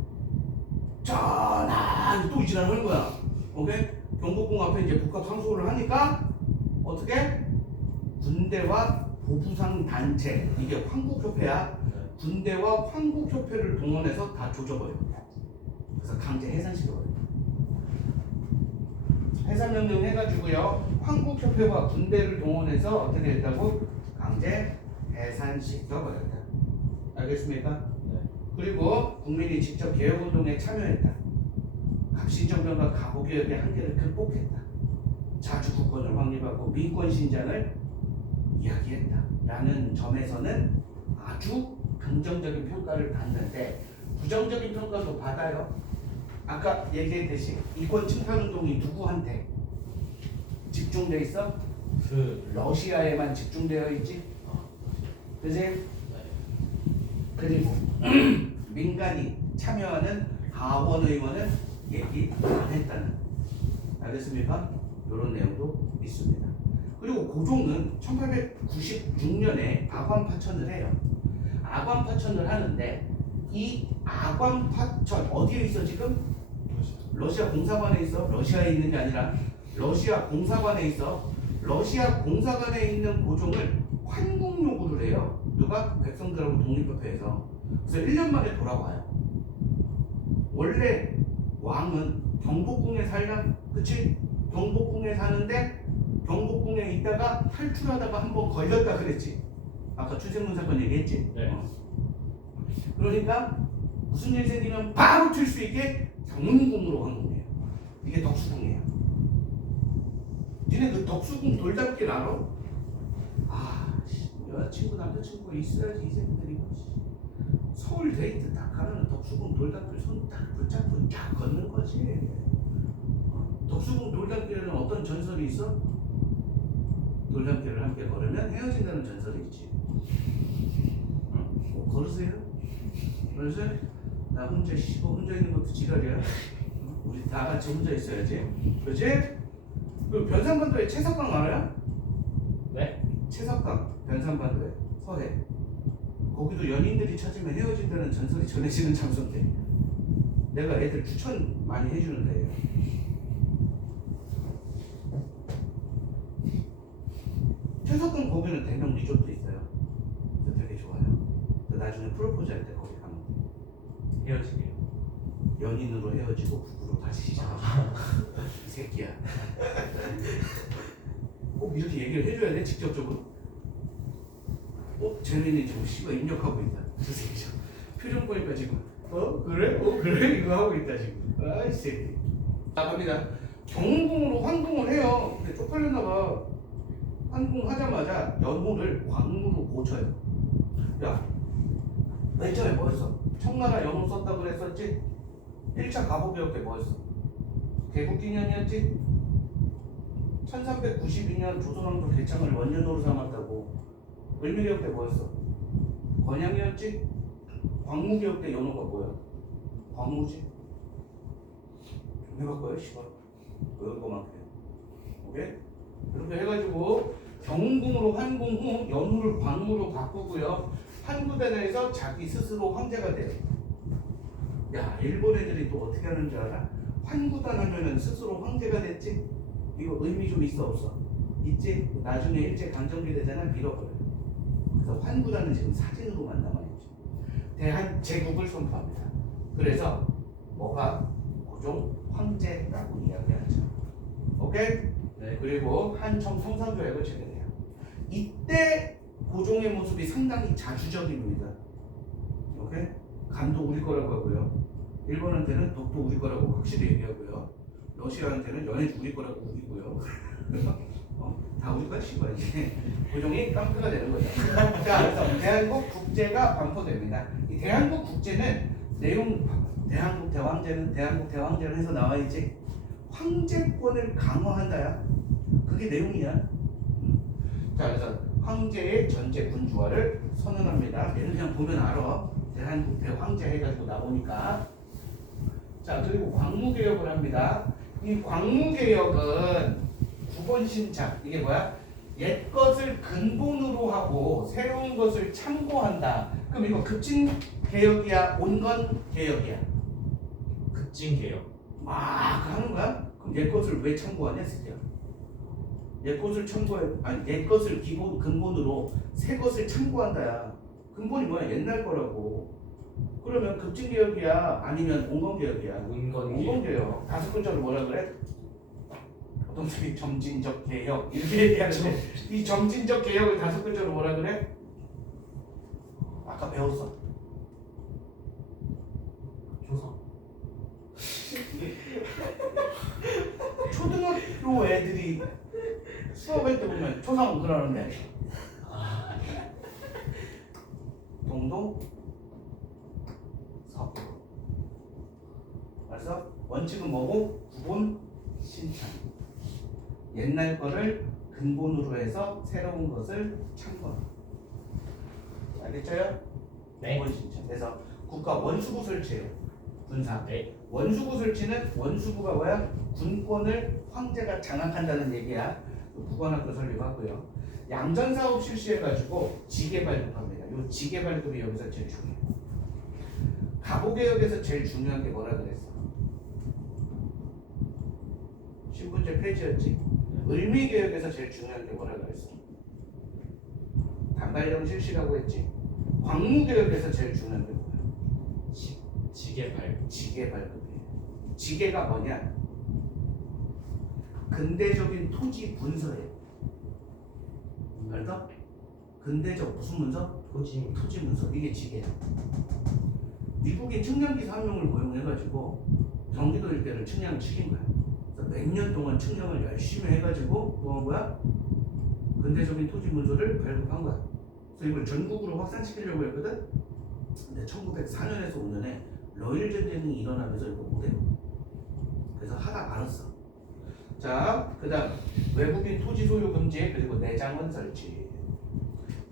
전하 또 이 지랄 하는 거야. 오케이? 경복궁 앞에 이제 복합 상소를 하니까 어떻게? 군대와 보부상 단체, 이게 황국협회야. 군대와 황국협회를 동원해서 다 조져버려. 그래서 강제 해산시켜버려. 해산명령 해가지고요, 황국협회와 군대를 동원해서 어떻게 했다고? 강제 해산시켜버렸다. 알겠습니까? 네. 그리고 국민이 직접 개혁운동에 참여했다. 갑신정변과 가보개혁의 한계를 극복했다. 자주국권을 확립하고 민권신장을 이야기했다. 라는 점에서는 아주 긍정적인 평가를 받는데, 부정적인 평가도 받아요. 아까 얘기했듯이 이권 침탈운동이 누구한테 집중돼 있어? 러시아에만 집중되어 있지. 그지? 네. 그리고 민간이 참여하는 하원 의원은 얘기 안 했다는 알겠습니까? 이런 내용도 있습니다. 그리고 고종은 1896년에 아관 파천을 해요. 아관 파천을 하는데 이 아관 파천 어디에 있어 지금? 러시아 공사관에 있어. 러시아에 있는 게 아니라 러시아 공사관에 있어. 러시아 공사관에 있는 고종을 환국 요구를 해요. 누가? 백성들하고 독립협회에서. 그래서 1년 만에 돌아와요. 원래 왕은 경복궁에 살려, 그치? 경복궁에 사는데 경복궁에 있다가 탈출하다가 한번 걸렸다 그랬지. 아까 추생문 사건 얘기했지. 네. 그러니까 무슨 일 생기면 바로 튈 수 있게 경운궁으로 항공해요. 이게 덕수궁이에요. 니네 그 덕수궁 돌담길 알아? 아, 여자친구 남자친구가 있어야지 이 새끼들이. 서울 데이트 딱 가면 덕수궁 돌담길 손 딱 붙잡고 쫙 걷는 거지. 덕수궁 돌담길에는 어떤 전설이 있어? 돌담길을 함께 걸으면 헤어진다는 전설이 있지. 꼭 걸으세요. 그래서 나 혼자 혼자 있는 것도 지랄이야. 우리 다 같이 혼자 있어야지. 그렇지? 그 변산반도에 채석강 알아요? 네? 채석강 변산반도에 서해. 거기도 연인들이 찾으면 헤어진다는 전설이 전해지는 장소인데 내가 애들 추천 많이 해주는 데예요. 채석강 거기는 대명 리조트 있어요. 그래서 되게 좋아요. 그래서 나중에 프로포즈 할 때 거기 가면 돼. 헤어지게요. 연인으로 헤어지고 부부로 다시 시작하자. 이 새끼야. 꼭 이렇게 얘기를 해줘야 돼 직접적으로. 쟤네는 지금 씨가 입력하고 있다. 저 새끼 저 표정 보니까 지금 그래? 그래? 이거 하고 있다 지금. 아이 새끼. 자 갑니다. 경운궁으로 환궁을 해요. 근데 쪽팔렸나봐. 환궁하자마자 연호를 광무로 고쳐요. 야, 맨 처음에 뭐였어? 청나라 연호 썼다 그랬었지? 1차 가보개혁 때 뭐였어? 개국기년이었지? 1392년 조선왕조 개창을 원년으로 삼았다고. 을미개혁 때 뭐였어? 권양이었지? 광무개혁 때 연호가 뭐야? 광무지? 좀 해볼까요? 씨발 외운 거만큼. 오케이? 이렇게 해가지고 경운궁으로 환궁 후 연호를 광무로 바꾸고요. 한국에 대해서 자기 스스로 황제가 돼요. 야, 일본 애들이 또 어떻게 하는 줄 알아? 환구단 하면은 스스로 황제가 됐지? 이거 의미 좀 있어 없어? 있지? 나중에 일제 강점기 되잖아, 밀어버려요. 그래서 환구단은 지금 사진으로만 남아있죠. 대한 제국을 선포합니다. 그래서 뭐가 고종 황제라고 이야기하죠. 오케이? 네. 그리고 한청 성상조약을 체결해요. 이때 고종의 모습이 상당히 자주적입니다. 오케이? 간도 우리 거라고 하고요. 일본한테는 독도 우리 거라고 확실히 얘기하고요. 러시아한테는 연해주 우리 거라고 우기고요. 다 우리 거야 씨발 이제 고종이 깡패가 되는 거죠. 자, 그래서 대한국 국제가 반포됩니다. 이 대한국 국제는 내용 대한국 대왕제는 해서 나와 있지. 황제권을 강화한다야. 그게 내용이야. 자, 그래서 황제의 전제 군주화를 선언합니다. 얘는 그냥 보면 알아. 대한국 대황제 해가지고 나오니까. 자, 그리고 광무개혁을 합니다. 이 광무개혁은 9번 신착. 이게 뭐야? 옛 것을 근본으로 하고 새로운 것을 참고한다. 그럼 이거 급진개혁이야? 온건개혁이야? 급진개혁. 막 하는 거야? 그럼 옛 것을 왜 참고하냐, 새끼야? 옛 것을 옛 것을 근본으로 새 것을 참고한다야. 근본이 뭐야? 옛날 거라고. 그러면 급진개혁이야? 아니면 온건개혁이야? 온건개혁. 다섯 글자로 뭐라 그래? 어떤 사람이 점진적 개혁 이렇게 얘기하는데 이 점진적 개혁을 다섯 글자로 뭐라 그래? 아까 배웠어. 조선. 초등학교 애들이 수업할 때 보면 초상 그러는데 동동 서. 그래서 원칙은 뭐고? 구본 신창. 옛날 거를 근본으로 해서 새로운 것을 참고하는. 알겠죠요? 네. 구본 신창. 그래서 국가 원수부 설치해요. 군사. 네. 원수부 설치는 원수부가 뭐야? 군권을 황제가 장악한다는 얘기야. 국관학교 설립하고요. 양전사업 실시해가지고 지게 발급합니다. 요 지게 발급이 여기서 제일 중요해요. 가보개혁에서 제일 중요한 게 뭐라 그랬어? 신분제 폐지였지. 을미개혁에서 제일 중요한 게 뭐라 그랬어? 단발령 실시라고 했지. 광무개혁에서 제일 중요한 게 뭐야? 지게 발. 지게 발급이에요. 지게가 뭐냐? 근대적인 토지 문서예요. 알까? 근대적 무슨 문서? 토지. 토지 문서. 이게 지게야. 미국인 측량기사 한 명을 고용해가지고 경기도 일대를 측량을 시킨 거야. 그래서 몇 년 동안 측량을 열심히 해가지고 뭐 한 거야? 근대적인 토지 문서를 발급한 거야. 그래서 이걸 전국으로 확산시키려고 했거든. 근데 1904년에서 5년에 러일 전쟁이 일어나면서 이거 못해요. 그래서 하다 말았어. 자, 그 다음 외국인 토지 소유 금지 그리고 내장원 설치.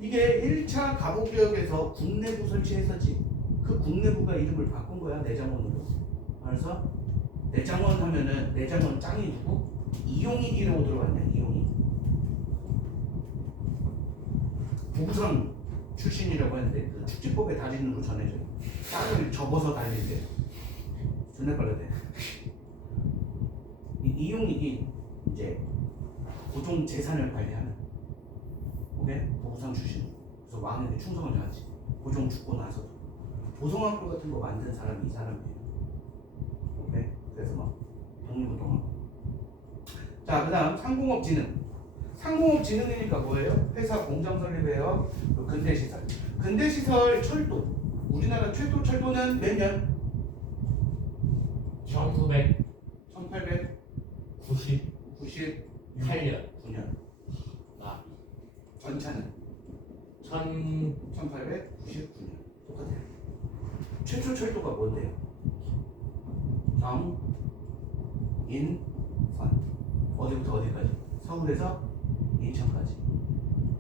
이게 1차 가보개혁에서 국내부 설치했었지. 그 국내부가 이름을 바꾼 거야. 내장원으로. 그래서 내장원 하면은 내장원 짱이 누구? 이용이 기로 들어왔냐. 이용이. 부부선 출신이라고 했는데 그 축지법에 달인으로 전해져요. 땅을 접어서 달린대. 존나 빨라대. 이용익이 이제 고종 재산을 관리하는 오케이? 보부상 출신. 그래서 왕에게 충성을 다하지. 고종 죽고 나서도 조성학교 같은 거 만든 사람이 이 사람이에요. 오케이? 그래서 막 독립운동하고. 자, 그다음 상공업진흥. 상공업진흥이니까 뭐예요? 회사 공장 설립해요. 근대시설. 근대시설 철도. 우리나라 최초 철도는 몇 년? 1998년. 1898년. 9년. 아. 전차는 1899년. 똑같아요. 최초 철도가 뭔데요? 경, 인, 선. 어디부터 어디까지? 서울에서 인천까지.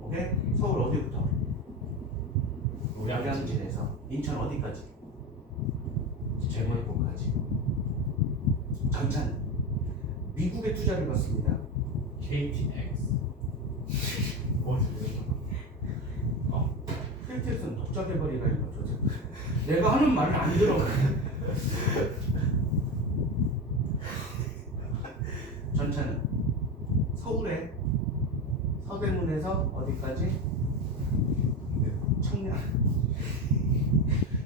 오케이? 서울 어디부터? 노량진에서 인천 어디까지? 제물포까지. 전차는 미국에 투자를 받습니다. KTX. KTX는 독자돼버리라니까 저지. 내가 하는 말을 안 들어. 전차는 서울에 서대문에서 어디까지? 청량.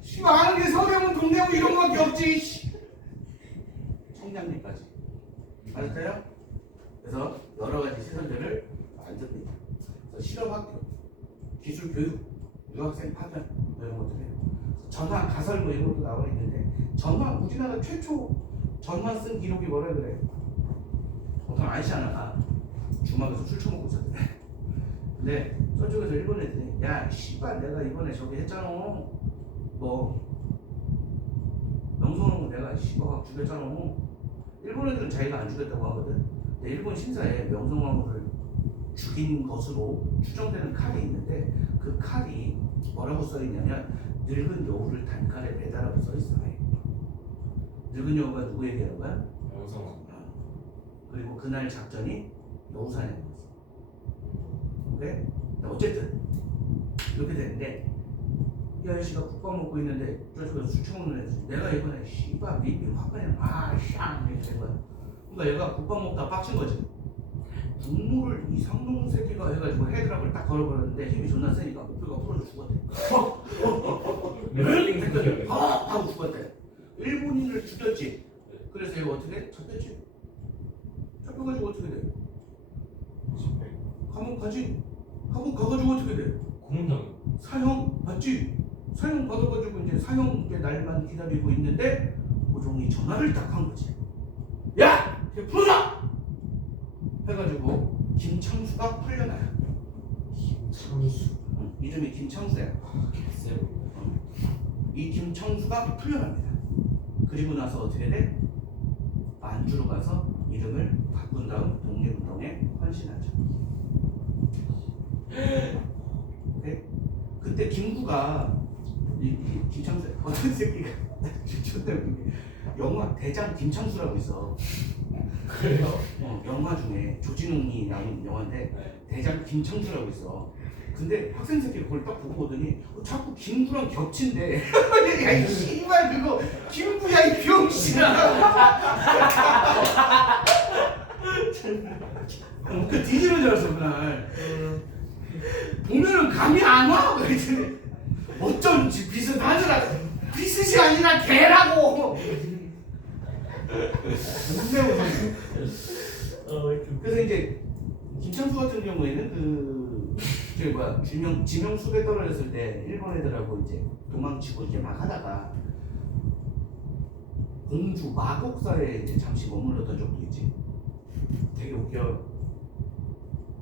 씨발 아는 게 서대문, 동대문 이런 거밖에 없지. 청량리까지. 알았어요? 그래서 여러 가지 시설들을 만듭니다. 그래서 실업학교, 기술교육, 유학생 파견 이런 것들 해요. 전화 가설 뭐 이런 것도 나와 있는데 전화 우리나라 최초 전화 쓴 기록이 뭐라 그래? 보통 아시잖아. 주막에서 술 처먹고 있었대. 근데 저쪽에서 일본 애들이 야 씨발 내가 이번에 저기 했잖아. 뭐 명성황후 내가 씨발 죽였잖아. 일본 애들은 자기가 안 죽였다고 하거든. 근데 일본 신사에 명성황후를 죽인 것으로 추정되는 칼이 있는데 그 칼이 뭐라고 써있냐면 늙은 여우를 단칼에 매다라고 써있어. 늙은 여우가 누구 얘기하는 거야? 명성황후. 그리고 그날 작전이 여우산이었어. 오케이? 어쨌든 이렇게 되는데 이 아저씨가 국밥 먹고 있는데 저쪽에서 술 처먹는 애들 내가 이번에 씨발 미미 화끈해 아샹 이렇게 된 거야. 그러니까 얘가 국밥 먹다 빡친 거지. 국물을 이 상놈 새끼가 해가지고 헤드락을 딱 걸어버렸는데 힘이 존나 세니까 목표가 부러져 죽었대. 하고 죽었대. 일본인을 죽였지. 그래서 얘가 어떻게 잡혔지? 잡혀가지고 어떻게 돼? 감옥 가지. 감옥 가가지고 어떻게 돼? 공장. 사형 받지. 사형 받아가지고 이제 사형의 날만 기다리고 있는데 고종이 전화를 딱 한 거지. 야, 걔 풀어줘. 해가지고 김창수가 풀려나요. 김창수. 이름이 김창수야. 개쎄로. 이 김창수가 풀려납니다. 그리고 나서 어떻게 돼? 만주로 가서 이름을 바꾼 다음 독립운동에 헌신하죠. 네? 그때 김구가 이 김창수 어떤 새끼가 존나 웃긴 게 영화 대장 김창수라고 있어. 그래요? 영화 중에 조진웅이 나온 영화인데 네. 대장 김창수라고 있어. 근데 학생 새끼가 그걸 딱 보고 보더니 자꾸 김구랑 겹친대. 야이 씨발 그거 김구야 이 병신아. 그 뒤지는 줄 알았어 그날. 보면은 감이 안 와. 그랬더니 어쩐지 비슷하더라. 비슷이 아니라 개라고. 존나 무서워. 그래서 이제 김창수 같은 경우에는 저기 뭐야 지명 수배 떨어졌을 때 일본 애들하고 이제 도망치고 이제 막 하다가 공주 마곡사에 이제 잠시 머물렀던 적도 있지. 되게 웃겨.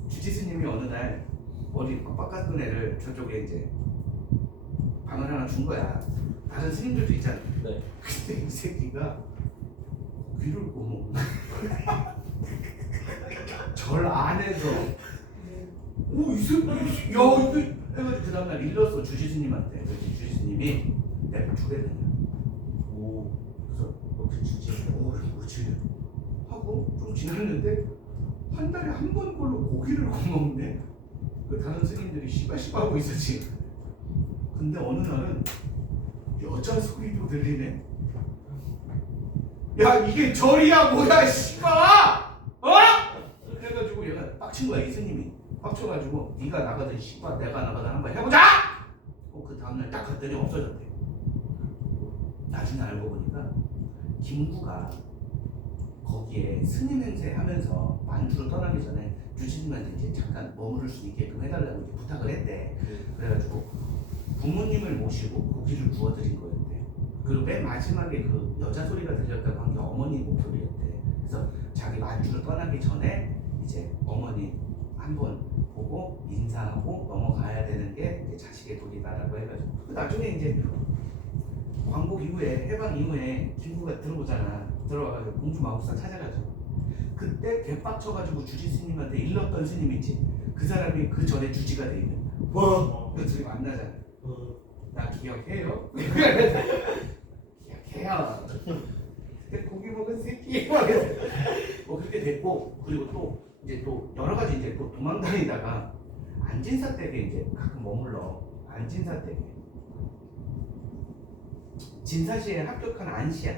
주지스님이 어느 날 머리 빡빡 깎은 애를 저쪽에 이제 방을 하나 준 거야. 다른 스님들도 있잖아. 네. 근데 이 새끼가 귀를 어머 절 안에서 오이 새끼 야 이거 해가지고 그 다음날 일렀어 주지스님한테. 그래서 주지스님이 내가 주겠느냐. 오 그래서 역시 주지. 오 그렇지 하고 좀 지났는데 한 달에 한 번 꼴로 고기를 구워먹네. 그 다른 스님들이 씨발 하고 있었지. 근데 어느 날은 여자 소리도 들리네. 야 이게 절이야 뭐야 씨발 어? 그래가지고 얘가 빡친 거야. 이 스님이 빡쳐가지고 네가 나가든 씨발 내가 나가든 한번 해보자. 그 다음날 딱 갔더니 없어졌대. 나중에 알고 보니까 김구가 거기에 스님 행세 하면서 만주로 떠나기 전에 주지님한테 이제 잠깐 머무를 수 있게끔 해달라고 이제 부탁을 했대. 그래가지고 부모님을 모시고 고기를 구워드린 거였대. 그리고 맨 마지막에 그 여자 소리가 들렸다고 한 게 어머니 목소리였대. 그래서 자기 만주로 떠나기 전에 이제 어머니 한번 보고 인사하고 넘어가야 되는 게 이제 자식의 도리다라고 해가지고 나중에 이제 광복 이후에 해방 이후에 김구가 들어오잖아. 들어와가지고 공주 마법사 찾아가죠. 그때 개빡쳐가지고 주지 스님한테 일렀던 스님 있지. 그 사람이 그 전에 주지가 돼 있는 거야. 그 둘이 만나잖아. 나 기억해요? 기억해요. 그때 고기 먹은 새끼. 뭐 그렇게 됐고 그리고 또 이제 또 여러 가지 이제 또 도망다니다가 안진사 댁에 이제 가끔 머물러. 안진사 댁에. 진사시에 합격한 안씨야.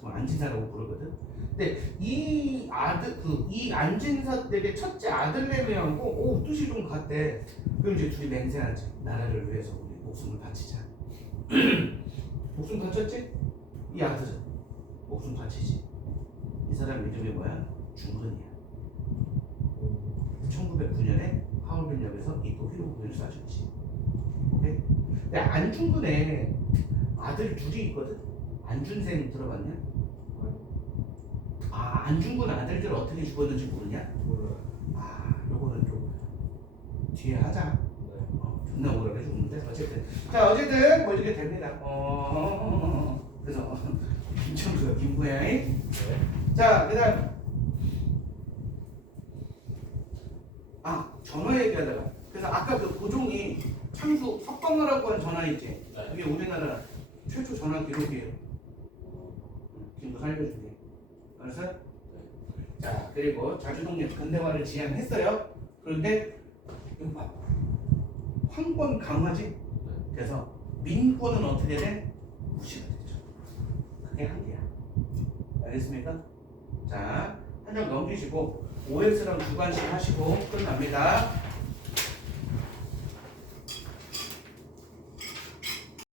그럼 안진사라고 부르거든. 근데 이 아들 이 안진사 댁의 첫째 아들내미하고 뜻이 좀 같대. 그럼 이제 둘이 맹세하지. 나라를 위해서 우리 목숨을 바치자. 목숨 바쳤지? 이 아들은 목숨 바치지. 이 사람 이름이 뭐야? 중근이야. 1909년에 하얼빈역에서 이또 휘로군을 쏴줬지. 오케이? 근데 안중근에 아들 둘이 있거든? 안준생 들어봤냐? 아 안중근 아들들 어떻게 죽었는지 모르냐? 몰라요. 아 요거는 좀 뒤에 하자. 존나 억울하게 죽는데 어쨌든 뭐 이렇게 됩니다. 그래서 김청수가 김구야. 네. 자 그다음 전화 얘기하다가 그래서 아까 그 고종이 창수 석방하라고 한 전화 있지. 네. 그게 우리나라 최초 전화 기록이에요. 김구 살려주게. 알았어요? 자 그리고 자주독립 근대화를 지향했어요. 그런데 이거 봐. 황권 강화지. 그래서 민권은 어떻게 돼? 무시가 되죠. 그게 한계야. 알겠습니까? 자, 한 장 넘기시고 OS랑 주관식 하시고 끝납니다.